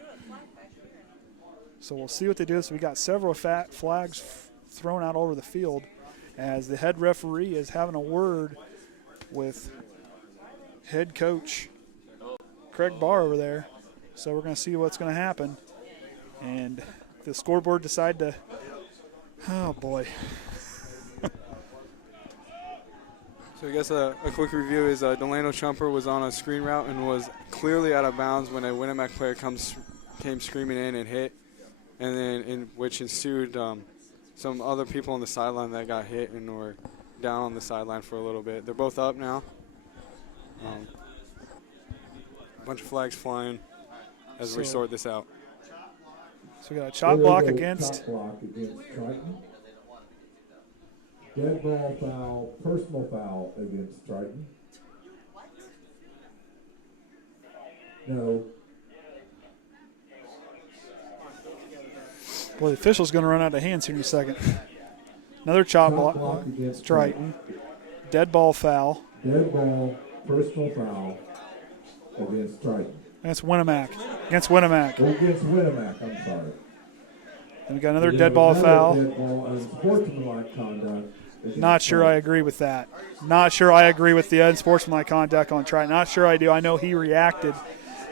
So we'll see what they do. So we got several flags thrown out over the field as the head referee is having a word with head coach Craig Barr over there. So we're going to see what's going to happen. And the scoreboard decide to, oh boy. So I guess a quick review is Delano Shumpert was on a screen route and was clearly out of bounds when a Winamac player came screaming in and hit. And then in which ensued some other people on the sideline that got hit and were down on the sideline for a little bit. They're both up now. A bunch of flags flying as we sort this out. So we got a chop block against Triton. Dead ball foul, personal foul against Triton. No. Boy, the official's going to run out of hands here in a second. Another chop block against Triton. Dead ball foul. Dead ball, personal foul against Triton. Against Winamac. Against Winamac. Against Winamac, I'm sorry. And we got another dead ball foul. Dead ball, unsportsmanlike conduct. Not sure I agree with that. Not sure I agree with the unsportsmanlike conduct on Triton. Not sure I do. I know he reacted.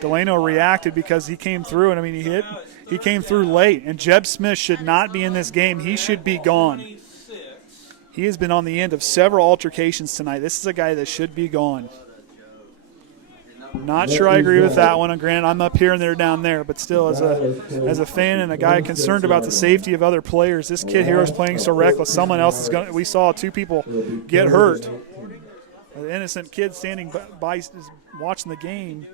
Delano reacted because he came through, and I mean he came through late. And Jeb Smith should not be in this game. He should be gone. He has been on the end of several altercations tonight. This is a guy that should be gone. Not sure I agree with that one. And granted, I'm up here and they're down there, but still, as a fan and a guy concerned about the safety of other players, this kid here is playing so reckless. Someone else is going. We saw 2 people get hurt. An innocent kid standing by watching the game,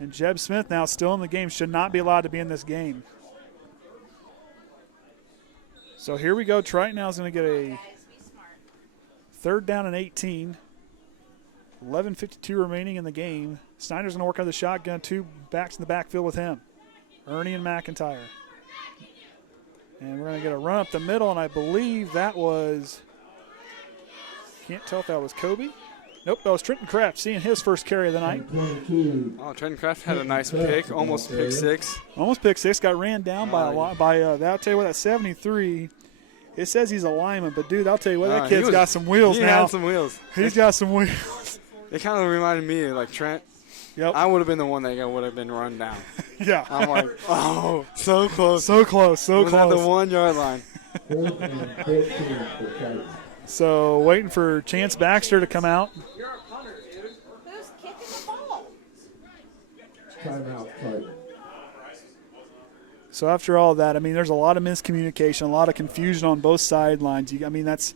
and Jeb Smith now still in the game should not be allowed to be in this game. So here we go. Triton now is going to get a 3rd down and 18. 11:52 remaining in the game. Snyder's going to work on the shotgun. 2 backs in the backfield with him, Ernie and McIntyre. And we're going to get a run up the middle, and I believe that was, can't tell if that was Koby. Nope, that was Trenton Kreft seeing his first carry of the night. Oh, Trenton Kreft had a nice pick, almost pick 6. Almost pick 6, got ran down by a lot. I'll tell you what, that 73. It says he's a lineman, but dude, I'll tell you what, that kid's got some wheels now. He had some wheels. He's got some wheels. It kind of reminded me of like Trent. Yep. I would have been the one that would have been run down. Yeah. I'm like, oh, so close. So close, so close. At the 1 yard line. So waiting for Chance Baxter to come out. You're a punter, dude. Who's kicking the ball? Timeout, Triton. So after all that, I mean, there's a lot of miscommunication, a lot of confusion on both sidelines. I mean, that's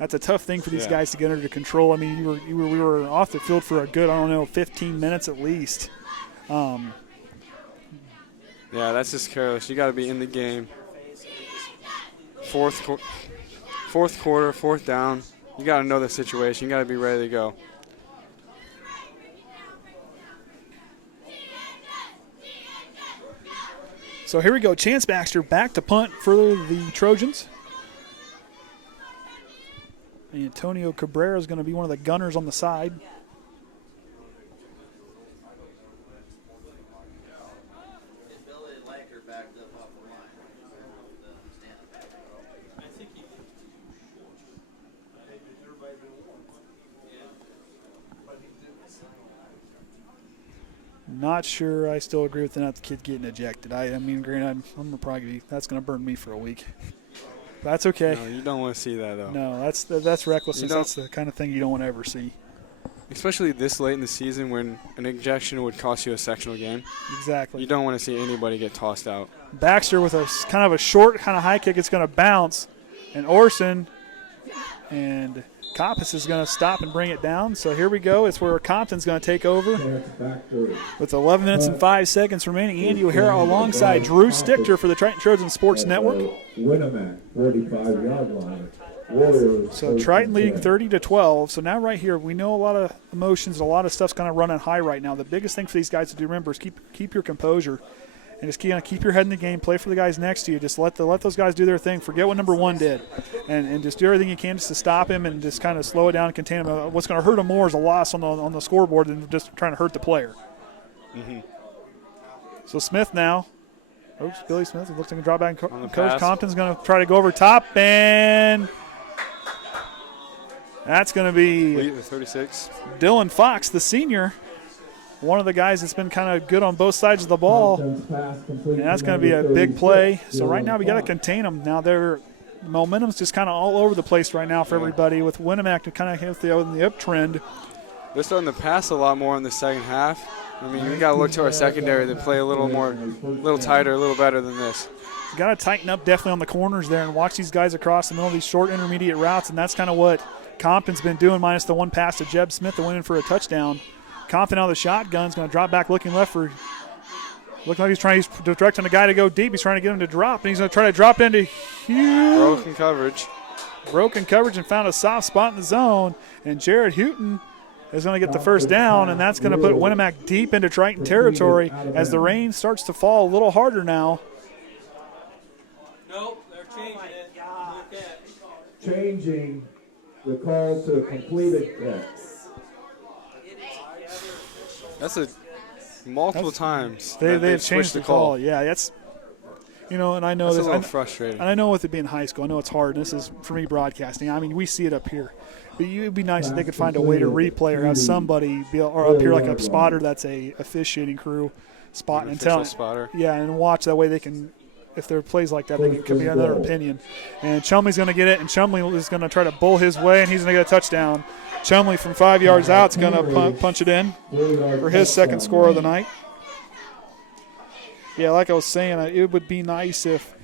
a tough thing for these guys to get under control. I mean, we were off the field for a good, 15 minutes at least. Yeah, that's just careless. You got to be in the game. Fourth quarter, 4th down. You got to know the situation. You got to be ready to go. So here we go. Chance Baxter back to punt for the Trojans. Antonio-Cabrera is going to be one of the gunners on the side. Not sure I still agree with the kid getting ejected. I mean, granted, I'm probably that's going to burn me for a week. That's okay. No, you don't want to see that, though. No, that's reckless. That's the kind of thing you don't want to ever see. Especially this late in the season when an ejection would cost you a sectional game. Exactly. You don't want to see anybody get tossed out. Baxter with a kind of a short kind of high kick. It's going to bounce. And Orsund and Coppes is going to stop and bring it down. So here we go. It's where Compton's going to take over. With 11 minutes and 5 seconds remaining, Andy O'Hara alongside Drew Stichter for the Triton Trojan Sports Network. Winamac, 45-yard line. Warriors. So Triton leading 30-12. So now right here, we know a lot of emotions, a lot of stuff's kind of running high right now. The biggest thing for these guys to do, remember, is keep your composure. And just keep your head in the game. Play for the guys next to you. Just let those guys do their thing. Forget what number 1 did, and just do everything you can just to stop him and just kind of slow it down and contain him. What's going to hurt him more is a loss on the scoreboard than just trying to hurt the player. Mm-hmm. So Smith now. Oops, Billy Smith looks like a drop back. Coach Compton's going to try to go over top, and that's going to be 36. Dylan Fox, the senior. One of the guys that's been kind of good on both sides of the ball, and that's going to be a big play. So right now we got to contain them. Now the momentum's just kind of all over the place right now for everybody, with Winamac to kind of hit the uptrend. They're starting to pass a lot more in the second half. I mean, we got to look to our secondary to play a little tighter, a little better than this. Got to tighten up definitely on the corners there and watch these guys across the middle of these short intermediate routes, and that's kind of what Compton's been doing, minus the one pass to Jeb Smith that went in for a touchdown. Compton out of the shotgun is going to drop back looking left for – looking like he's directing the guy to go deep. He's trying to get him to drop, and he's going to try to drop into huge. Broken coverage and found a soft spot in the zone. And Jarrett Houghton is going to get the first down, and that's going to put Winamac deep into Triton territory as the rain starts to fall a little harder now. Nope, they're changing it. Changing the call to completed catch. That's multiple times. They've changed the call. Yeah, that's and I know that's this. a little frustrating. And I know with it being high school, I know it's hard. This is for me broadcasting. I mean, we see it up here, but it'd be nice if they could find a way to replay or have somebody or up here like a spotter that's a officiating crew spot and tell spotter. Yeah, and watch that way they can. If there are plays like that, they can be another opinion. And Chumley's going to get it, and Chumley is going to try to bull his way, and he's going to get a touchdown. Chumley from 5 yards out is going to punch it in for his second score of the night. Yeah, like I was saying, it would be nice if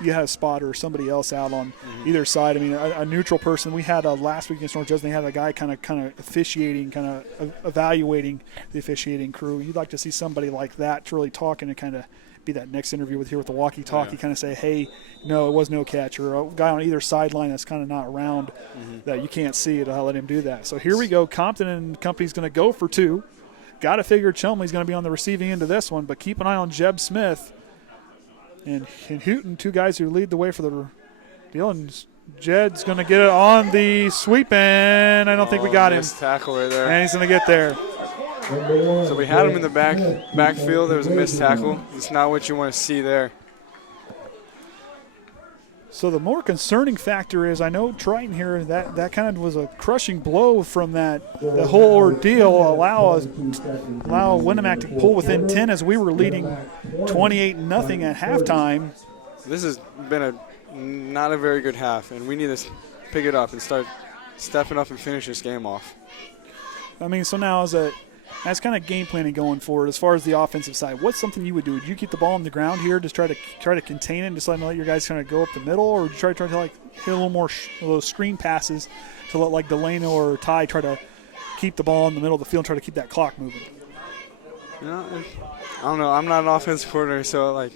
you had a spotter or somebody else out on either side. I mean, a neutral person. We had last week against North Jersey, they had a guy kind of officiating, kind of evaluating the officiating crew. You'd like to see somebody like that to really talk and kind of be that next interview with the walkie-talkie, kind of say, hey, no, it was no catch, or a guy on either sideline that's kind of not around that you can't see it. I'll let him do that. So here we go. Compton and company's going to go for 2. Got to figure Chumley's going to be on the receiving end of this one, but keep an eye on Jeb Smith and Houghton, 2 guys who lead the way for the deal. And Jed's going to get it on the sweep, and I don't think we got him. Tackle right there. And he's going to get there. So we had him in the backfield. There was a missed tackle. It's not what you want to see there. So the more concerning factor is, I know Triton here, that kind of was a crushing blow from the whole ordeal. Allow Winamac to pull within 10 as we were leading 28-0 at halftime. This has been not a very good half, and we need to pick it up and start stepping up and finish this game off. I mean, so now as kind of game planning going forward, as far as the offensive side, what's something you would do? Would you keep the ball on the ground here, just try to contain it, and just let your guys kind of go up the middle, or would you try to hit a little more those screen passes to let Delano or Tye try to keep the ball in the middle of the field and try to keep that clock moving? I don't know. I'm not an offensive coordinator, so I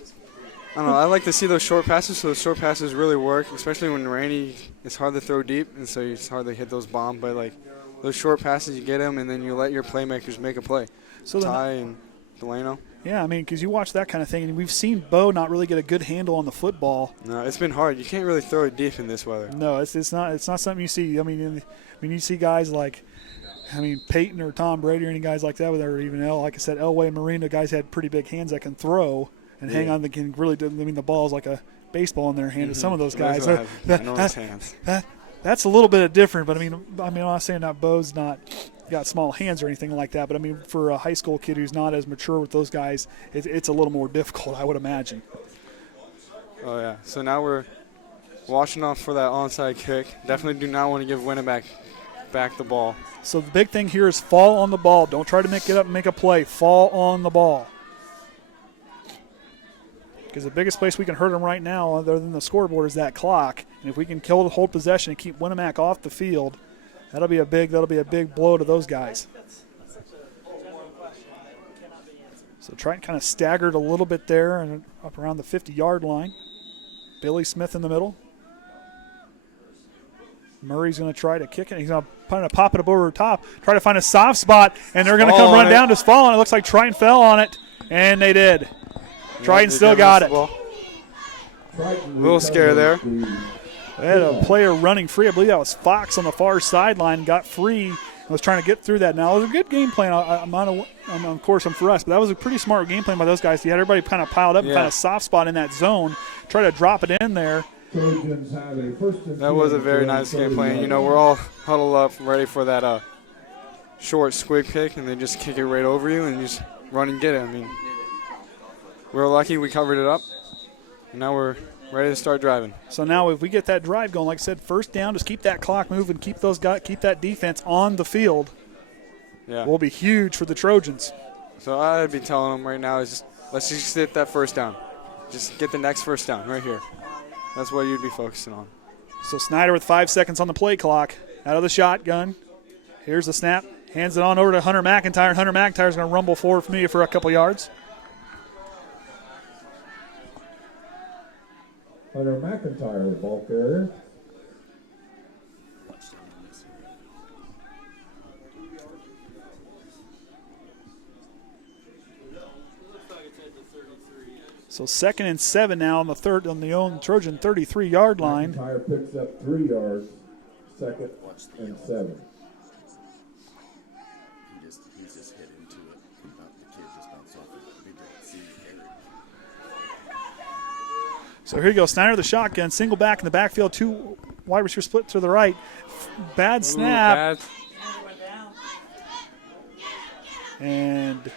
don't know. I like to see those short passes, so those short passes really work, especially when rainy. It's hard to throw deep, and so it's hard to hit those bombs, but those short passes, you get them, and then you let your playmakers make a play. So Tye and Delano. Yeah, I mean, because you watch that kind of thing, and we've seen Bo not really get a good handle on the football. No, it's been hard. You can't really throw it deep in this weather. No, it's not something you see. I mean, you see guys like, Peyton or Tom Brady or any guys like that, or even like I said, Elway and Marino, guys had pretty big hands that can throw and hang on. They can really do. I mean, the ball's like a baseball in their hand. To some of those guys, that's a little bit different. But I'm not saying that Bo's not got small hands or anything like that. But for a high school kid who's not as mature with those guys, it's a little more difficult, I would imagine. Oh yeah. So now we're watching off for that onside kick. Definitely do not want to give Winamac back the ball. So the big thing here is fall on the ball. Don't try to make it up and make a play. Fall on the ball. Because the biggest place we can hurt them right now, other than the scoreboard, is that clock. And if we can hold possession and keep Winamac off the field, that'll be a big blow to those guys. So Triton kind of staggered a little bit there and up around the 50-yard line. Billy Smith in the middle. Murray's going to try to kick it. He's going to pop it up over the top, try to find a soft spot, and they're going to come run down, just fall on it. It looks like Triton fell on it, and they did. Triton still got it. A little scare there. They had a player running free. I believe that was Fox on the far sideline, got free and was trying to get through that. Now, it was a good game plan. Of course, I'm for us, but that was a pretty smart game plan by those guys. You had everybody kind of piled up and found a soft spot in that zone, try to drop it in there. That was a very nice game plan. We're all huddled up, ready for that short squib kick, and they just kick it right over you and you just run and get it. We were lucky we covered it up, and now we're ready to start driving. So now if we get that drive going, like I said, first down, just keep that clock moving, keep that defense on the field. Yeah, will be huge for the Trojans. So I'd be telling them right now is let's just get that first down. Just get the next first down right here. That's what you'd be focusing on. So Snyder with 5 seconds on the play clock. Out of the shotgun. Here's the snap. Hands it on over to Hunter McIntyre. Hunter McIntyre's going to rumble forward for me for a couple yards. Hunter McIntyre, the ball carrier. So 2nd and 7 now on the own Trojan 33-yard line. McIntyre picks up 3 yards. 2nd and 7. He just hit into it. The kid just bounced off it. We didn't see it. So here you go. Snyder the shotgun, single back in the backfield, 2 wide receivers split to the right. Bad snap. And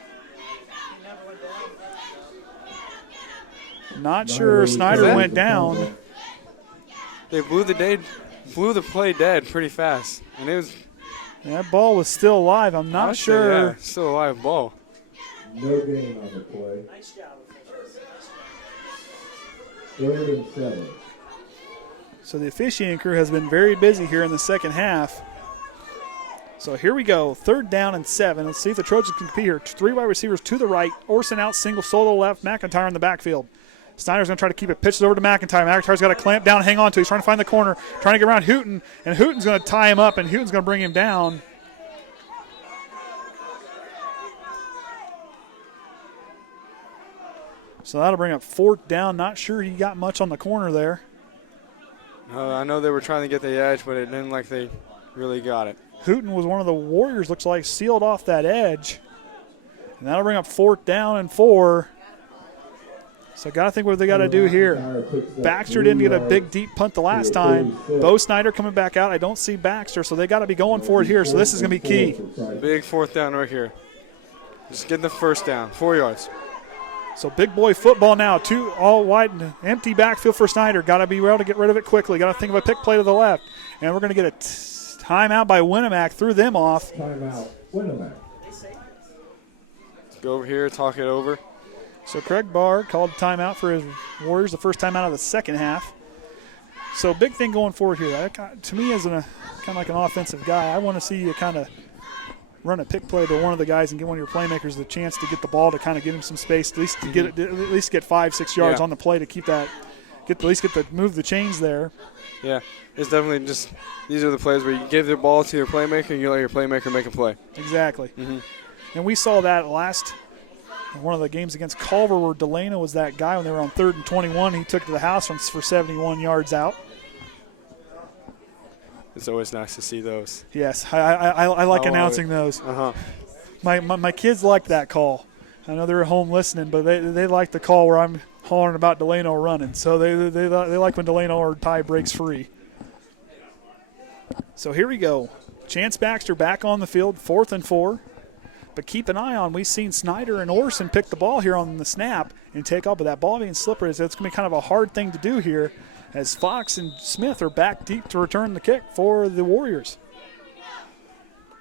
not sure Snyder went down. They blew the play dead pretty fast, and it was. That ball was still alive. I'm not sure. Yeah, still a live ball. No gain on the play. Nice job. 3rd and 7. So the officiating crew has been very busy here in the second half. So here we go, 3rd down and 7. Let's see if the Trojans can compete here. 3 wide receivers to the right, Orsund out, single solo left, McIntyre in the backfield. Snyder's going to try to keep it, pitches over to McIntyre. McIntyre's got to clamp down, hang on to. He's trying to find the corner, trying to get around Hooten, and Hooten's going to tie him up, and Hooten's going to bring him down. So that'll bring up 4th down. Not sure he got much on the corner there. I know they were trying to get the edge, but it didn't like they really got it. Hooten was one of the Warriors, looks like, sealed off that edge. And that'll bring up 4th down and 4. So got to think what they got to do here. Baxter didn't get a big, deep punt the last time. Bo Snyder coming back out. I don't see Baxter, so they got to be going for it here. So this is going to be key. Big 4th down right here. Just get the first down, 4 yards. So big boy football now. 2 all wide, empty backfield for Snyder. Got to be able to get rid of it quickly. Got to think of a pick play to the left. And we're going to get a timeout by Winamac. Threw them off. Timeout, Winamac. Let's go over here, talk it over. So Craig Barr called timeout for his Warriors, the first timeout of the second half. So big thing going forward here. To me, as kind of like an offensive guy, I want to see you kind of run a pick play to one of the guys and give one of your playmakers the chance to get the ball to kind of give him some space, at least to get 5-6 yards on the play to keep that, move the chains there. Yeah, it's definitely just these are the plays where you give the ball to your playmaker and you let your playmaker make a play. Exactly. Mm-hmm. And we saw that one of the games against Culver where Delano was that guy when they were on 3rd and 21. He took it to the house for 71 yards out. It's always nice to see those. Yes, I like announcing those. Uh-huh. My kids like that call. I know they're at home listening, but they like the call where I'm hollering about Delano running. So they like when Delano or Tye breaks free. So here we go. Chance Baxter back on the field, 4th and 4. But keep an eye on, we've seen Snyder and Orsund pick the ball here on the snap and take off with that ball being slippery. So it's going to be kind of a hard thing to do here as Fox and Smith are back deep to return the kick for the Warriors.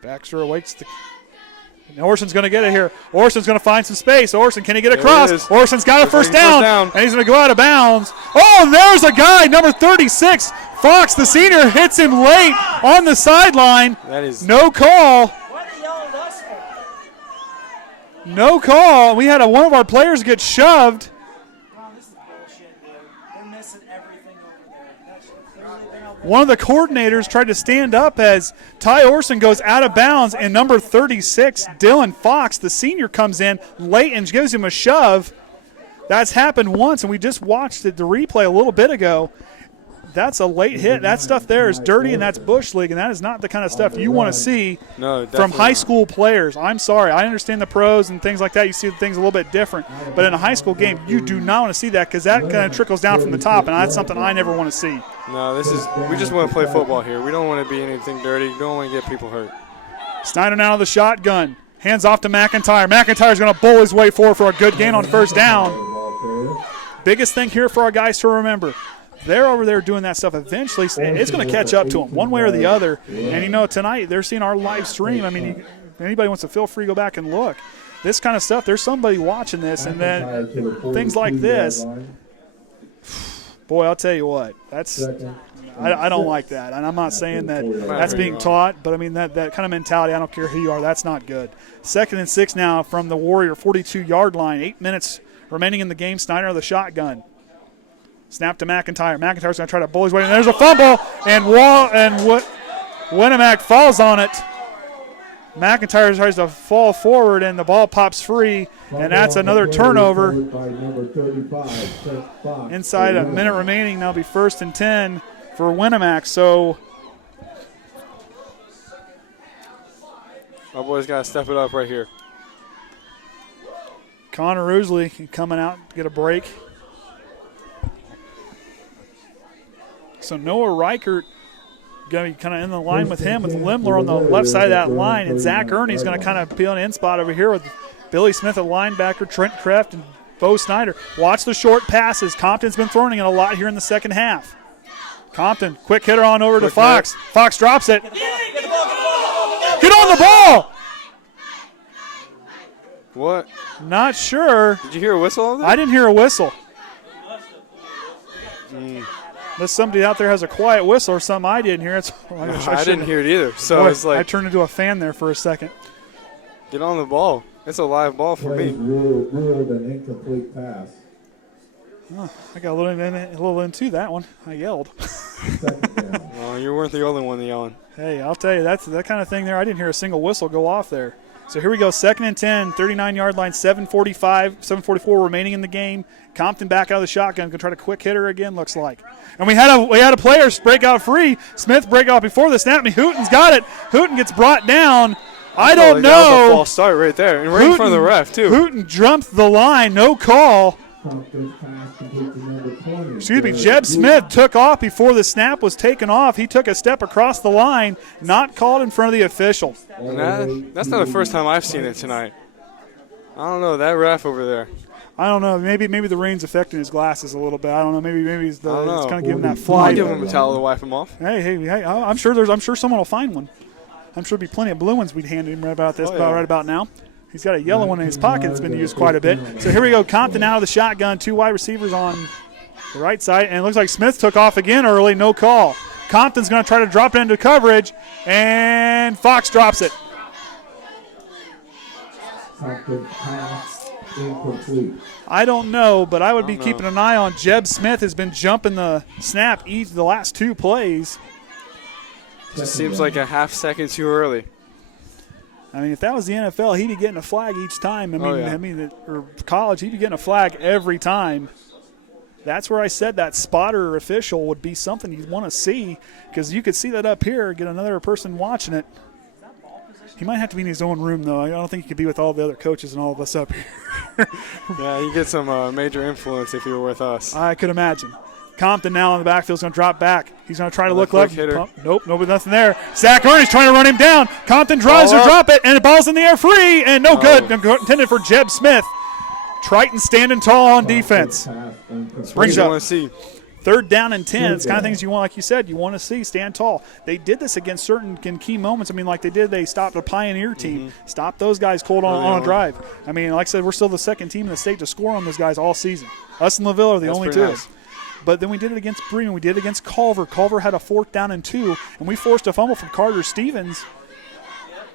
Baxter awaits the... And Orsund's going to get it here. Orsund's going to find some space. Orsund, can he get across? Orsund's got a first down, and he's going to go out of bounds. Oh, and there's a guy, number 36. Fox, the senior, hits him late on the sideline. That is no call. What are y'all us for? No call. We had one of our players get shoved. Wow, this is bullshit, dude. They're missing everything over there. That's clearly been a One of the coordinators tried to stand up as Tye Orsund goes out of bounds, and number 36, Dylan Fox, the senior, comes in late and gives him a shove. That's happened once, and we just watched the replay a little bit ago. That's a late hit. That stuff there is dirty, and that's Bush League, and that is not the kind of stuff you want to see from high school players. I'm sorry. I understand the pros and things like that. You see things a little bit different. But in a high school game, you do not want to see that because that kind of trickles down from the top, and that's something I never want to see. No, we just want to play football here. We don't want to be anything dirty. We don't want to get people hurt. Snyder now to the shotgun. Hands off to McIntyre. McIntyre's going to bull his way forward for a good gain on first down. Biggest thing here for our guys to remember. They're over there doing that stuff. Eventually, it's going to catch up to them one way or the other. And, tonight they're seeing our live stream. I mean, anybody wants to feel free to go back and look. This kind of stuff, there's somebody watching this. And then things like this, boy, I'll tell you what, I don't like that. And I'm not saying that that's being taught, but, I mean, that kind of mentality, I don't care who you are, that's not good. 2nd and 6 now from the Warrior 42-yard line. 8 minutes remaining in the game. Snyder of the shotgun. Snap to McIntyre. McIntyre's going to try to bull his way. And there's a fumble, and Winamac falls on it. McIntyre tries to fall forward, and the ball pops free, and that's another turnover. Inside a minute remaining, now be 1st and 10 for Winamac. So Our boys got to step it up right here. Connor Rusley coming out to get a break. So Noah Reichert going to be kind of in the line with him, with Lemler on the left side of that line, and Zach Ernie's going to kind of be on an in spot over here with Billy Smith, a linebacker, Trent Kreft, and Bo Snyder. Watch the short passes. Compton's been throwing it a lot here in the second half. Compton, quick hitter on over to Fox. Fox drops it. Get on the ball! What? Not sure. Did you hear a whistle on that? I didn't hear a whistle. Unless somebody out there has a quiet whistle or something I didn't hear. I didn't hear it either. So it's like I turned into a fan there for a second. Get on the ball. It's a live ball for me. Ruled an incomplete pass. Oh, I got a little into that one. I yelled. Well, you weren't the only one yelling. Hey, I'll tell you, that's that kind of thing there. I didn't hear a single whistle go off there. So here we go, 2nd and 10, 39-yard line, 7:44 remaining in the game. Compton back out of the shotgun, going to try to quick hitter again, looks like. And we had a player break out free. Smith break out before the snap. Hooten's got it. Hooten gets brought down. I don't know. That was a false start right there, and right in front of the ref, too. Hooten jumped the line, no call. Jeb Smith took off before the snap was taken off. He took a step across the line, not called in front of the official. That's not the first time I've seen it tonight. I don't know, that ref over there. I don't know. Maybe the rain's affecting his glasses a little bit. I don't know. Maybe it's kind of giving that fly. I'll give him a towel to wipe him off. Hey! I'm sure someone will find one. I'm sure there'll be plenty of blue ones we'd hand him right about now. He's got a yellow one in his pocket that's been used quite a bit. So here we go. Compton out of the shotgun. 2 wide receivers on the right side. And it looks like Smith took off again early. No call. Compton's going to try to drop it into coverage. And Fox drops it. I don't know, but I would be keeping an eye on Jeb Smith. Has been jumping the snap each of the last 2 plays. Just seems like a half second too early. I mean, if that was the NFL, he'd be getting a flag each time. Or college, he'd be getting a flag every time. That's where I said that spotter official would be something you'd want to see, because you could see that up here, get another person watching it. He might have to be in his own room, though. I don't think he could be with all the other coaches and all of us up here. Yeah, you get some major influence if you were with us. I could imagine. Compton now in the backfield is going to drop back. He's going to try to look left. Nope, nothing there. Zach Ernie's trying to run him down. Compton drives to drop it, and the ball's in the air free, and no good. Intended for Jeb Smith. Triton standing tall on defense. Brings up 3rd down and 10. It's kind of things you want, like you said, you want to see, stand tall. They did this against certain key moments. I mean, like they stopped a Pioneer team, stopped those guys cold on a drive. I mean, like I said, we're still the 2nd team in the state to score on those guys all season. Us and LaVille are the only 2. Nice. But then we did it against Bremen. We did it against Culver. Culver had a 4th down and 2, and we forced a fumble from Carter Stevens.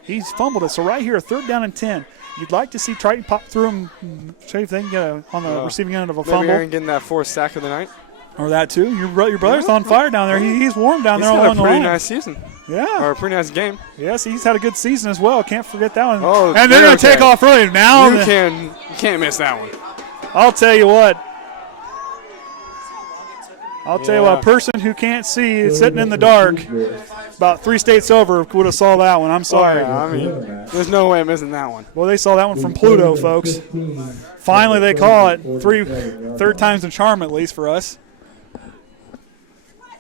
He's fumbled it. So right here, 3rd down and 10. You'd like to see Triton pop through him, see if they can get on the receiving end of a fumble. Maybe Aaron getting that 4th sack of the night. Or that too. Your brother's on fire down there. He's warm down there along the line. He's had a pretty nice season. Yeah. Or a pretty nice game. Yes, he's had a good season as well. Can't forget that one. Oh, and they're going to take off early. Now you can't miss that one. I'll tell you what. A person who can't see is sitting in the dark about 3 states over would have saw that one. I'm sorry. Oh, yeah. I mean, there's no way I'm missing that one. Well, they saw that one from Pluto, folks. Finally, they call it. 3rd time's a charm, at least for us.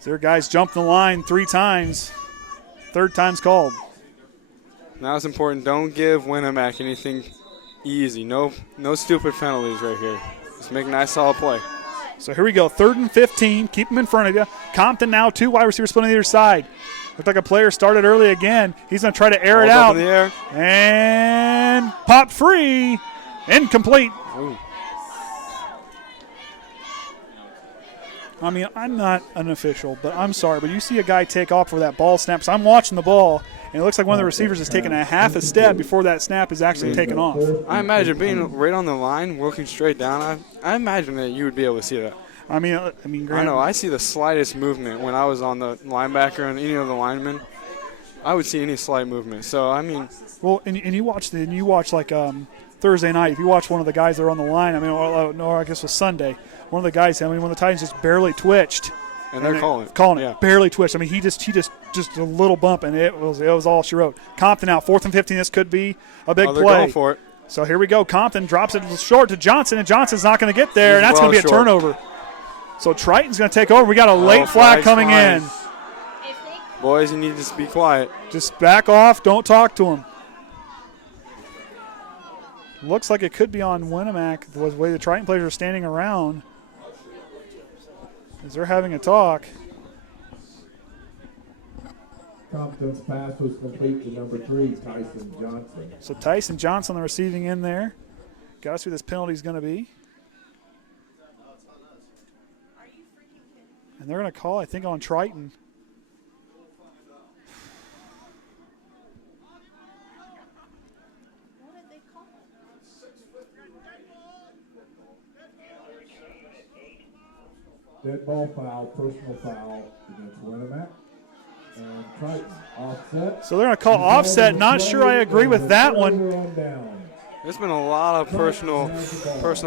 Their guys jumped the line 3 times. 3rd time's called. Now it's important. Don't give Winamac anything easy. No stupid penalties right here. Just make a nice, solid play. So here we go, 3rd and 15. Keep them in front of you. Compton now, 2 wide receivers split on either side. Looked like a player started early again. He's going to try to air it out. Up in the air. And pop free. Incomplete. Ooh. I mean, I'm not an official, but I'm sorry. But you see a guy take off for that ball snap. So I'm watching the ball, and it looks like one of the receivers is taking a half a step before that snap is actually taken off. I imagine being right on the line, working straight down, I imagine that you would be able to see that. I mean, I know. I see the slightest movement when I was on the linebacker and any of the linemen. I would see any slight movement. So, I mean. Well, and you watch like Thursday night. If you watch one of the guys that are on the line, I mean, or I guess it was Sunday. One of the guys, one of the Titans just barely twitched. And they're calling it. Yeah. Barely twitched. I mean, he just a little bump, and it was all she wrote. Compton out, 4th and 15. This could be a big play. Going for it. So here we go. Compton drops it short to Johnson, and Johnson's not going to get there, and that's going to be a turnover. So Triton's going to take over. We got a late flag coming in. Boys, you need to just be quiet. Just back off. Don't talk to him. Looks like it could be on Winamac, the way the Triton players are standing around as they're having a talk. Compton's pass was complete to number 3, Tyson Johnson. So Tyson Johnson, the receiving end there. Got us who this penalty is going to be. And they're going to call, I think, on Triton. Dead ball foul, personal foul against Winamac. And Triton, offset. So they're going to call offset. Not sure I agree with that one. There's been a lot of personal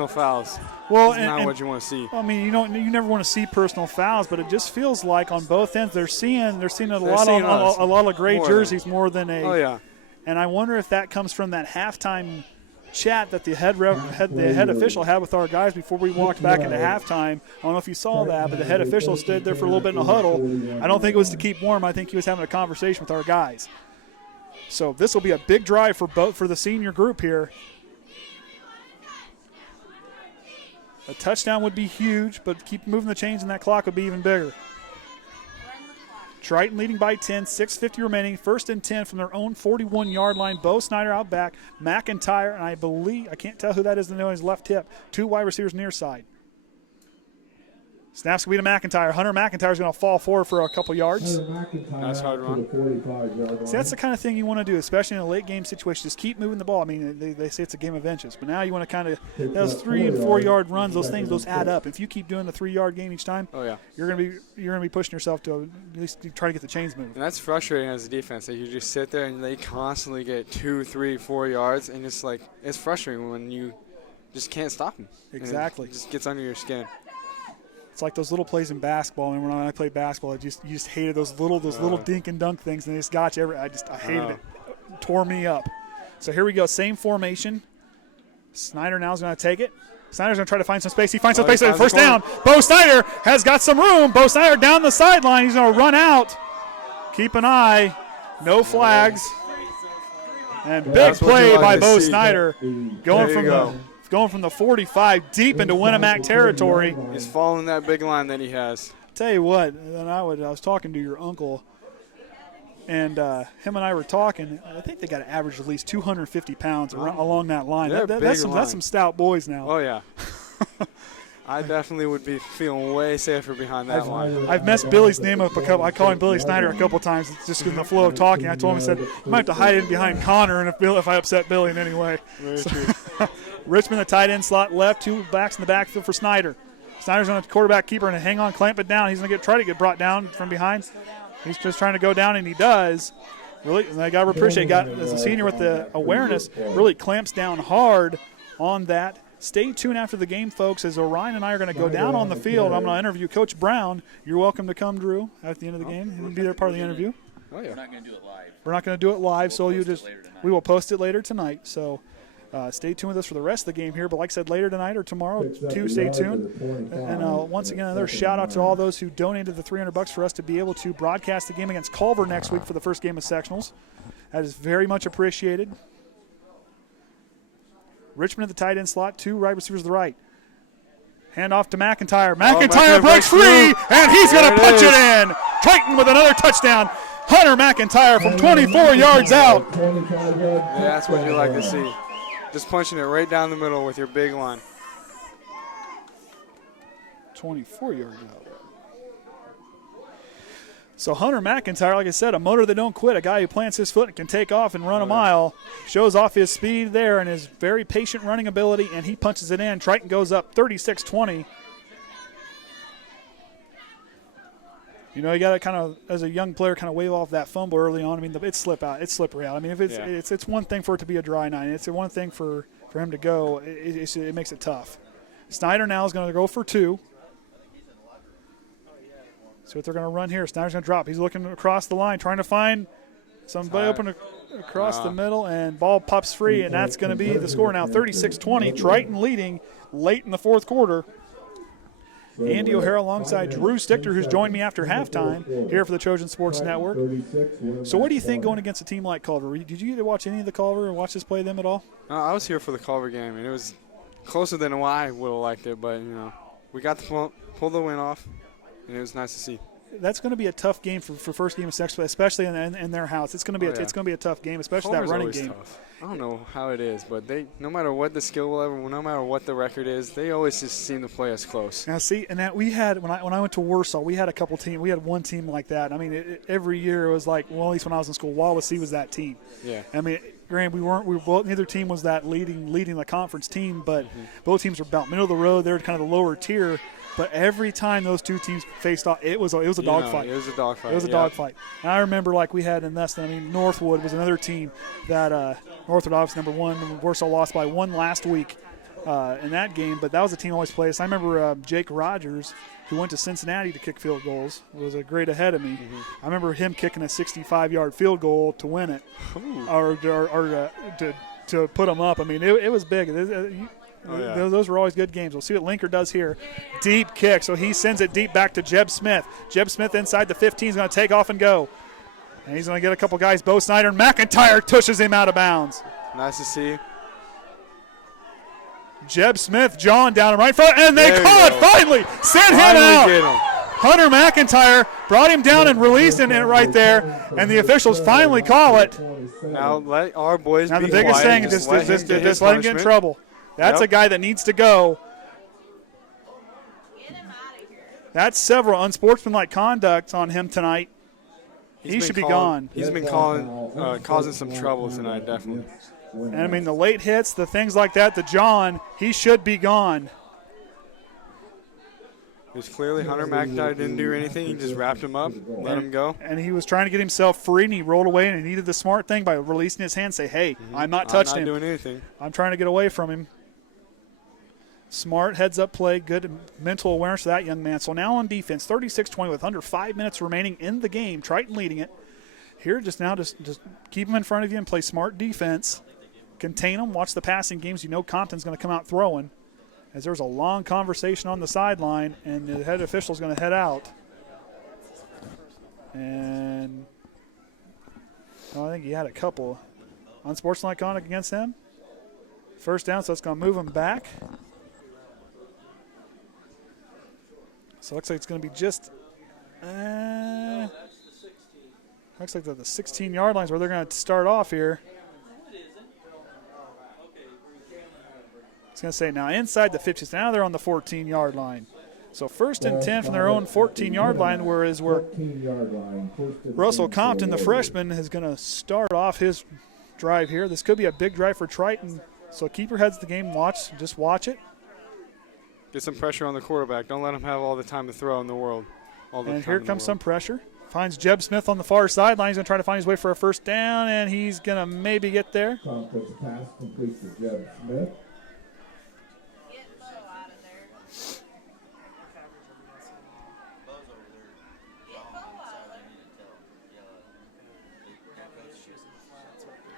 fouls. Well, it's not what you want to see. I mean, you never want to see personal fouls, but it just feels like on both ends they're seeing a lot of gray jerseys more than a. Oh yeah. And I wonder if that comes from that halftime chat that the head official had with our guys before we walked back into halftime. I don't know if you saw that, but the head official stood there for a little bit in a huddle. I don't think it was to keep warm. I think he was having a conversation with our guys. So this will be a big drive for the senior group here. A touchdown would be huge, but keep moving the chains and that clock would be even bigger. Triton leading by 10, 6:50 remaining. 1st and 10 from their own 41-yard line. Bo Snyder out back. McIntyre, and I can't tell who that is on his left hip. 2 wide receivers near side. Snaps going to be to McIntyre. Hunter McIntyre's going to fall forward for a couple yards. Nice hard run. See, that's the kind of thing you want to do, especially in a late game situation. Just keep moving the ball. I mean, they say it's a game of inches, but now you want to kind of those 3 and 4 yard runs. Those add up. If you keep doing the 3 yard game each time, you're going to be pushing yourself to at least try to get the chains moving. And that's frustrating as a defense that you just sit there and they constantly get 2, 3, 4 yards, and it's frustrating when you just can't stop them. Exactly. It just gets under your skin. It's like those little plays in basketball. And when I played basketball, you just hated those little dink and dunk things, and they just got you. I hated it. It tore me up. So here we go. Same formation. Snyder now is going to take it. Snyder's going to try to find some space. He finds some space. First down. Bo Snyder has got some room. Bo Snyder down the sideline. He's going to run out. Keep an eye. No flags. And big play by Bo Snyder. Going from the 45 deep into Winamac territory. He's following that big line that he has. Tell you what, and I was talking to your uncle, and him and I were talking. I think they got to average at least 250 pounds along that line. That's some stout boys now. Oh, yeah. I definitely would be feeling way safer behind that line. I've messed Billy's name up a couple. I call him Billy Snyder a couple times. It's just in the flow of talking. I told him, I said, you might have to hide in behind Connor, and if I upset Billy in any way. Very true. Richmond, the tight end slot left, 2 backs in the backfield for Snyder. Snyder's on the quarterback keeper and hang on, clamp it down. He's going to try to get brought down from behind. He's just trying to go down, and he does. Really, I got to appreciate, as a senior with the awareness, really clamps down hard on that. Stay tuned after the game, folks, as Orion and I are going to go down on the field. I'm going to interview Coach Brown. You're welcome to come, Drew, at the end of the game. He'll be there part of the interview. Oh, yeah. We're not going to do it live. We're not going to do it live, so we will post it later tonight. So stay tuned with us for the rest of the game here. But like I said, later tonight or tomorrow, too, stay tuned. And once again, another shout-out to all those who donated the $300 for us to be able to broadcast the game against Culver next week for the first game of sectionals. That is very much appreciated. Richmond at the tight end slot, 2 wide receivers to the right. Hand off to McIntyre. McIntyre breaks free, and he's going to punch it in. Triton with another touchdown. Hunter McIntyre from 24 yards out. Yeah, that's what you like to see. Just punching it right down the middle with your big line. 24 yards out. So Hunter McIntyre, like I said, a motor that don't quit, a guy who plants his foot and can take off and run a mile, shows off his speed there and his very patient running ability, and he punches it in. Triton goes up 36-20. You know, you got to kind of, as a young player, kind of wave off that fumble early on. I mean, it's slippery out. I mean, if it's one thing for it to be a dry night. It's one thing for him to go. It makes it tough. Snyder now is going to go for 2. See what they're going to run here. Snyder's going to drop. He's looking across the line, trying to find somebody open across the middle, and ball pops free, and that's going to be the score now, 36-20. Triton leading late in the fourth quarter. Andy O'Hara alongside Drew Stichter, who's joined me after halftime here for the Trojan Sports Network. So what do you think going against a team like Culver? Did you get to watch any of the Culver or watch us play them at all? I was here for the Culver game, and it was closer than I would have liked it, but, we got to pull the win off. And it was nice to see. That's going to be a tough game for first game of section, especially in their house. It's going to be it's going to be a tough game, especially Culver's that running game. Tough. I don't know how it is, but no matter what the skill level, no matter what the record is, they always just seem to play us close. Now see, and that we had when I went to Warsaw, we had a couple teams. We had one team like that. I mean, every year it was like, well, at least when I was in school, Wawasee was that team. Yeah. I mean, granted, we were both. Neither team was that leading the conference team, but both teams were about middle of the road. They were kind of the lower tier. But every time those two teams faced off, it was a dogfight. It was a dogfight. It was a dogfight. And I remember, like we had in Neston, I mean, Northwood was another team that Northwood obviously number 1. Warsaw lost by 1 last week in that game, but that was a team always played us. I remember Jake Rogers, who went to Cincinnati to kick field goals, was a grade ahead of me. I remember him kicking a 65-yard field goal to win it, or to put them up. I mean, it was big. Those were always good games. We'll see what Linker does here. Deep kick, so he sends it deep back to Jeb Smith. Jeb Smith inside the 15 is going to take off and go. And he's going to get a couple guys, Bo Snyder, and McIntyre tushes him out of bounds. Nice to see. Jeb Smith, John down in right front, and they caught finally. Sent him out. Get him. Hunter McIntyre brought him down and released him right there, and the officials finally call it. Now let our boys be quiet. Now the biggest thing is just let him get in trouble. That's a guy that needs to go. That's several unsportsmanlike conduct on him tonight. He should be gone. He's been causing some trouble tonight, definitely. And, I mean, the late hits, the things like that, the John, he should be gone. It was clearly Hunter McIntyre didn't do anything. He just wrapped him up, let him go. And he was trying to get himself free, and he rolled away, and he did the smart thing by releasing his hand and say, hey, I'm not touching him. I'm not doing anything. I'm trying to get away from him. Smart heads-up play, good mental awareness of that young man. So now on defense, 36-20 with under 5 minutes remaining in the game. Triton leading it. Here just keep them in front of you and play smart defense. Contain them, watch the passing games. You know Compton's going to come out throwing. As there's a long conversation on the sideline, and the head official's going to head out. And I think he had a couple unsportsmanlike conduct against him. First down, so it's going to move him back. So it looks like it's going to be just looks like the 16-yard line is where they're going to start off here. I was going to say now inside the 50, so now they're on the 14-yard line. So 1st and 10 from their own 14-yard line, where Russell Compton, the freshman, is going to start off his drive here. This could be a big drive for Triton. So keep your heads to the game. Just watch it. Get some pressure on the quarterback. Don't let him have all the time to throw in the world. And here comes some pressure. Finds Jeb Smith on the far sideline. He's going to try to find his way for a first down, and he's going to maybe get there. Compton's pass complete to Jeb Smith.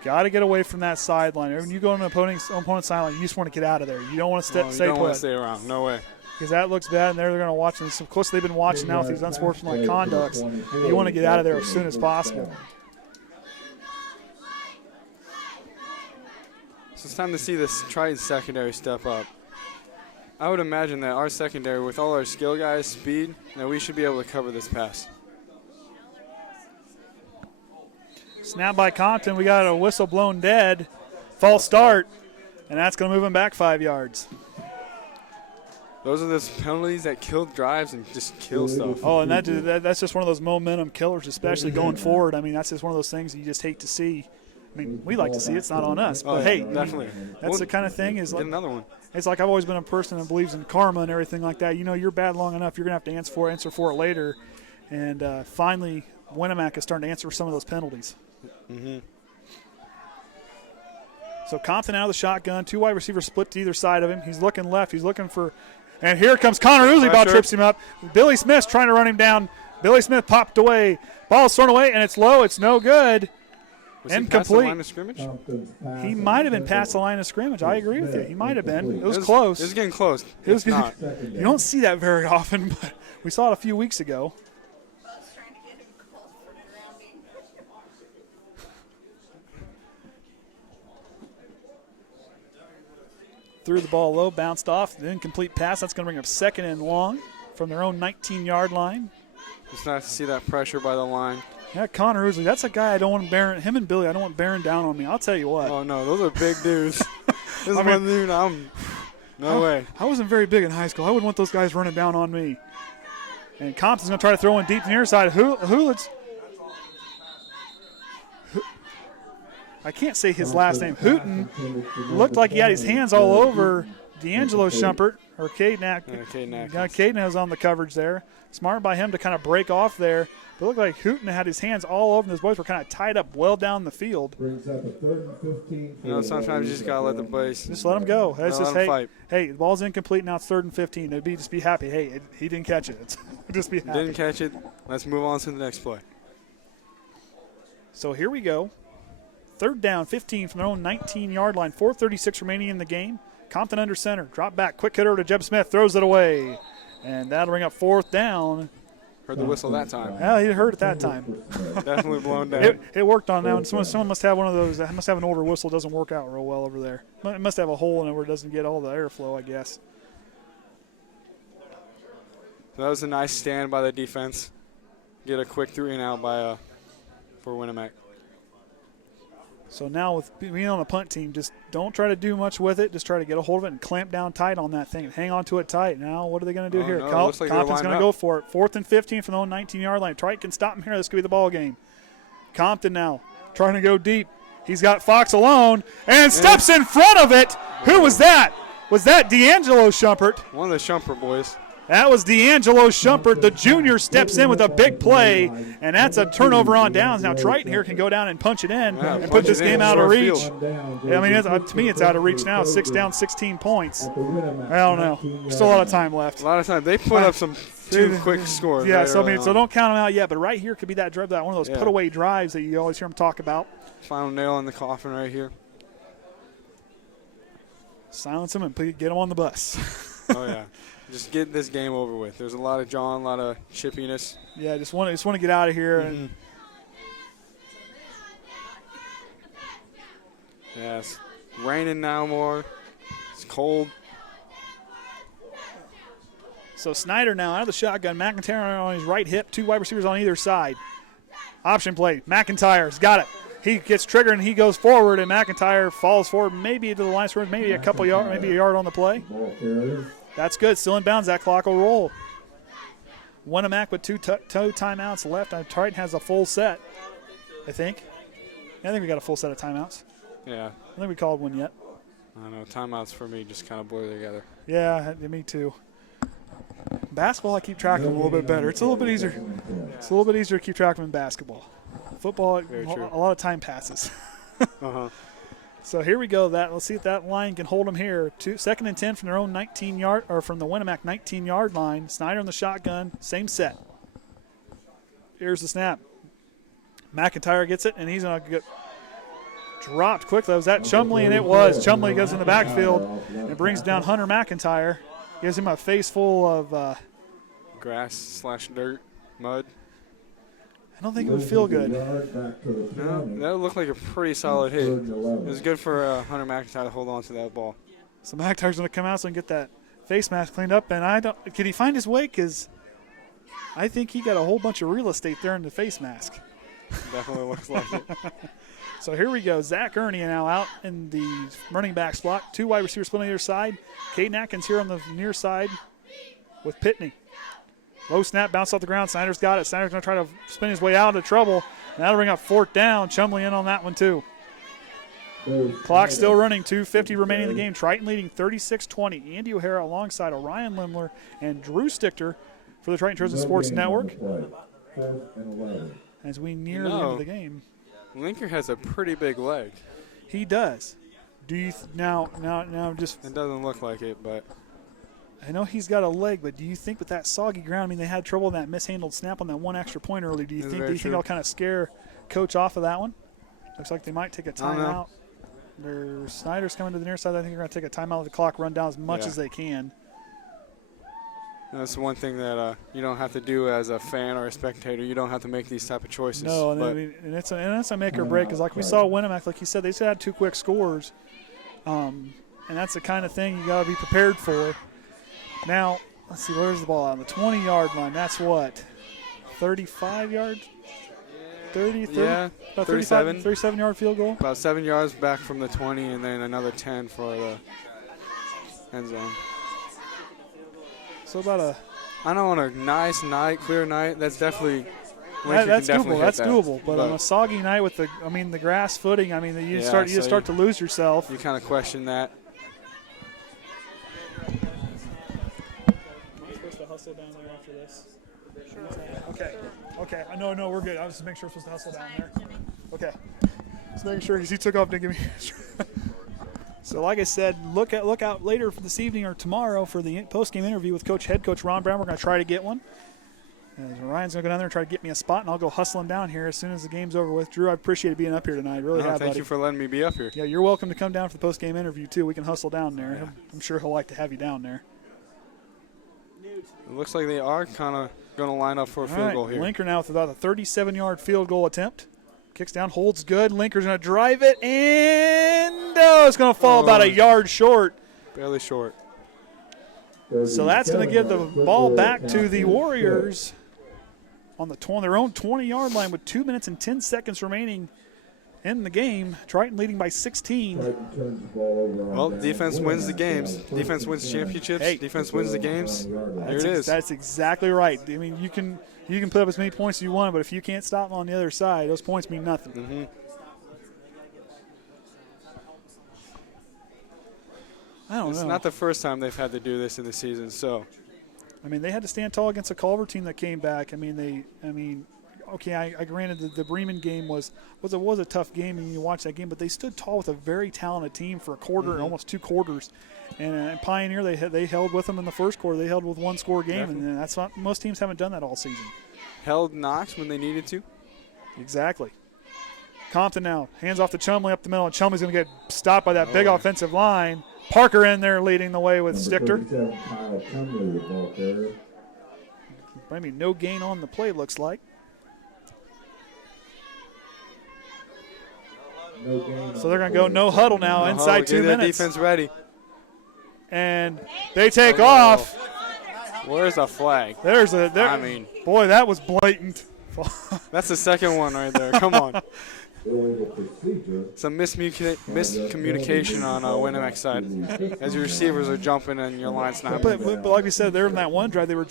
Got to get away from that sideline. When you go on an opponent's sideline, you just want to get out of there. You don't want to stay don't put. want to stay around. No way. Because that looks bad, and they're going to watch. And of course, they've been watching now with these unsportsmanlike conducts. You want to get out of there as soon as possible. So it's time to see this Triton secondary step up. I would imagine that our secondary, with all our skill guys, speed, that we should be able to cover this pass. Snap by Compton. We got a whistle blown dead. False start. And that's going to move him back 5 yards. Those are those penalties that kill drives and just kill stuff. Oh, and that's just one of those momentum killers, especially going forward. I mean, that's just one of those things you just hate to see. I mean, we like to see it. It's not on us. But, hey, definitely. That's the kind of thing. Get another one. It's like I've always been a person that believes in karma and everything like that. You know, you're bad long enough, you're going to have to answer for it later. And finally, Winamac is starting to answer for some of those penalties. Mm-hmm. So Compton out of the shotgun. 2 wide receivers split to either side of him. He's looking left. He's looking for – and here comes Connor Usley, about trips him up. Billy Smith's trying to run him down. Billy Smith popped away. Ball's thrown away, and it's low. It's no good. Was incomplete. He past the line of scrimmage? He might have been past the line of scrimmage. I agree with you. He might have been. It was close. It was getting close. It's not. You don't see that very often, but we saw it a few weeks ago. Threw the ball low, bounced off, the incomplete pass. That's going to bring up 2nd and long from their own 19-yard line. It's nice to see that pressure by the line. Yeah, Connor Usley, that's a guy I don't want bearing, him and Billy, I don't want bearing down on me. I'll tell you what. Oh, no, those are big dudes. This is one dude no way. I wasn't very big in high school. I wouldn't want those guys running down on me. And Compton's going to try to throw one deep to the near side. I can't say his last name. Hooten looked like he had his hands all over D'Angelo Shumpert, or Kaden Atkins. Kaden was on the coverage there. Smart by him to kind of break off there. But it looked like Hooten had his hands all over, and those boys were kind of tied up well down the field. Brings up a 3rd and 15. You know, sometimes you just got to let the boys. Just let them go. It's just, fight. Hey, the ball's incomplete, now it's 3rd and 15. Just be happy. Hey, he didn't catch it. Just be happy. Didn't catch it. Let's move on to the next play. So here we go. 3rd down, 15 from their own 19-yard line. 4:36 remaining in the game. Compton under center. Drop back. Quick hitter to Jeb Smith. Throws it away. And that'll bring up 4th down. Heard the whistle that time. Well, he heard it that time. Definitely blown down. It worked on that one. Someone must have one of those. Must have an older whistle. Doesn't work out real well over there. It must have a hole in it where it doesn't get all the airflow, I guess. So that was a nice stand by the defense. Get a quick 3 and out for Winamac. So now with being on a punt team, just don't try to do much with it. Just try to get a hold of it and clamp down tight on that thing and hang on to it tight. Now what are they going to do here? No, looks like Compton's going to go for it. 4th and 15 from the own 19-yard line. Triton can stop him here. This could be the ball game. Compton now trying to go deep. He's got Fox alone and steps in front of it. Who was that? Was that D'Angelo Shumpert? One of the Shumpert boys. That was D'Angelo Shumpert. The junior steps in with a big play, and that's a turnover on downs. Now Triton here can go down and punch it in and put this game out of reach. Yeah, I mean, to me, it's out of reach now. 6 down, 16 points. I don't know. Still a lot of time left. A lot of time. They put up some 2 quick scores. Yeah, right so early so on. don't count them out yet. But right here could be that one of those put-away drives that you always hear them talk about. Final nail in the coffin right here. Silence them and get them on the bus. Oh, yeah. Just get this game over with. There's a lot of jawing, a lot of chippiness. Yeah, just want to get out of here. And yeah, it's raining now more. It's cold. So Snyder now out of the shotgun. McIntyre on his right hip. 2 wide receivers on either side. Option play. McIntyre's got it. He gets triggered and he goes forward, and McIntyre falls forward, maybe to the line scrimmage, maybe a couple yards, maybe a yard on the play. That's good. Still in bounds. That clock will roll. Winamac with 2 timeouts left. Triton has a full set, I think. Yeah, I think we got a full set of timeouts. Yeah. I think we called one yet. I don't know. Timeouts for me just kind of blur together. Yeah, me too. Basketball, I keep track of them a little bit better. It's a little bit easier. It's a little bit easier to keep track of in basketball. Football, a lot of time passes. Uh-huh. So here we go. Let's see if that line can hold them here. 2nd and 10 from their own 19-yard, or from the Winamac 19-yard line. Snyder on the shotgun, same set. Here's the snap. McIntyre gets it, and he's going to get dropped quickly. Was that Chumley? And it was. Chumley goes in the backfield and brings down Hunter McIntyre. Gives him a face full of grass/dirt, mud. I don't think it would feel good. No, that looked like a pretty solid hit. It was good for Hunter McIntyre to hold on to that ball. So McIntyre's going to come out so and get that face mask cleaned up. And can he find his way? Because I think he got a whole bunch of real estate there in the face mask. Definitely looks like it. So here we go. Zach Ernie now out in the running back slot. 2 wide receivers split on either side. Kaden Atkins here on the near side with Pitney. Low snap, bounce off the ground. Snyder's got it. Snyder's going to try to spin his way out of trouble. And that'll bring up 4th down. Chumley in on that one too. Clock still running. 2:50 remaining in the game. Triton leading 36-20. Andy O'Hara alongside Orion Lemler and Drew Stichter for the Triton Trojan Sports Network. As we near the end of the game. Linker has a pretty big leg. He does. Do you now just? It doesn't look like it, but I know he's got a leg, but do you think with that soggy ground? I mean, they had trouble with that mishandled snap on that 1 extra point earlier. Do you think they'll kind of scare Coach off of that one? Looks like they might take a timeout. Snyder's coming to the near side. I think they're going to take a timeout of the clock, run down as much as they can. That's one thing that you don't have to do as a fan or a spectator. You don't have to make these type of choices. No, and it's a make or break. Because like we saw Winamac, like you said, they just had 2 quick scores. And that's the kind of thing you got to be prepared for. Now, let's see, where's the ball on the 20-yard line? That's what, 35 yards? 30, yeah, about 37. 37-yard field goal. About 7 yards back from the 20, and then another 10 for the end zone. So about I know on a nice night, clear night, that's definitely. That's definitely doable. That's doable. But on a soggy night with the grass footing, I mean, you just start to lose yourself. You kind of question that. Hustle down there after this. Sure. Okay. I know, we're good. I was just making sure we're supposed to hustle down there. Okay. Just making sure because he took off and didn't give me. So, like I said, look out later for this evening or tomorrow for the post-game interview with Head Coach Ron Brown. We're going to try to get one. And Ryan's going to go down there and try to get me a spot, and I'll go hustling down here as soon as the game's over with. Drew, I appreciate being up here tonight. Really have, Thank you for letting me be up here. Yeah, you're welcome to come down for the post-game interview, too. We can hustle down there. Yeah. I'm sure he'll like to have you down there. It looks like they are kind of going to line up for a field goal here. Linker now with about a 37-yard field goal attempt. Kicks down, holds good. Linker's going to drive it, and it's going to fall about a yard short. Barely short. So that's going to give the ball back to the Warriors on their own 20-yard line with 2 minutes and 10 seconds remaining in the game. Triton leading by 16. Triton turns the ball over on Well, down. defense wins the games. Winamac Defense wins championships. Hey. Defense wins the games. There it is. That's exactly right. I mean, you can put up as many points as you want, but if you can't stop them on the other side, those points mean nothing. Mm-hmm. I don't It's know. not the first time they've had to do this in the season, so I mean, they had to stand tall against a Culver team that came back. Okay, I granted the Bremen game was a tough game, and you watch that game, but they stood tall with a very talented team for a quarter, almost 2 quarters. And Pioneer, they held with them in the first quarter. They held with 1-score game, and that's not, most teams haven't done that all season. held Knox when they needed to. Exactly. Compton now hands off to Chumley up the middle, and Chumley's going to get stopped by that big offensive line. Parker in there leading the way with Stichter. 37, Kyle Chumley, the ball carrier. Maybe no gain on the play, looks like. No gain So they're going to go no huddle now inside 2 Get their minutes. defense ready. And they take off. Where's the flag? Boy, that was blatant. That's the second one right there. Come on. illegal procedure. Some miscommunication on Winamac's side as your receivers are jumping and your line's not. But like we said, there in that one drive, they were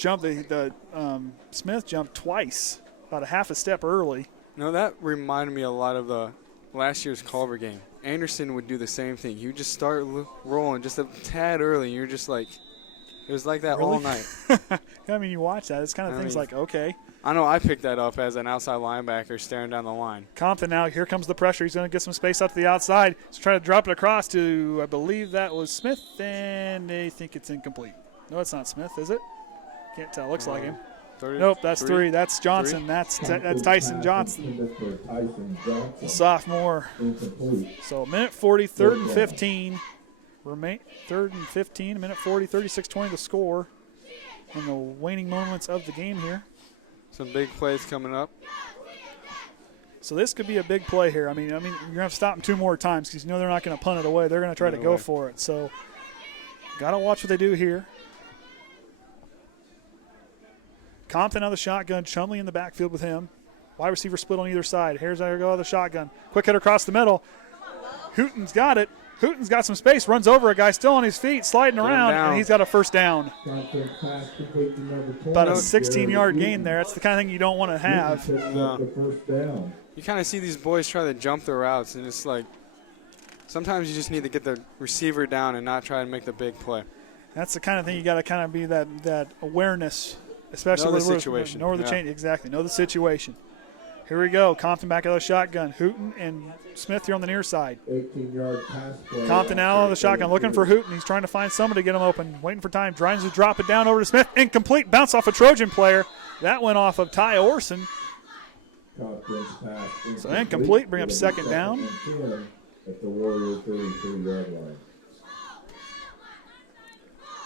Smith jumped twice, about a half a step early. No, that reminded me a lot of the last year's Culver game. Anderson would do the same thing. He would just start rolling just a tad early, and you're just like, it was like that all night. I mean, you watch that. It's kind of things like, okay. I know I picked that up as an outside linebacker staring down the line. Compton now, here comes the pressure. He's going to get some space out to the outside. He's trying to drop it across to, I believe that was Smith, and they think it's incomplete. No, it's not Smith, is it? Can't tell. Looks like him. 30, Nope, that's three. That's Johnson. That's Tyson Johnson, the sophomore. So minute 40, 3rd and 15. 3rd and 15, minute 40, 36-20 to score in the waning moments of the game here. Some big plays coming up. So this could be a big play here. I mean, you're going to have to stop them 2 more times because you know they're not going to punt it away. They're going to try to go for it. So got to watch what they do here. Compton out of the shotgun. Chumley in the backfield with him. Wide receiver split on either side. Here's how you go out of the shotgun. Quick hitter across the middle. Hooten's got it. Hooten's got some space. Runs over a guy still on his feet, sliding around, and he's got a first down. About a 16-yard gain there. That's the kind of thing you don't want to have. You kind of see these boys try to jump the routes, and it's like sometimes you just need to get the receiver down and not try to make the big play. That's the kind of thing you got to kind of be that awareness, especially know the with situation. Know the change. Exactly. Know the situation. Here we go. Compton back out of the shotgun. Hooten and Smith here on the near side. 18-yard pass play. Compton out of the shotgun looking for Hooten. He's trying to find somebody to get him open. Waiting for time. Tries to drop it down over to Smith. Incomplete. Bounce off a Trojan player. That went off of Tye Orsund. So incomplete. Bring up second down. At the Warrior 33-yard line.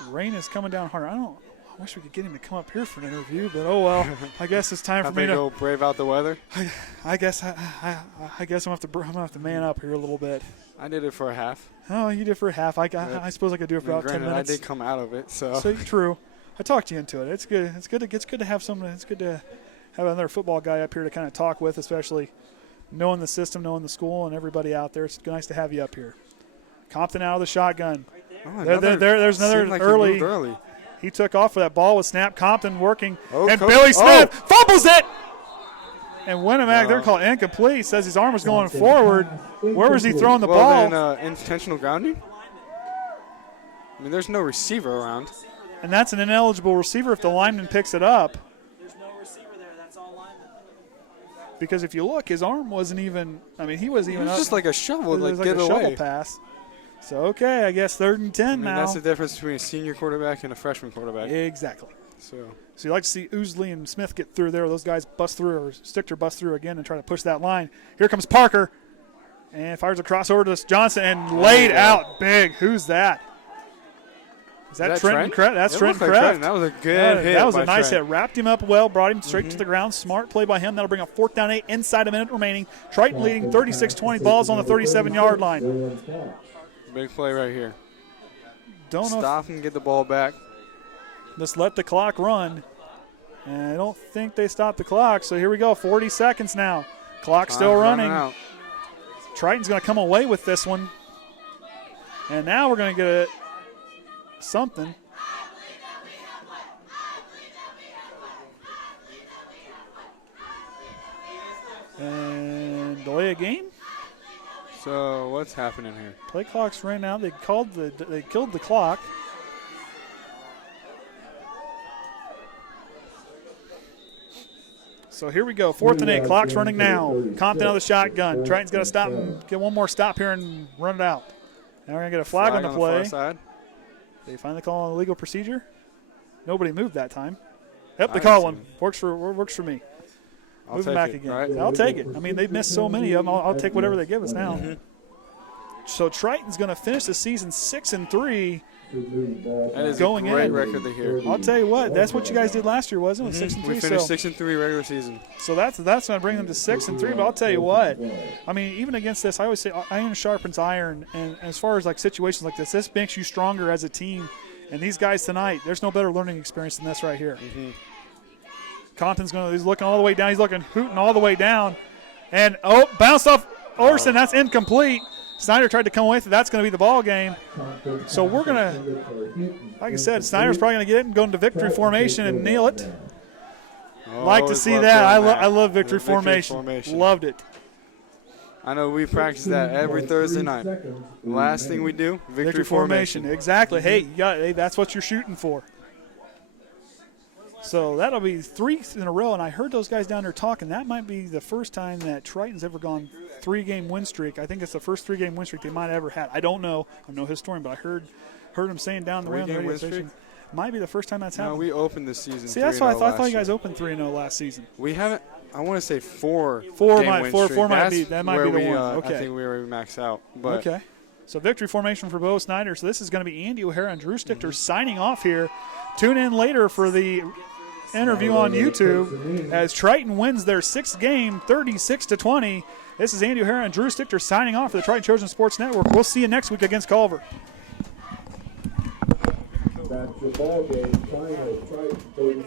Rain is coming down hard. I wish we could get him to come up here for an interview, but oh well. I guess it's time for me to go brave out the weather. I guess I'm gonna have to man up here a little bit. I did it for a half. Oh, you did for a half. I suppose I could do it for about 10 minutes. I did come out of it, so true. I talked you into it. It's good. It's good to have someone. It's good to have another football guy up here to kind of talk with, especially knowing the system, knowing the school, and everybody out there. It's nice to have you up here. Compton out of the shotgun. There's another early. He took off for that ball with snap. Compton working. And Billy Smith fumbles it. And Winamac, they're called incomplete. Says his arm was going forward. Where was he throwing the ball? Then, intentional grounding? I mean, there's no receiver around. And that's an ineligible receiver if the lineman picks it up. There's no receiver there. That's all lineman. Because if you look, his arm wasn't even – I mean, he wasn't even – It was just like a shovel. It was like a shovel pass. So, okay, I guess 3rd and 10 now. That's the difference between a senior quarterback and a freshman quarterback. Exactly. So you like to see Ousley and Smith get through there. Those guys bust through, or Stichter bust through again and try to push that line. Here comes Parker. And fires a crossover to Johnson and laid out big. Who's that? Is that Trenton Kreft? That's Trenton Kreft. That was a good hit. That was a nice hit. Wrapped him up well, brought him straight to the ground. Smart play by him. That'll bring up 4th down 8 inside a minute remaining. Triton leading 36-20. Ball's on the 37-yard line. Big play right here. Stop and get the ball back. Just let the clock run. And I don't think they stopped the clock. So here we go. 40 seconds now. Clock's still running. Triton's going to come away with this one. And now we're going to get something. And delay a game. So what's happening here? Play clock's ran out. They killed the clock. So here we go. 4th and 8. Clock's running now. Compton on the shotgun. Triton's got to stop and get one more stop here and run it out. Now we're going to get a flag on the play. far side. They finally call on a legal procedure. Nobody moved that time. Yep, they call one. Works for me. Move them back again. Right? I'll take it. I mean, they've missed so many of them. I'll take whatever they give us now. So Triton's going to finish the season 6-3. That is going a great in. record to hear. I'll tell you what, that's what you guys did last year, wasn't it? 6-3. We finished 6-3 regular season. So that's going to bring them to 6-3. But I'll tell you what, I mean, even against this, I always say iron sharpens iron. And as far as like situations like this makes you stronger as a team. And these guys tonight, there's no better learning experience than this right here. Compton's he's looking all the way down. He's hooting all the way down. And, bounced off Orson. That's incomplete. Snyder tried to come away with it. That's going to be the ball game. So we're going to, like I said, Snyder's probably going to get it and go into victory formation and kneel it. Like to see that. I love victory formation. Loved it. I know we practice that every Thursday night. Last thing we do, victory formation. Exactly. Hey, that's what you're shooting for. So that'll be 3 in a row, and I heard those guys down there talking. That might be the first time that Triton's ever gone 3-game win streak. I think it's the first 3-game win streak they might have ever had. I don't know. I'm no historian, but I heard him saying down the way on the radio station. Might be the first time that's happened. No, we opened this season. See, that's why I thought you guys opened 3-0 last season. We haven't. I want to say 4. Four game might win be. streak. That might be the one. Okay. I think we were maxed out. But okay. So victory formation for Bo Snyder. So this is going to be Andy O'Hara and Drew Stichter signing off here. Tune in later for the interview on YouTube as Triton wins their 6th game 36-20. This is Andy O'Hara and Drew Stichter signing off for the Triton Trojan Sports Network. We'll see you next week against Culver. That's your ball game. Final Triton 30.